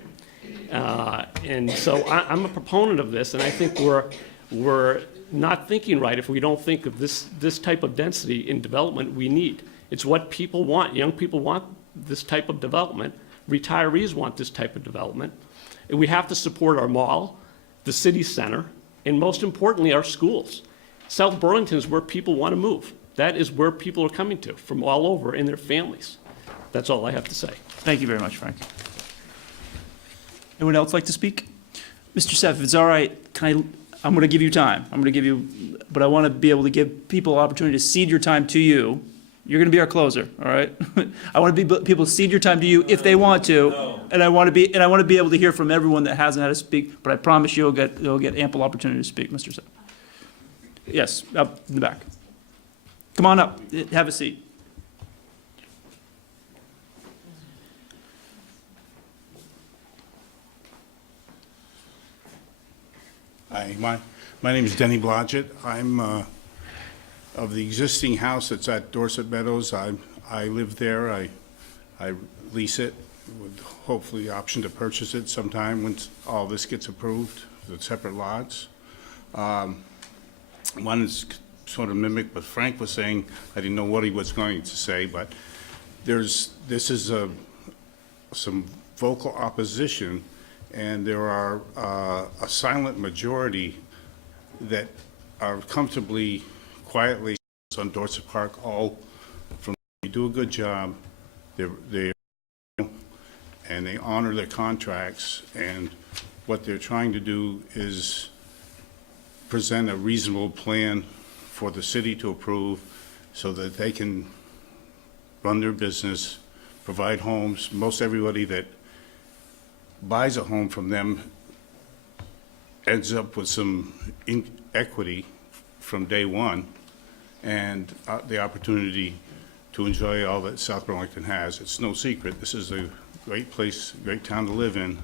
And so I'm a proponent of this, and I think we're not thinking right if we don't think of this type of density in development we need. It's what people want. Young people want this type of development. Retirees want this type of development. And we have to support our mall, the city center, and most importantly, our schools. South Burlington is where people want to move. That is where people are coming to from all over and their families. That's all I have to say. Thank you very much, Frank. Anyone else like to speak? Mr. Seff, if it's all right, I'm going to give you time. But I want to be able to give people an opportunity to cede your time to you. You're going to be our closer, all right? I want to be people to cede your time to you if they want to, and I want to be able to hear from everyone that hasn't had to speak. But I promise you'll get ample opportunity to speak, Mr. Seff. Yes, up in the back. Come on up. Have a seat. Hi, my name is Denny Blodgett. I'm of the existing house that's at Dorset Meadows. I live there. I lease it with hopefully the option to purchase it sometime once all this gets approved, the separate lots. One is sort of mimic what Frank was saying. I didn't know what he was going to say, but this is some vocal opposition, and there are a silent majority that are comfortably, quietly on Dorset Park, all from, they do a good job, and they honor their contracts, and what they're trying to do is present a reasonable plan for the city to approve so that they can run their business, provide homes. Most everybody that buys a home from them ends up with some equity from day one, and the opportunity to enjoy all that South Burlington has. It's no secret, this is a great place, great town to live in,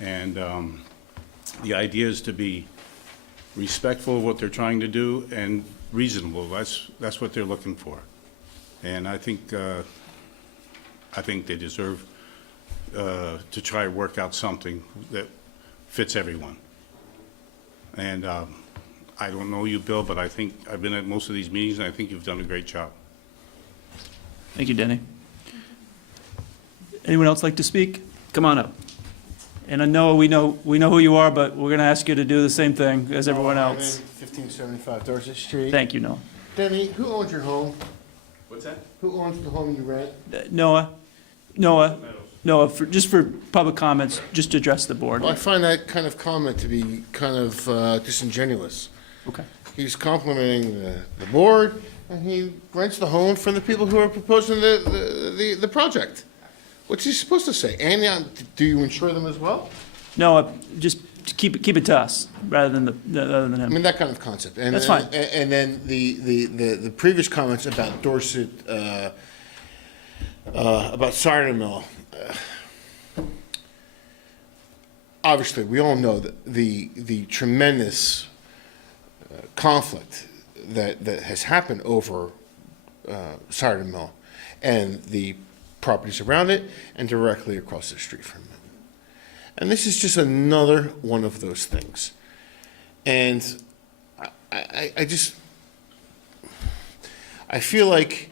and the idea is to be respectful of what they're trying to do and reasonable. That's what they're looking for, and I think they deserve to try to work out something that fits everyone. And I don't know you, Bill, but I think I've been at most of these meetings, and I think you've done a great job. Thank you, Denny. Anyone else like to speak? Come on up. And I know we know who you are, but we're going to ask you to do the same thing as everyone else. 1575 Dorset Street. Thank you, Noah. Denny, who owns your home? What's that? Who owns the home you rent? Noah, just for public comments, just to address the board. Well, I find that kind of comment to be kind of disingenuous. Okay. He's complimenting the board, and he rents the home from the people who are proposing the project. What's he supposed to say? And do you insure them as well? Noah, just keep it to us rather than him. I mean, that kind of concept. And That's fine. And then the previous comments about Dorset, about Cider Mill. Obviously, we all know that the tremendous conflict that has happened over Cider Mill and the properties around it and directly across the street from it. And this is just another one of those things. And I feel like,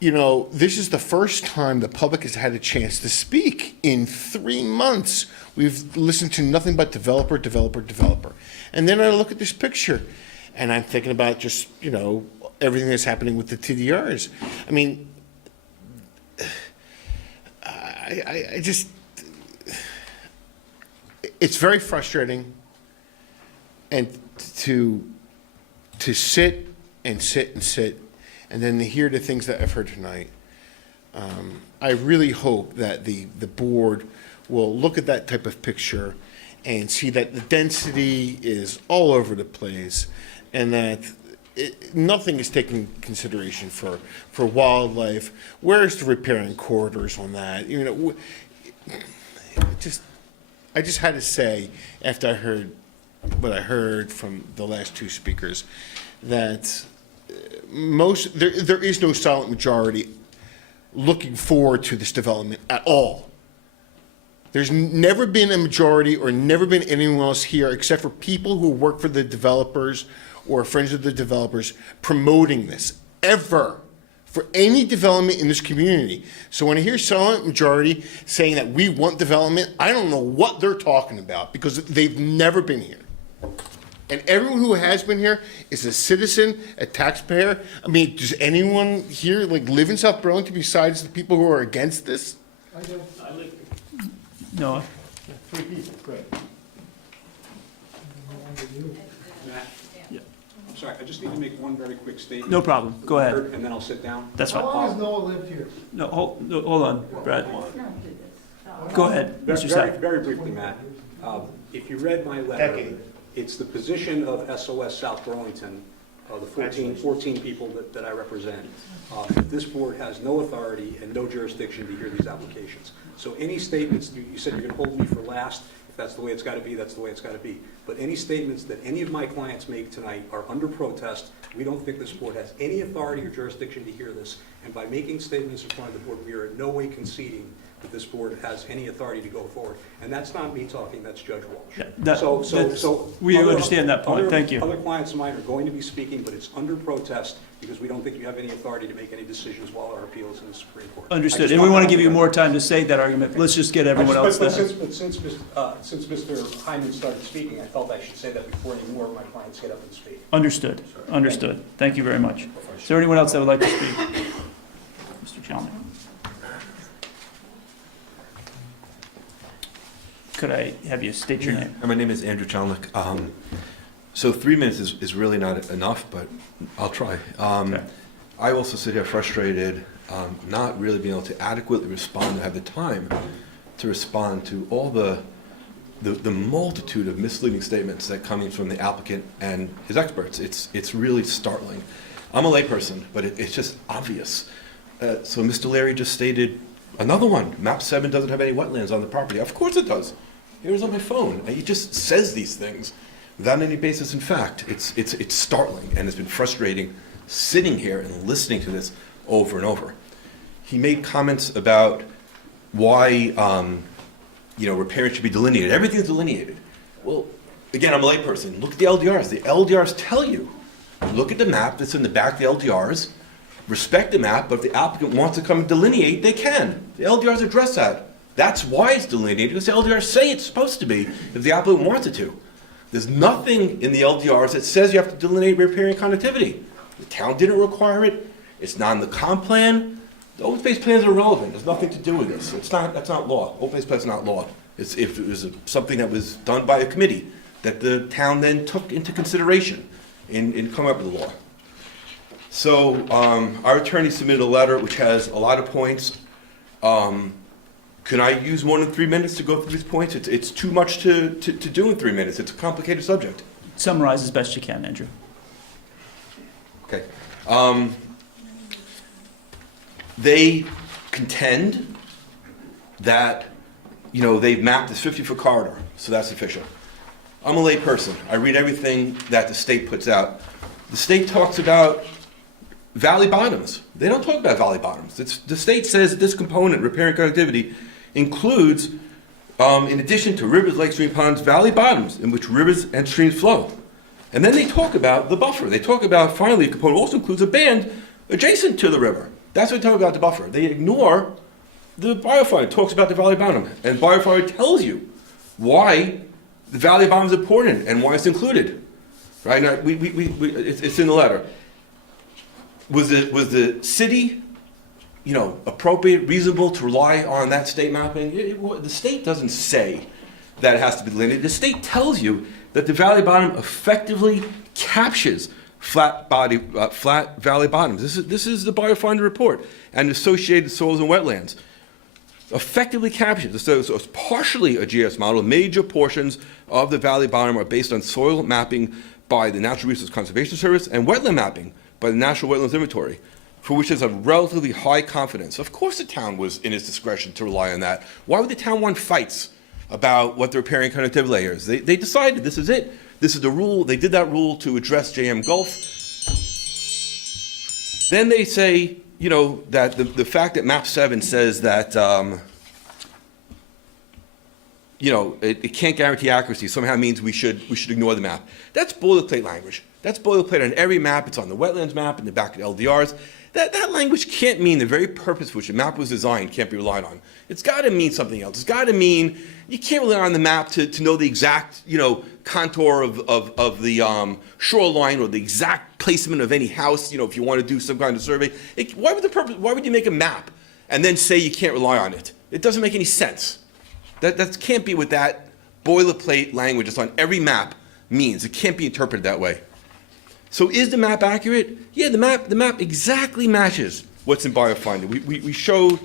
you know, this is the first time the public has had a chance to speak in 3 months. We've listened to nothing but developer. And then I look at this picture and I'm thinking about just, you know, everything that's happening with the TDRs. I mean, I just, it's very frustrating, and to sit and then to hear the things that I've heard tonight. I really hope that the board will look at that type of picture and see that the density is all over the place, and that nothing is taken into consideration for wildlife. Where's the riparian corridors on that? You know, I just had to say, after I heard what I heard from the last two speakers, that there is no silent majority looking forward to this development at all. There's never been a majority or never been anyone else here except for people who work for the developers or friends of the developers promoting this, ever, for any development in this community. So when I hear silent majority saying that we want development, I don't know what they're talking about, because they've never been here. And everyone who has been here is a citizen, a taxpayer. I mean, does anyone here live in South Burlington besides the people who are against this? I do. I live here. Noah? Yeah, 3 people, great. I'm sorry, I just need to make one very quick statement. No problem. Go ahead. And then I'll sit down. That's fine. How long has Noah lived here? No, hold on, Brad. Go ahead, Mr. Sapp. Very briefly, Matt. If you read my letter, Decade. it's the position of SOS South Burlington, the 14 people that I represent. This board has no authority and no jurisdiction to hear these applications. So any statements, you said you're going to hold me for last. that's the way it's got to be, that's the way it's got to be. But any statements that any of my clients make tonight are under protest. We don't think this board has any authority or jurisdiction to hear this. And by making statements in front of the board, we are in no way conceding that this board has any authority to go forward. And that's not me talking, that's Judge Walsh. We understand that point. Thank you. Other clients of mine are going to be speaking, but it's under protest because we don't think you have any authority to make any decisions while our appeal is in the Supreme Court. Understood. And we want to give you more time to say that argument. Let's just get everyone else But there. since Mr. Hyman started speaking, I felt I should say that before any more of my clients get up and speak. Understood. Understood. Thank you very much. Is there anyone else that would like to speak? Mr. Chalmers? Could I have you state your name? My name is Andrew Chalmers. So 3 minutes is really not enough, but I'll try. I also sit here frustrated, not really being able to adequately respond, to have the time to respond to all the multitude of misleading statements that coming from the applicant and his experts. It's really startling. I'm a layperson, but it's just obvious. So Mr. Larry just stated another one. Map 7 doesn't have any wetlands on the property. Of course it does. Here's on my phone. And he just says these things without any basis in fact. It's startling, and it's been frustrating sitting here and listening to this over and over. He made comments about why riparian should be delineated. Everything's delineated. Well, again, I'm a layperson. Look at the LDRs. The LDRs tell you. Look at the map that's in the back of the LDRs. Respect the map, but if the applicant wants to come and delineate, they can. The LDRs address that. That's why it's delineated, because the LDRs say it's supposed to be if the applicant wants it to. There's nothing in the LDRs that says you have to delineate riparian connectivity. The town didn't require it. It's not in the comp plan. The open space plans are irrelevant. There's nothing to do with this. That's not law. Open space plan is not law. If it was something that was done by a committee that the town then took into consideration in coming up with the law. So our attorney submitted a letter which has a lot of points. Can I use more than 3 minutes to go through these points? It's too much to do in 3 minutes. It's a complicated subject. Summarize as best you can, Andrew. Okay. They contend that, they've mapped this 50-foot corridor, so that's official. I'm a lay person. I read everything that the state puts out. The state talks about valley bottoms. They don't talk about valley bottoms. The state says that this component, riparian connectivity, includes, in addition to rivers, lakes, streams, ponds, valley bottoms in which rivers and streams flow. And then they talk about the buffer. They talk about, finally, a component also includes a band adjacent to the river. That's what they talk about the buffer. They ignore the biofire. It talks about the valley bottom. And biofire tells you why the valley bottom is important and why it's included. Right? Now, it's in the letter. Was the city, appropriate, reasonable to rely on that state mapping? The state doesn't say that it has to be delineated. The state tells you that the valley bottom effectively captures flat valley bottoms. This is the Biofinder report and associated soils and wetlands. Effectively captures. So it's partially a GIS model. Major portions of the valley bottom are based on soil mapping by the Natural Resources Conservation Service and wetland mapping by the National Wetlands Inventory, for which there's a relatively high confidence. Of course the town was in its discretion to rely on that. Why would the town want fights about what the riparian connectivity layer is? They decided this is it. This is the rule. They did that rule to address JM Gulf. Then they say, that the fact that map 7 says that, it can't guarantee accuracy somehow means we should ignore the map. That's boilerplate language. That's boilerplate on every map. It's on the wetlands map in the back of the LDRs. That language can't mean the very purpose for which the map was designed can't be relied on. It's got to mean something else. It's got to mean you can't rely on the map to know the exact contour of the shoreline or the exact placement of any house. If you want to do some kind of survey, why would you make a map and then say you can't rely on it? It doesn't make any sense. That can't be what that boilerplate language that's on every map means. It can't be interpreted that way. So is the map accurate? Yeah, the map exactly matches what's in Biofinder. We showed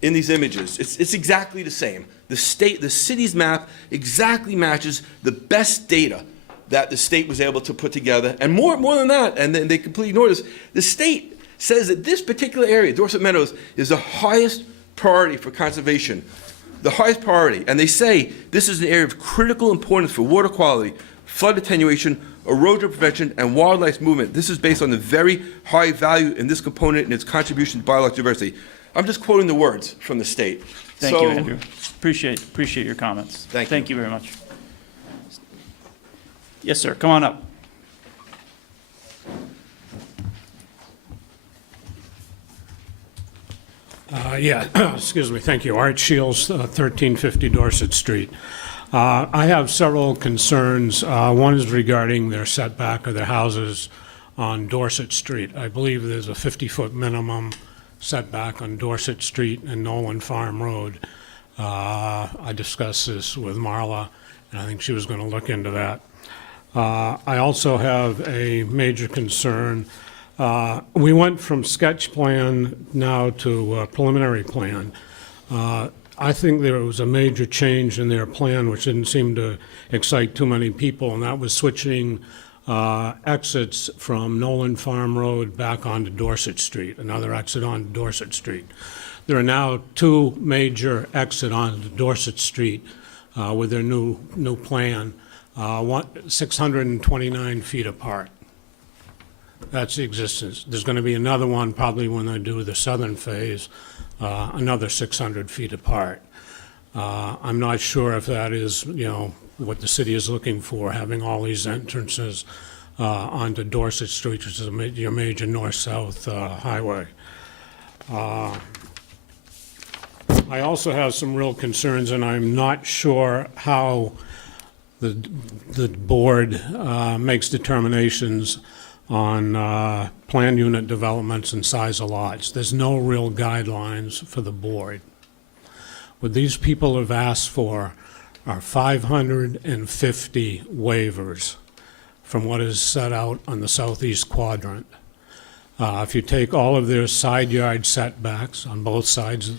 in these images. It's exactly the same. The city's map exactly matches the best data that the state was able to put together. And more than that, and then they completely ignored this, the state says that this particular area, Dorset Meadows, is the highest priority for conservation the highest priority, and they say this is an area of critical importance for water quality, flood attenuation, erosion prevention, and wildlife movement. This is based on the very high value in this component and its contribution to biological diversity. I'm just quoting the words from the state. Thank you, Andrew. Appreciate your comments. Thank you very much. Yes, sir, come on up. Excuse me, thank you. Art Shields, 1350 Dorset Street. I have several concerns. One is regarding their setback of their houses on Dorset Street. I believe there's a 50-foot minimum setback on Dorset Street and Nolan Farm Road. I discussed this with Marla, and I think she was going to look into that. I also have a major concern. We went from sketch plan now to preliminary plan. I think there was a major change in their plan which didn't seem to excite too many people, and that was switching exits from Nolan Farm Road back onto Dorset Street, another exit onto Dorset Street. There are now two major exits onto Dorset Street with their new plan, 629 feet apart. That's the existence. There's going to be another one probably when they do the southern phase, another 600 feet apart. I'm not sure if that is, what the city is looking for, having all these entrances onto Dorset Street, which is your major north-south highway. I also have some real concerns, and I'm not sure how the board makes determinations on planned unit developments and size of lots. There's no real guidelines for the board. What these people have asked for are 550 waivers from what is set out on the southeast quadrant. If you take all of their side yard setbacks on both sides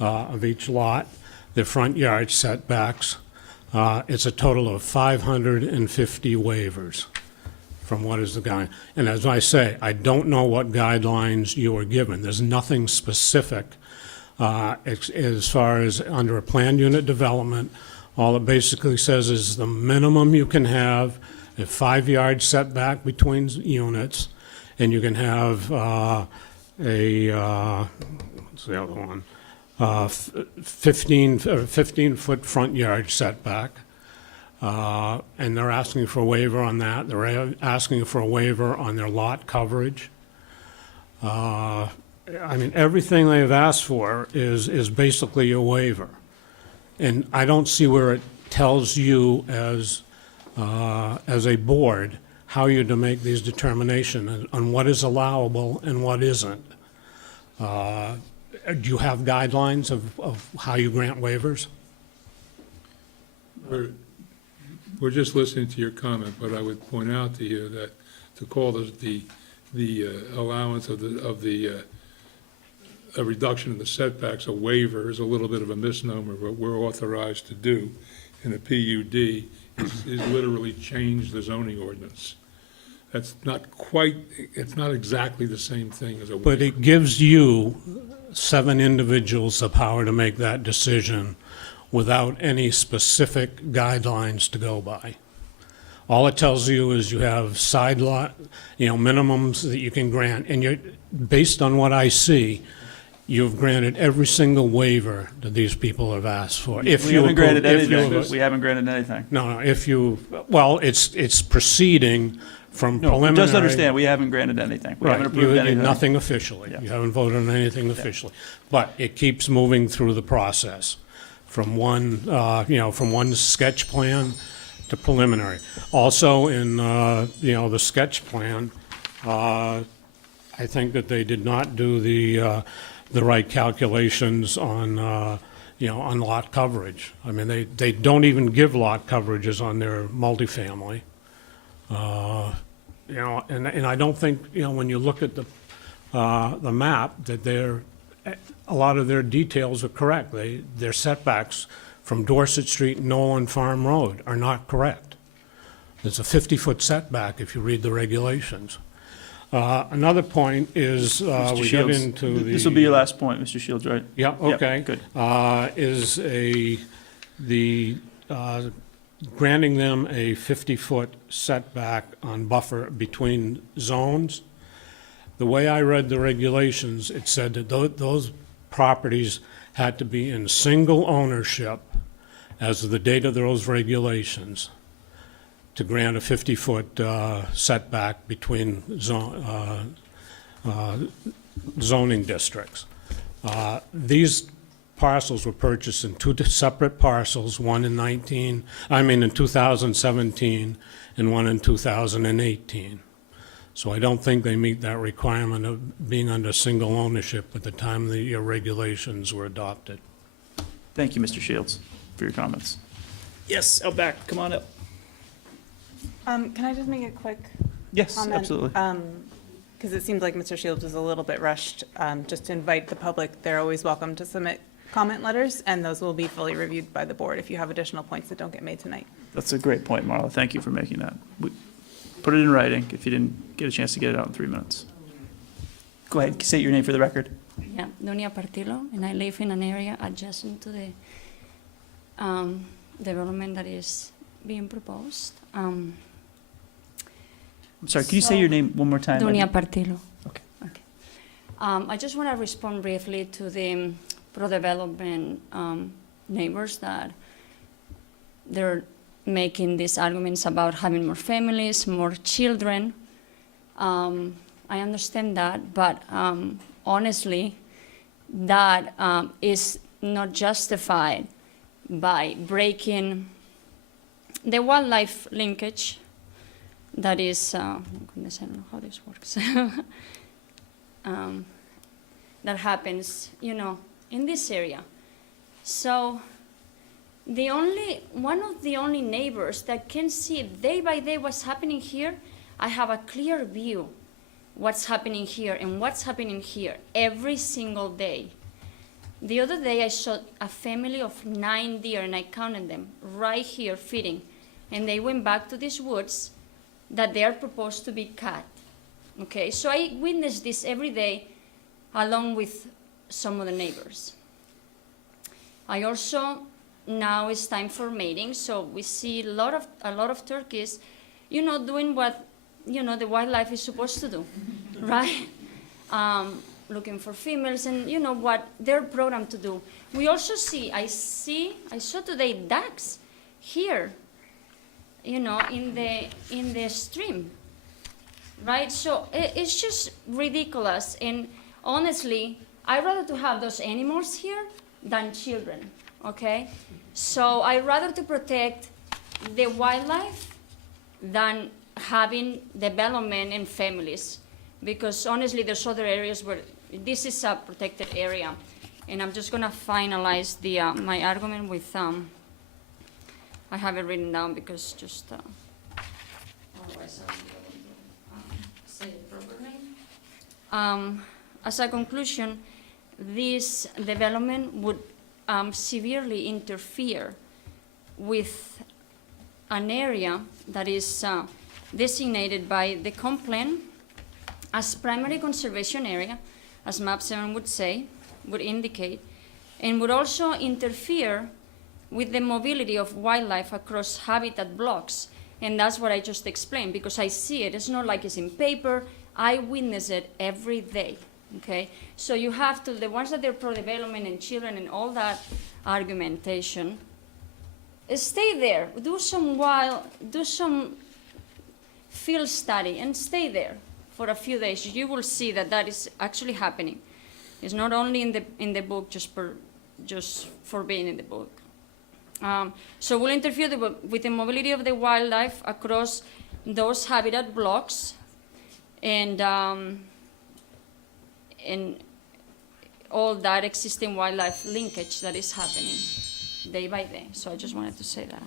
of each lot, their front yard setbacks, it's a total of 550 waivers from what is the guide. And as I say, I don't know what guidelines you were given. There's nothing specific as far as under a planned unit development. All it basically says is the minimum you can have a 5-yard setback between units, and you can have what's the other one? 15-foot front yard setback. And they're asking for a waiver on that. They're asking for a waiver on their lot coverage. I mean, everything they've asked for is basically a waiver. And I don't see where it tells you as a board how you're to make these determinations on what is allowable and what isn't. Do you have guidelines of how you grant waivers? We're just listening to your comment, but I would point out to you that to call the allowance of a reduction in the setbacks a waiver is a little bit of a misnomer. What we're authorized to do in a PUD is literally change the zoning ordinance. That's not quite, it's not exactly the same thing as a waiver. But it gives you 7 individuals the power to make that decision without any specific guidelines to go by. All it tells you is you have side lot, minimums that you can grant, and you're, based on what I see, you've granted every single waiver that these people have asked for. We haven't granted anything. We haven't granted anything. No, it's proceeding from preliminary. Just understand, we haven't granted anything. We haven't approved anything. Nothing officially. Yeah. You haven't voted on anything officially. But it keeps moving through the process from one sketch plan to preliminary. Also in, the sketch plan, I think that they did not do the right calculations on, on lot coverage. I mean, they don't even give lot coverages on their multifamily. And I don't think, when you look at the map, that a lot of their details are correct. Their setbacks from Dorset Street and Nolan Farm Road are not correct. There's a 50-foot setback if you read the regulations. Another point is, Mr. we get Shields, into the... This will be your last point, Mr. Shields, right? Yeah, okay. Good. Is granting them a 50-foot setback on buffer between zones. The way I read the regulations, it said that those properties had to be in single ownership as of the date of those regulations to grant a 50-foot setback between zoning districts. These parcels were purchased in two separate parcels, one in 2017 and one in 2018. So I don't think they meet that requirement of being under single ownership at the time the regulations were adopted. Thank you, Mr. Shields, for your comments. Yes, out back, come on up. Can I just make a quick Yes, comment? absolutely. Because it seems like Mr. Shields was a little bit rushed. Just to invite the public, they're always welcome to submit comment letters, and those will be fully reviewed by the board if you have additional points that don't get made tonight. That's a great point, Marla. Thank you for making that. Put it in writing if you didn't get a chance to get it out in 3 minutes. Go ahead, say your name for the record. Yeah, Donia Partillo, and I live in an area adjacent to the development that is being proposed. I'm sorry, can you say your name one more time? Donia Partillo. Okay. Okay. I just want to respond briefly to the pro-development neighbors that they're making these arguments about having more families, more children. I understand that, but honestly, that is not justified by breaking the wildlife linkage that is, goodness, I don't know how this works, that happens, in this area. So one of the only neighbors that can see day by day what's happening here, I have a clear view what's happening here and what's happening here every single day. The other day I saw a family of 9 deer, and I counted them right here feeding, and they went back to these woods that they are proposed to be cut. Okay, so I witness this every day along with some of the neighbors. I also, now it's time for mating, so we see a lot of turkeys, doing what, the wildlife is supposed to do, right? Looking for females and, what they're programmed to do. We also I saw today ducks here, in the stream, right? So it's just ridiculous, and honestly, I'd rather to have those animals here than children, okay? So I'd rather to protect the wildlife than having development and families, because honestly, there's other areas where this is a protected area. And I'm just gonna finalize my argument with, I have it written down because just, otherwise I won't be able to say it properly. As a conclusion, this development would severely interfere with an area that is designated by the comp plan as primary conservation area, as map 7 would indicate, and would also interfere with the mobility of wildlife across habitat blocks. And that's what I just explained, because I see it. It's not like it's in paper. I witness it every day, okay? So you have to, the ones that they're pro-development and children and all that argumentation, stay there. Do some field study and stay there for a few days. You will see that that is actually happening. It's not only in the book just for being in the book. So we'll interfere with the mobility of the wildlife across those habitat blocks and all that existing wildlife linkage that is happening day by day. So I just wanted to say that.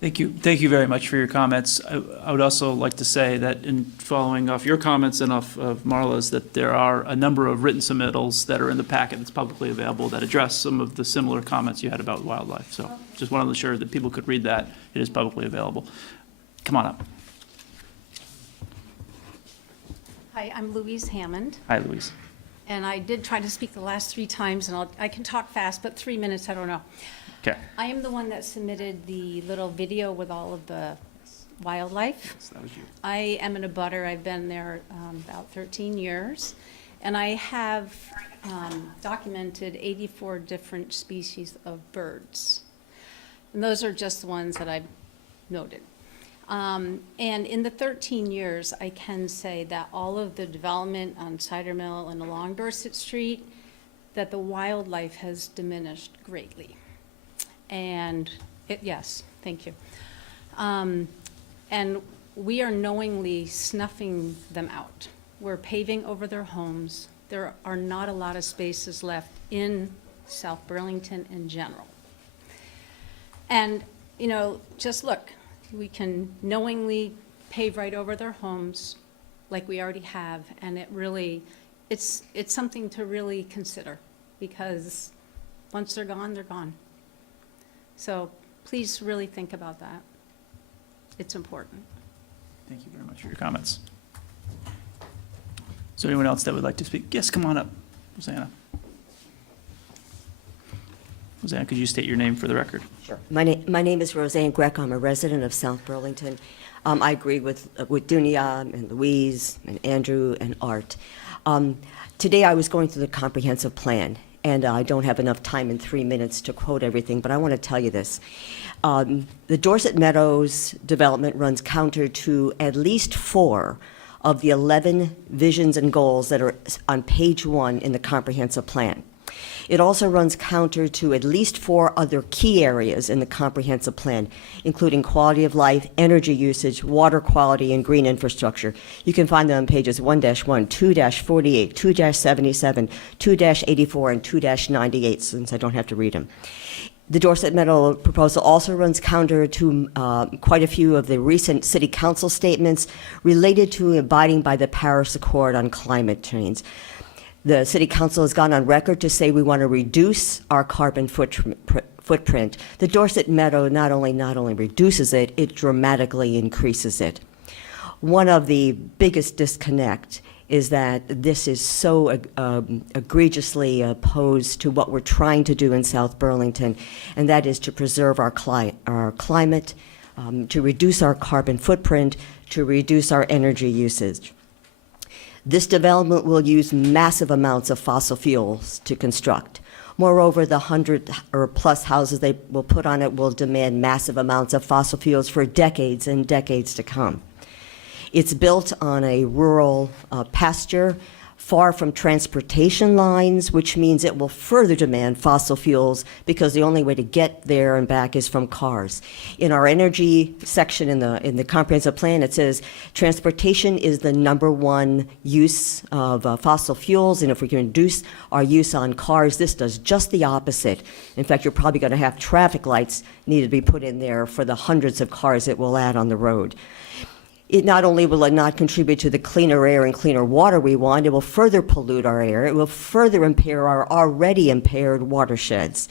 Thank you very much for your comments. I would also like to say that in following off your comments and off of Marla's, that there are a number of written submittals that are in the packet that's publicly available that address some of the similar comments you had about wildlife. So just wanted to ensure that people could read that. It is publicly available. Come on up. Hi, I'm Louise Hammond, Hi, Louise. and I did try to speak the last 3 times, and I can talk fast, but 3 minutes, I don't know. Okay. I am the one that submitted the little video with all of the wildlife. So that was you. I am in a butter. I've been there about 13 years, and I have documented 84 different species of birds. And those are just the ones that I've noted. And in the 13 years, I can say that all of the development on Cider Mill and along Dorset Street, that the wildlife has diminished greatly. And yes, thank you. And we are knowingly snuffing them out. We're paving over their homes. There are not a lot of spaces left in South Burlington in general. And, you know, just look, we can knowingly pave right over their homes like we already have, and it really, it's something to really consider, because once they're gone, they're gone. So please really think about that. It's important. Thank you very much for your comments. Is there anyone else that would like to speak? Yes, come on up, Rosanna. Rosanna, could you state your name for the record? Sure. My name is Roseanne Greck. I'm a resident of South Burlington. I agree with Dunia and Louise and Andrew and Art. Today I was going through the comprehensive plan, and I don't have enough time in 3 minutes to quote everything, but I want to tell you this. The Dorset Meadows development runs counter to at least 4 of the 11 visions and goals that are on page 1 in the comprehensive plan. It also runs counter to at least 4 other key areas in the comprehensive plan, including quality of life, energy usage, water quality, and green infrastructure. You can find them on pages 1-1, 2-48, 2-77, 2-84, and 2-98, since I don't have to read them. The Dorset Meadow proposal also runs counter to quite a few of the recent city council statements related to abiding by the Paris Accord on climate change. The city council has gone on record to say we want to reduce our carbon footprint. The Dorset Meadow not only reduces it, it dramatically increases it. One of the biggest disconnect is that this is so egregiously opposed to what we're trying to do in South Burlington, and that is to preserve our climate, to reduce our carbon footprint, to reduce our energy usage. This development will use massive amounts of fossil fuels to construct. Moreover, the 100 or plus houses they will put on it will demand massive amounts of fossil fuels for decades and decades to come. It's built on a rural pasture, far from transportation lines, which means it will further demand fossil fuels because the only way to get there and back is from cars. In our energy section in the comprehensive plan, it says transportation is the #1 use of fossil fuels, and if we can reduce our use on cars, this does just the opposite. In fact, you're probably going to have traffic lights needed to be put in there for the hundreds of cars it will add on the road. It not only will it not contribute to the cleaner air and cleaner water we want, it will further pollute our air. It will further impair our already impaired watersheds.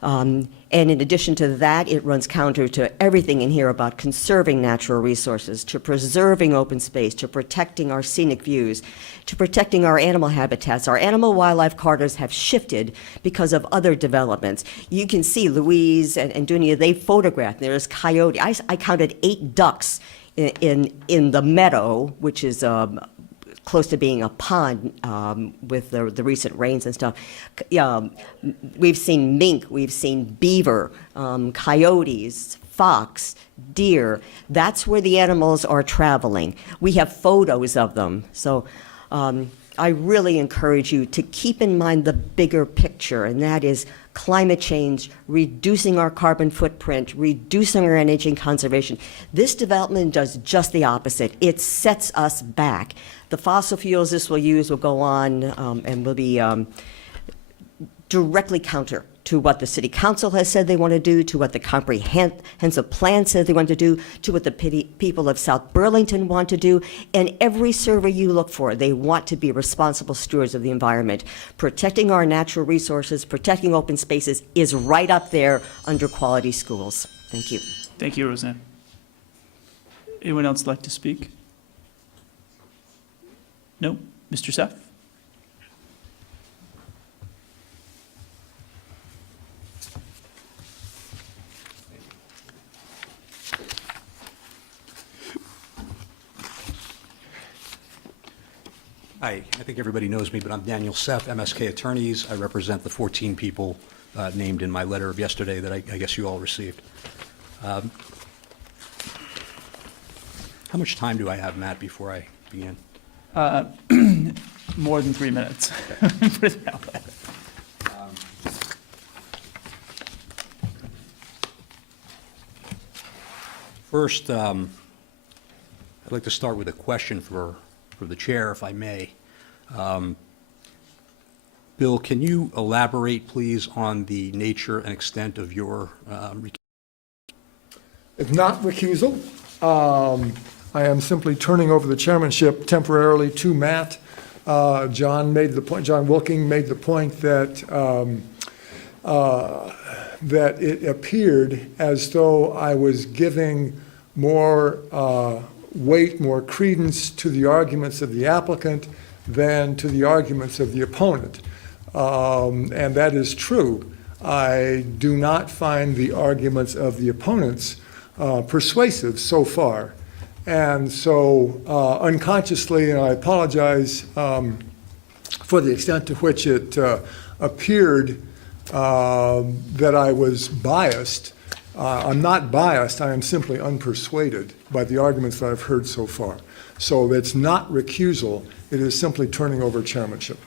And in addition to that, it runs counter to everything in here about conserving natural resources, to preserving open space, to protecting our scenic views, to protecting our animal habitats. Our animal wildlife corridors have shifted because of other developments. You can see Louise and Dunia, they photographed. There's coyote. I counted 8 ducks in the meadow, which is close to being a pond with the recent rains and stuff. We've seen mink, we've seen beaver, coyotes, fox, deer. That's where the animals are traveling. We have photos of them. So I really encourage you to keep in mind the bigger picture, and that is climate change, reducing our carbon footprint, reducing our energy conservation. This development does just the opposite. It sets us back. The fossil fuels this will use will go on and will be directly counter to what the city council has said they want to do, to what the comprehensive plan says they want to do, to what the people of South Burlington want to do. And every survey you look for, they want to be responsible stewards of the environment. Protecting our natural resources, protecting open spaces is right up there under quality schools. Thank you. Thank you, Roseanne. Anyone else like to speak? No? Mr. Seth? Hi, I think everybody knows me, but I'm Daniel Seth, MSK Attorneys. I represent the 14 people named in my letter of yesterday that I guess you all received. How much time do I have, Matt, before I begin? More than 3 minutes. Put it that way. First, I'd like to start with a question for the chair, if I may. Bill, can you elaborate, please, on the nature and extent of your It's not recusal. I am simply turning over the chairmanship temporarily to Matt. John Wilking made the point that that it appeared as though I was giving more weight, more credence to the arguments of the applicant than to the arguments of the opponent. And that is true. I do not find the arguments of the opponents persuasive so far. And so unconsciously, and I apologize for the extent to which it appeared that I was biased. I'm not biased, I am simply unpersuaded by the arguments that I've heard so far. So it's not recusal, it is simply turning over chairmanship.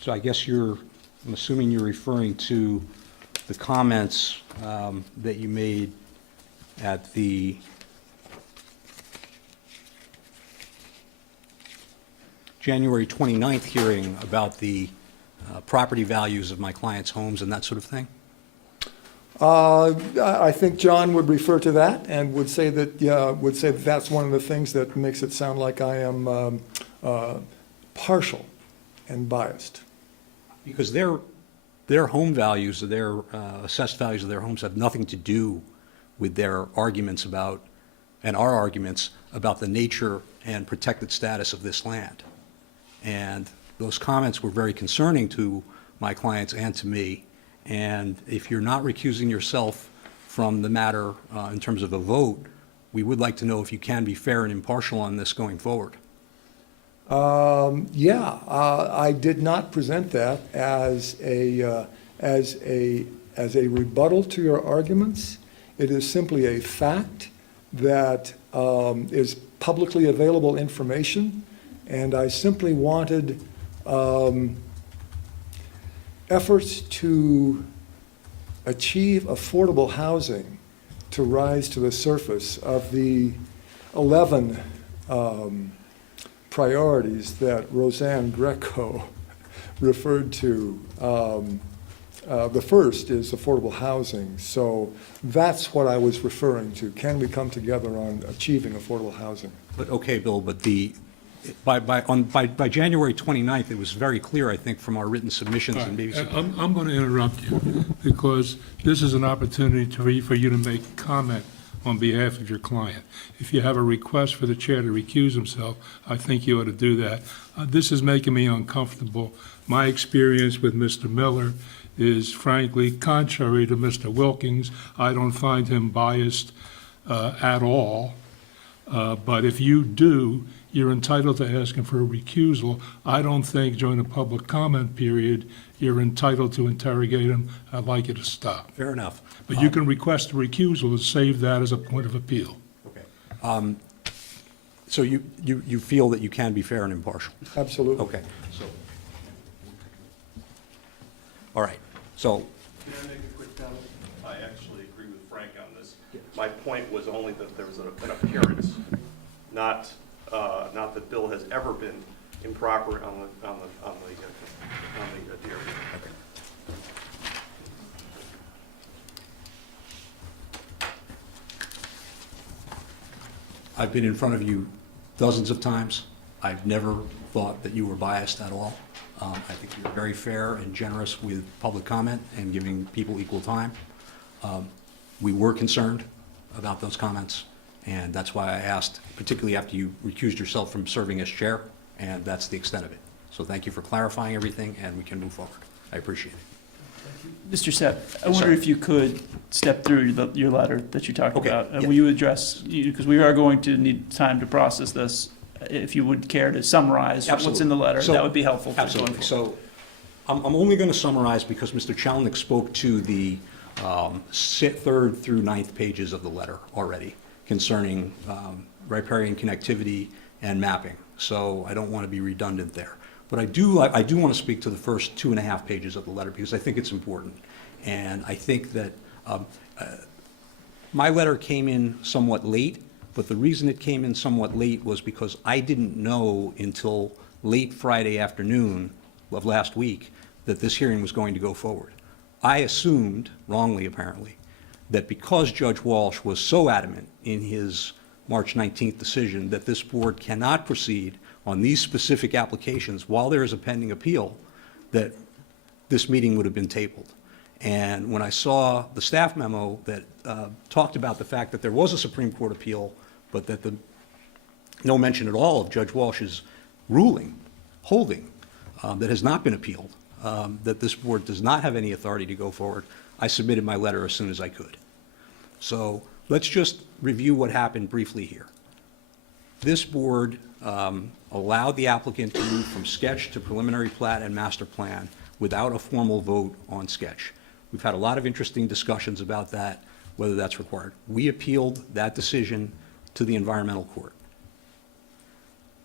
So I guess I'm assuming you're referring to the comments that you made at the January 29th hearing about the property values of my clients' homes and that sort of thing? I think John would refer to that and would say that that's one of the things that makes it sound like I am partial and biased. Because their home values, their assessed values of their homes have nothing to do with their arguments about, and our arguments about the nature and protected status of this land. And those comments were very concerning to my clients and to me. And if you're not recusing yourself from the matter in terms of a vote, we would like to know if you can be fair and impartial on this going forward. I did not present that as a rebuttal to your arguments. It is simply a fact that is publicly available information, and I simply wanted efforts to achieve affordable housing to rise to the surface of the 11 priorities that Roseanne Greco referred to. The first is affordable housing. So that's what I was referring to. Can we come together on achieving affordable housing? But okay, Bill, but by January 29th, it was very clear, I think, from our written submissions and maybe some. I'm going to interrupt you because this is an opportunity for you to make a comment on behalf of your client. If you have a request for the chair to recuse himself, I think you ought to do that. This is making me uncomfortable. My experience with Mr. Miller is frankly contrary to Mr. Wilkins. I don't find him biased at all. But if you do, you're entitled to ask him for a recusal. I don't think during the public comment period you're entitled to interrogate him. I'd like you to stop. Fair enough. But you can request a recusal and save that as a point of appeal. Okay. So you feel that you can be fair and impartial? Absolutely. Okay. So, all right. So. Can I make a quick comment? I actually agree with Frank on this. My point was only that there was an appearance, not that Bill has ever been improper on the deer. Okay. I've been in front of you dozens of times. I've never thought that you were biased at all. I think you're very fair and generous with public comment and giving people equal time. We were concerned about those comments, and that's why I asked, particularly after you recused yourself from serving as chair, and that's the extent of it. So thank you for clarifying everything, and we can move forward. I appreciate it. Mr. Sepp, I wonder Sir. if you could step through your letter that you talked Okay, about. yeah. Will you address, because we are going to need time to process this, if you would care to summarize what's in the letter, So- that would be helpful. For going Absolutely. forward. So I'm only going to summarize because Mr. Chalnick spoke to the third through ninth pages of the letter already concerning riparian connectivity and mapping. So I don't want to be redundant there. But I do want to speak to the first 2.5 pages of the letter because I think it's important. And I think that my letter came in somewhat late, but the reason it came in somewhat late was because I didn't know until late Friday afternoon of last week that this hearing was going to go forward. I assumed, wrongly apparently, that because Judge Walsh was so adamant in his March 19th decision that this board cannot proceed on these specific applications while there is a pending appeal, that this meeting would have been tabled. And when I saw the staff memo that talked about the fact that there was a Supreme Court appeal, but that no mention at all of Judge Walsh's holding, that has not been appealed, that this board does not have any authority to go forward, I submitted my letter as soon as I could. So let's just review what happened briefly here. This board allowed the applicant to move from sketch to preliminary plat and master plan without a formal vote on sketch. We've had a lot of interesting discussions about that, whether that's required. We appealed that decision to the environmental court.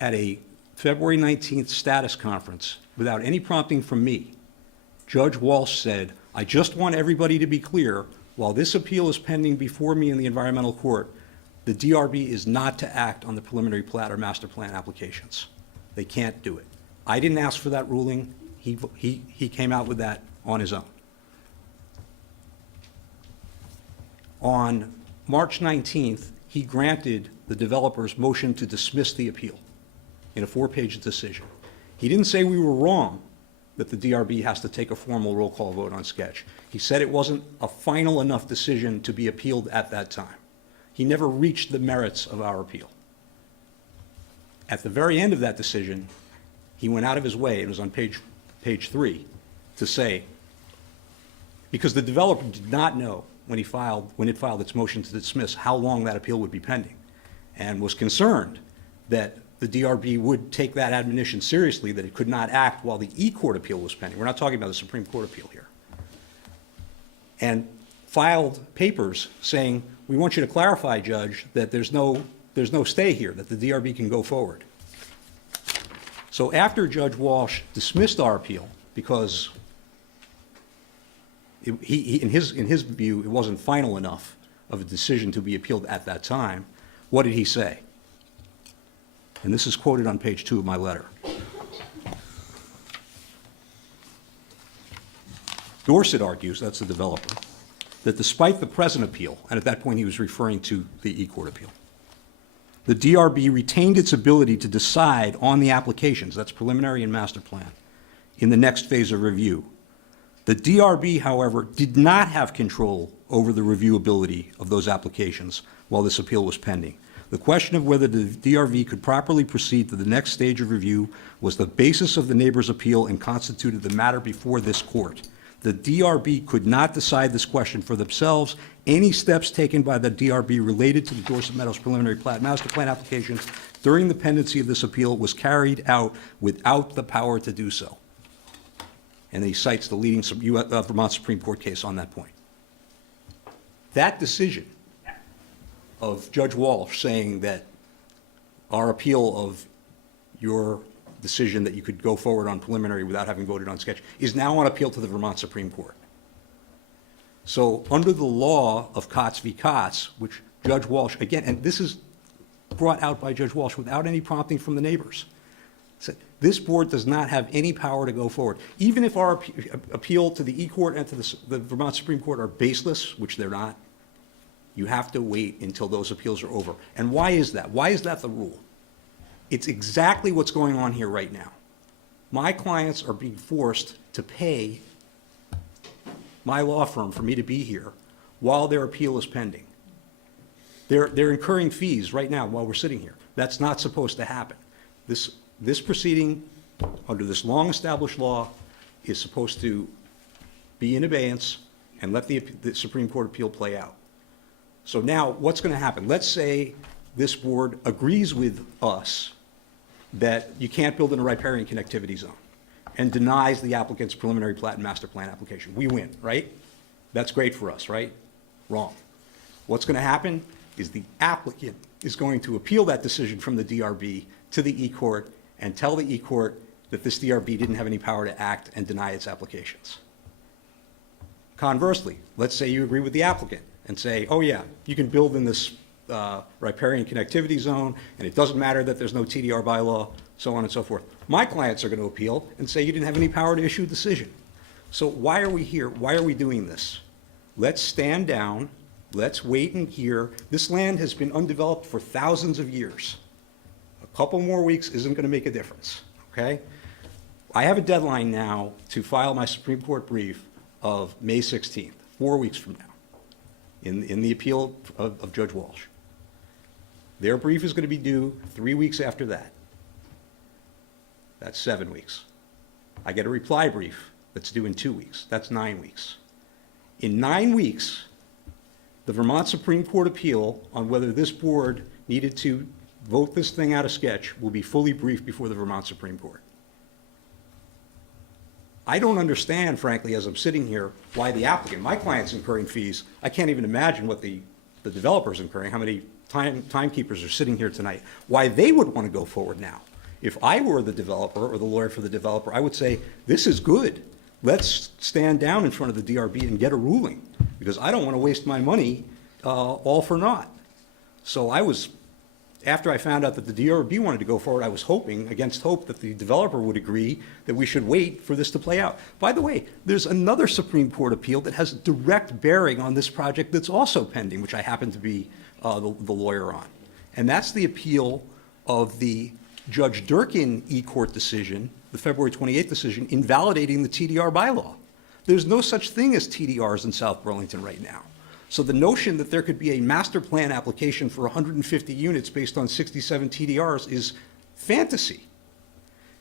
At a February 19th status conference, without any prompting from me, Judge Walsh said, I just want everybody to be clear, while this appeal is pending before me in the environmental court, the DRB is not to act on the preliminary plat or master plan applications. They can't do it. I didn't ask for that ruling. He came out with that on his own. On March 19th, he granted the developer's motion to dismiss the appeal in a 4-page decision. He didn't say we were wrong that the DRB has to take a formal roll call vote on sketch. He said it wasn't a final enough decision to be appealed at that time. He never reached the merits of our appeal. At the very end of that decision, he went out of his way, it was on page 3, to say, because the developer did not know when it filed its motion to dismiss how long that appeal would be pending, and was concerned that the DRB would take that admonition seriously, that it could not act while the E-court appeal was pending. We're not talking about the Supreme Court appeal here. And filed papers saying, we want you to clarify, Judge, that there's no stay here, that the DRB can go forward. So after Judge Walsh dismissed our appeal, because in his view, it wasn't final enough of a decision to be appealed at that time, what did he say? And this is quoted on page 2 of my letter. Dorset argues, that's the developer, that despite the present appeal, and at that point he was referring to the E-court appeal, the DRB retained its ability to decide on the applications, that's preliminary and master plan, in the next phase of review. The DRB, however, did not have control over the reviewability of those applications while this appeal was pending. The question of whether the DRB could properly proceed to the next stage of review was the basis of the neighbor's appeal and constituted the matter before this court. The DRB could not decide this question for themselves. Any steps taken by the DRB related to the Dorset Meadows preliminary plat master plan applications during the pendency of this appeal was carried out without the power to do so. And he cites the leading Vermont Supreme Court case on that point. That decision of Judge Walsh saying that our appeal of your decision that you could go forward on preliminary without having voted on sketch is now on appeal to the Vermont Supreme Court. So under the law of Cotts v. Cotts, which Judge Walsh, again, and this is brought out by Judge Walsh without any prompting from the neighbors, said this board does not have any power to go forward. Even if our appeal to the E-court and to the Vermont Supreme Court are baseless, which they're not, you have to wait until those appeals are over. And why is that? Why is that the rule? It's exactly what's going on here right now. My clients are being forced to pay my law firm for me to be here while their appeal is pending. They're incurring fees right now while we're sitting here. That's not supposed to happen. This proceeding, under this long-established law, is supposed to be in abeyance and let the Supreme Court appeal play out. So now, what's going to happen? Let's say this board agrees with us that you can't build in a riparian connectivity zone and denies the applicant's preliminary plat and master plan application. We win, right? That's great for us, right? Wrong. What's going to happen is the applicant is going to appeal that decision from the DRB to the E-Court and tell the E-Court that this DRB didn't have any power to act and deny its applications. Conversely, let's say you agree with the applicant and say, oh yeah, you can build in this riparian connectivity zone, and it doesn't matter that there's no TDR bylaw, so on and so forth. My clients are going to appeal and say you didn't have any power to issue a decision. So why are we here? Why are we doing this? Let's stand down. Let's wait and hear. This land has been undeveloped for thousands of years. A couple more weeks isn't going to make a difference, okay? I have a deadline now to file my Supreme Court brief of May 16th, 4 weeks from now, in the appeal of Judge Walsh. Their brief is going to be due 3 weeks after that. That's 7 weeks. I get a reply brief that's due in 2 weeks. That's 9 weeks. In 9 weeks, the Vermont Supreme Court appeal on whether this board needed to vote this thing out of sketch will be fully briefed before the Vermont Supreme Court. I don't understand, frankly, as I'm sitting here, why the applicant, my client's incurring fees. I can't even imagine what the developer's incurring, how many timekeepers are sitting here tonight, why they would want to go forward now. If I were the developer or the lawyer for the developer, I would say, this is good. Let's stand down in front of the DRB and get a ruling, because I don't want to waste my money all for naught. So after I found out that the DRB wanted to go forward, I was hoping, against hope, that the developer would agree that we should wait for this to play out. By the way, there's another Supreme Court appeal that has direct bearing on this project that's also pending, which I happen to be the lawyer on. And that's the appeal of the Judge Durkin E-Court decision, the February 28th decision, invalidating the TDR bylaw. There's no such thing as TDRs in South Burlington right now. So the notion that there could be a master plan application for 150 units based on 67 TDRs is fantasy.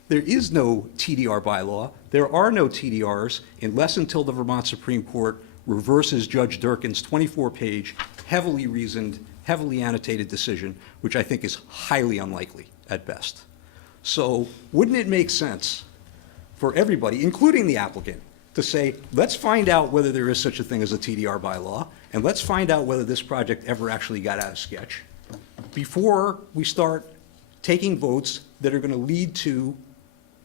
There is no TDR bylaw. There are no TDRs unless until the Vermont Supreme Court reverses Judge Durkin's 24-page, heavily reasoned, heavily annotated decision, which I think is highly unlikely at best. So wouldn't it make sense for everybody, including the applicant, to say, let's find out whether there is such a thing as a TDR bylaw, and let's find out whether this project ever actually got out of sketch before we start taking votes that are going to lead to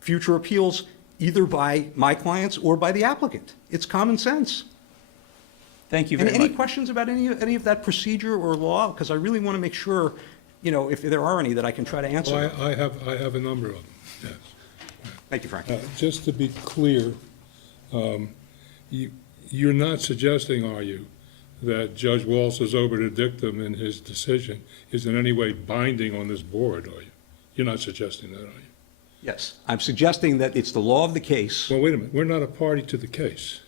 future appeals either by my clients or by the applicant. It's common sense. Thank you very And much. any questions about any of that procedure or law? Because I really want to make sure, if there are any, that I can try to answer. Well, I have a number of them, yes. Thank you, Frank. Just to be clear, you're not suggesting, are you, that Judge Walsh's obiter dictum in his decision is in any way binding on this board, are you? You're not suggesting that, are you? Yes, I'm suggesting that it's the law of the case. Well, wait a minute, we're not a party to the case.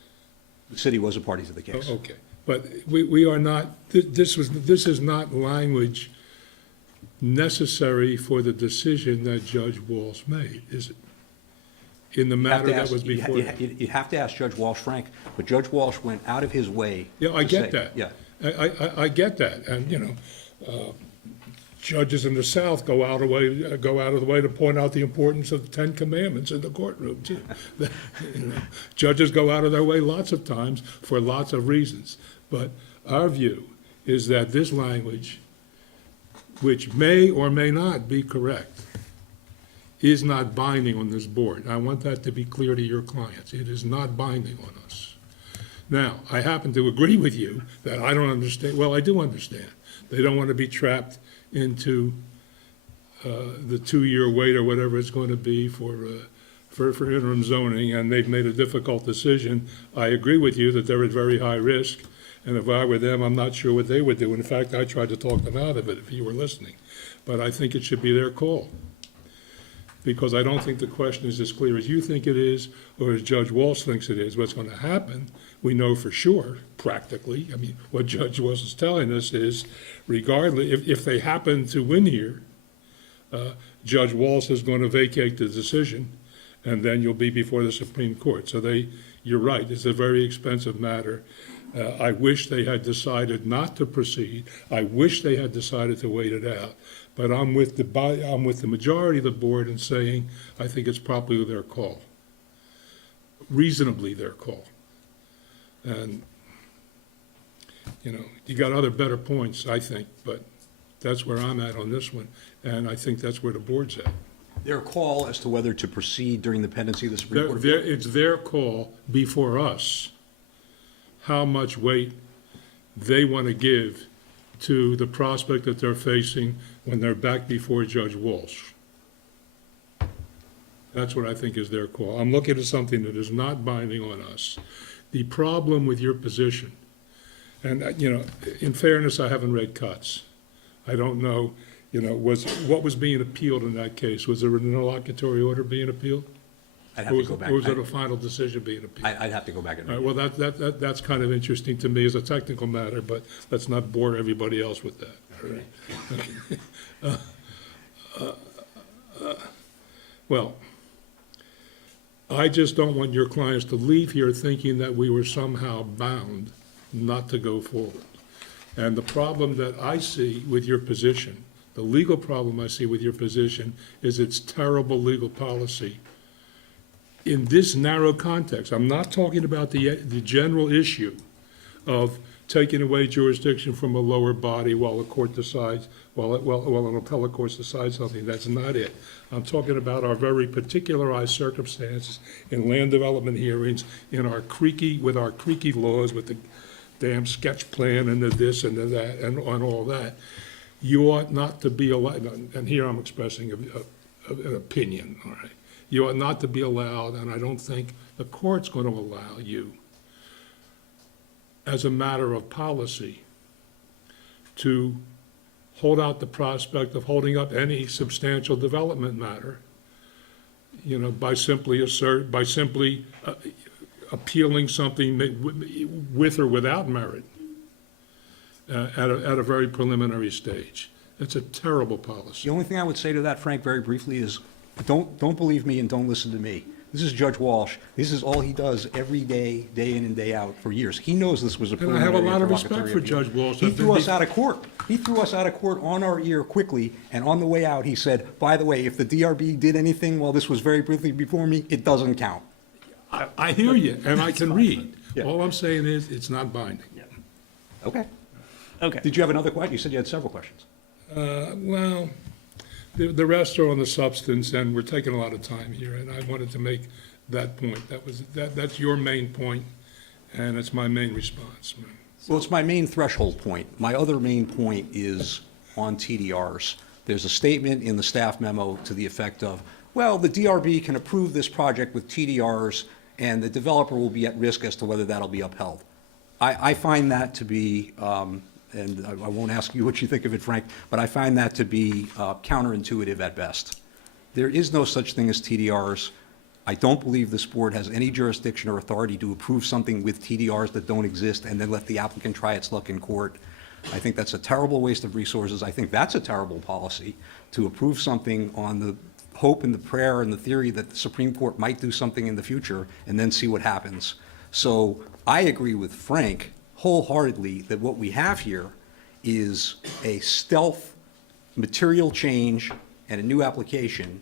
The city was a party to the case. Oh, okay, but we are not, this is not language necessary for the decision that Judge Walsh made, is it? In the matter that was before. You have to ask Judge Walsh, Frank, but Judge Walsh went out of his way. Yeah, I get that. Yeah. I get that, and, judges in the South go out of the way to point out the importance of the Ten Commandments in the courtroom, too. Judges go out of their way lots of times for lots of reasons, but our view is that this language, which may or may not be correct, is not binding on this board. I want that to be clear to your clients. It is not binding on us. Now, I happen to agree with you that I don't understand. Well, I do understand. They don't want to be trapped into the 2-year wait or whatever it's going to be for interim zoning, and they've made a difficult decision. I agree with you that they're at very high risk, and if I were them, I'm not sure what they would do. In fact, I tried to talk them out of it if you were listening, but I think it should be their call. because I don't think the question is as clear as you think it is, or as Judge Walsh thinks it is. What's going to happen, we know for sure, practically. I mean, what Judge Walsh is telling us is, regardless, if they happen to win here, Judge Walsh is going to vacate the decision, and then you'll be before the Supreme Court. So you're right, it's a very expensive matter. I wish they had decided not to proceed. I wish they had decided to wait it out. But I'm with the majority of the board in saying I think it's probably their call, reasonably their call. And, you got other better points, I think, but that's where I'm at on this one, and I think that's where the board's at. Their call as to whether to proceed during the pendency of the Supreme Court? It's their call before us how much weight they want to give to the prospect that they're facing when they're back before Judge Walsh. That's what I think is their call. I'm looking at something that is not binding on us. The problem with your position, and, in fairness, I haven't read cuts. I don't know, what was being appealed in that case? Was there an interlocutory order being appealed? I'd have to go back. Or was it a final decision being appealed? I'd have to go back and read. All right, well, that's kind of interesting to me as a technical matter, but let's not bore everybody else with that. All right. Well, I just don't want your clients to leave here thinking that we were somehow bound not to go forward. And the problem that I see with your position, the legal problem I see with your position, is it's terrible legal policy. In this narrow context, I'm not talking about the general issue of taking away jurisdiction from a lower body while a court decides, while an appellate court decides something. That's not it. I'm talking about our very particularized circumstances in land development hearings, with our creaky laws, with the damn sketch plan and the this and the that and all that. You ought not to be allowed, and here I'm expressing an opinion, all right? You ought not to be allowed, and I don't think the court's going to allow you, as a matter of policy, to hold out the prospect of holding up any substantial development matter, by simply appealing something with or without merit at a very preliminary stage. It's a terrible policy. The only thing I would say to that, Frank, very briefly, is don't believe me and don't listen to me. This is Judge Walsh. This is all he does every day, day in and day out for years. He knows this was a preliminary. And I have a lot of respect interlocutory for appeal. Judge Walsh. He threw us out of court. He threw us out of court on our ear quickly, and on the way out, he said, by the way, if the DRB did anything while this was very briefly before me, it doesn't count. I hear you, and I can read. Yeah. All I'm saying is, it's not binding. Yeah. Okay. Okay. Did you have another question? You said you had several questions. Well, the rest are on the substance, and we're taking a lot of time here, and I wanted to make that point. That's your main point, and it's my main response. Well, it's my main threshold point. My other main point is on TDRs. There's a statement in the staff memo to the effect of, well, the DRB can approve this project with TDRs, and the developer will be at risk as to whether that'll be upheld. I find that to be, and I won't ask you what you think of it, Frank, but I find that to be counterintuitive at best. There is no such thing as TDRs. I don't believe this board has any jurisdiction or authority to approve something with TDRs that don't exist and then let the applicant try its luck in court. I think that's a terrible waste of resources. I think that's a terrible policy, to approve something on the hope and the prayer and the theory that the Supreme Court might do something in the future and then see what happens. So I agree with Frank wholeheartedly that what we have here is a stealth material change and a new application.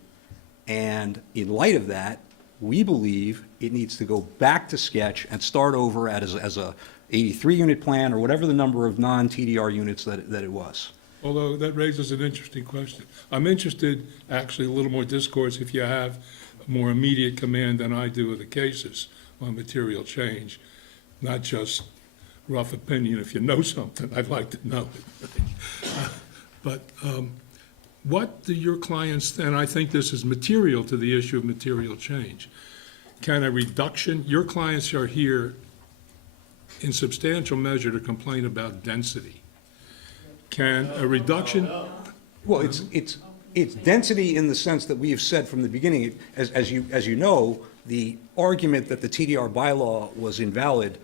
And in light of that, we believe it needs to go back to sketch and start over as a 83-unit plan or whatever the number of non-TDR units that it was. Although that raises an interesting question. I'm interested, actually, a little more discourse if you have more immediate command than I do of the cases on material change, not just rough opinion. If you know something, I'd like to know it. But what do your clients, and I think this is material to the issue of material change, can a reduction, your clients are here in substantial measure to complain about density. Can a reduction? Well, it's It's density in the sense that we have said from the beginning, as you know, the argument that the TDR bylaw was invalid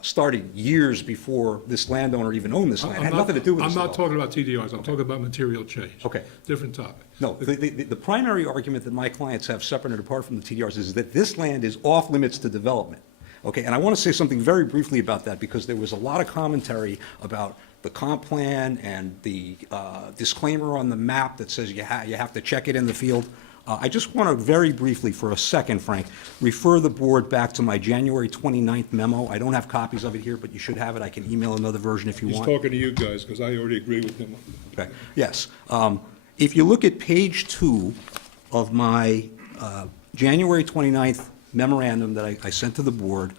started years before this landowner even owned this land. It had nothing to do with this I'm at not all. talking about TDRs, I'm talking about material change. Okay. Different topic. No, the primary argument that my clients have separate and apart from the TDRs is that this land is off limits to development. Okay, and I want to say something very briefly about that because there was a lot of commentary about the comp plan and the disclaimer on the map that says you have to check it in the field. I just want to very briefly, for a second, Frank, refer the board back to my January 29th memo. I don't have copies of it here, but you should have it. I can email another version if you He's want. talking to you guys, because I already agree with him. Okay, yes. If you look at page 2 of my January 29th memorandum that I sent to the board,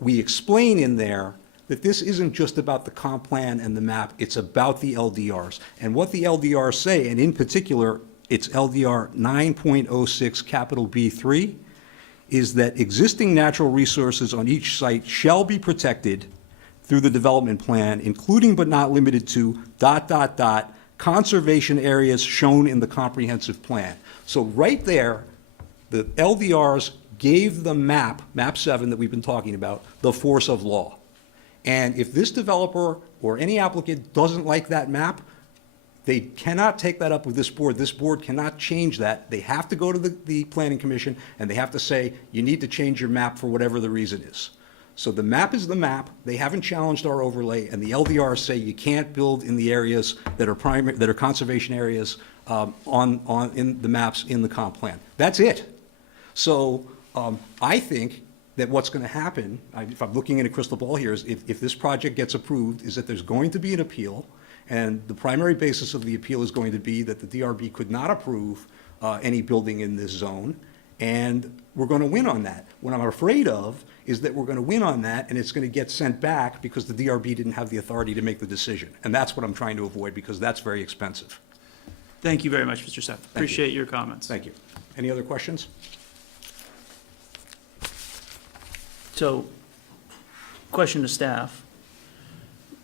we explain in there that this isn't just about the comp plan and the map, it's about the LDRs. And what the LDRs say, and in particular, it's LDR 9.06 capital B3, is that existing natural resources on each site shall be protected through the development plan, including but not limited to ... conservation areas shown in the comprehensive plan. So right there, the LDRs gave the map 7 that we've been talking about, the force of law. And if this developer or any applicant doesn't like that map, they cannot take that up with this board. This board cannot change that. They have to go to the Planning Commission, and they have to say, you need to change your map for whatever the reason is. So the map is the map. They haven't challenged our overlay, and the LDRs say you can't build in the areas that are conservation areas in the maps in the comp plan. That's it. So I think that what's going to happen, if I'm looking in a crystal ball here, is if this project gets approved, is that there's going to be an appeal, and the primary basis of the appeal is going to be that the DRB could not approve any building in this zone, and we're going to win on that. What I'm afraid of is that we're going to win on that, and it's going to get sent back because the DRB didn't have the authority to make the decision. And that's what I'm trying to avoid, because that's very expensive. Thank you very much, Mr. Seth. Appreciate your comments. Thank you. Any other questions? So, question to staff.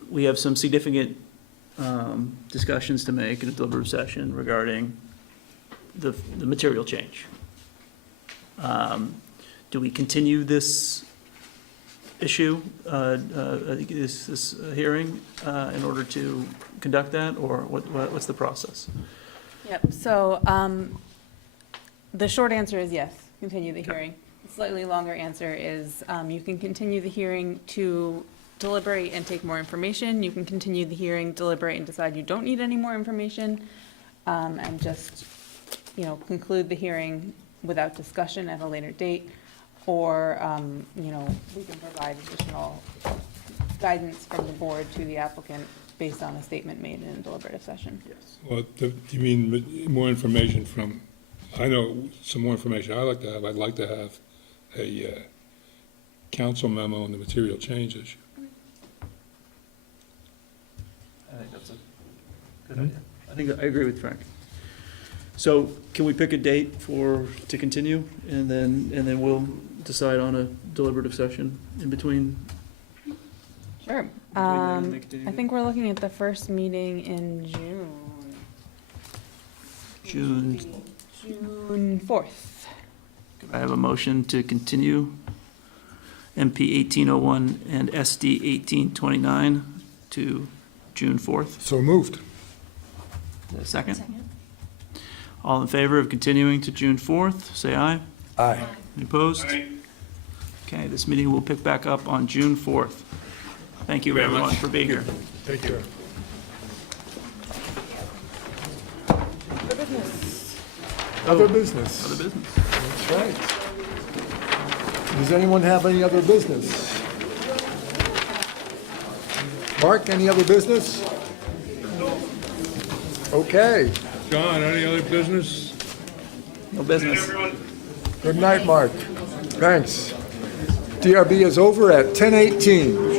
We have some significant discussions to make in a deliberative session regarding the material change. Do we continue this issue, this hearing, in order to conduct that, or what's the process? Yep, so the short answer is yes, continue the hearing. The slightly longer answer is you can continue the hearing to deliberate and take more information. You can continue the hearing, deliberate, and decide you don't need any more information, and just, conclude the hearing without discussion at a later date, or, we can provide additional guidance from the board to the applicant based on a statement made in a deliberative session. Yes. Well, do you mean more information from, I know some more information I'd like to have a council memo on the material change issue. I think that's a good idea. I think I agree with Frank. So can we pick a date to continue, and then we'll decide on a deliberative session in between? Sure. I think we're looking at the first meeting in June 4th. Could I have a motion to continue MP 1801 and SD 1829 to June 4th? So moved. A second? All in favor of continuing to June 4th, say aye. Aye. Any opposed? Aye. Okay, this meeting will pick back up on June 4th. Thank you, everyone, for being here. Take care. Other business. Other business. Other business. That's right. Does anyone have any other business? Mark, any other business? Okay. John, any other business? No business. Good night, Mark. Thanks. DRB is over at 10:18.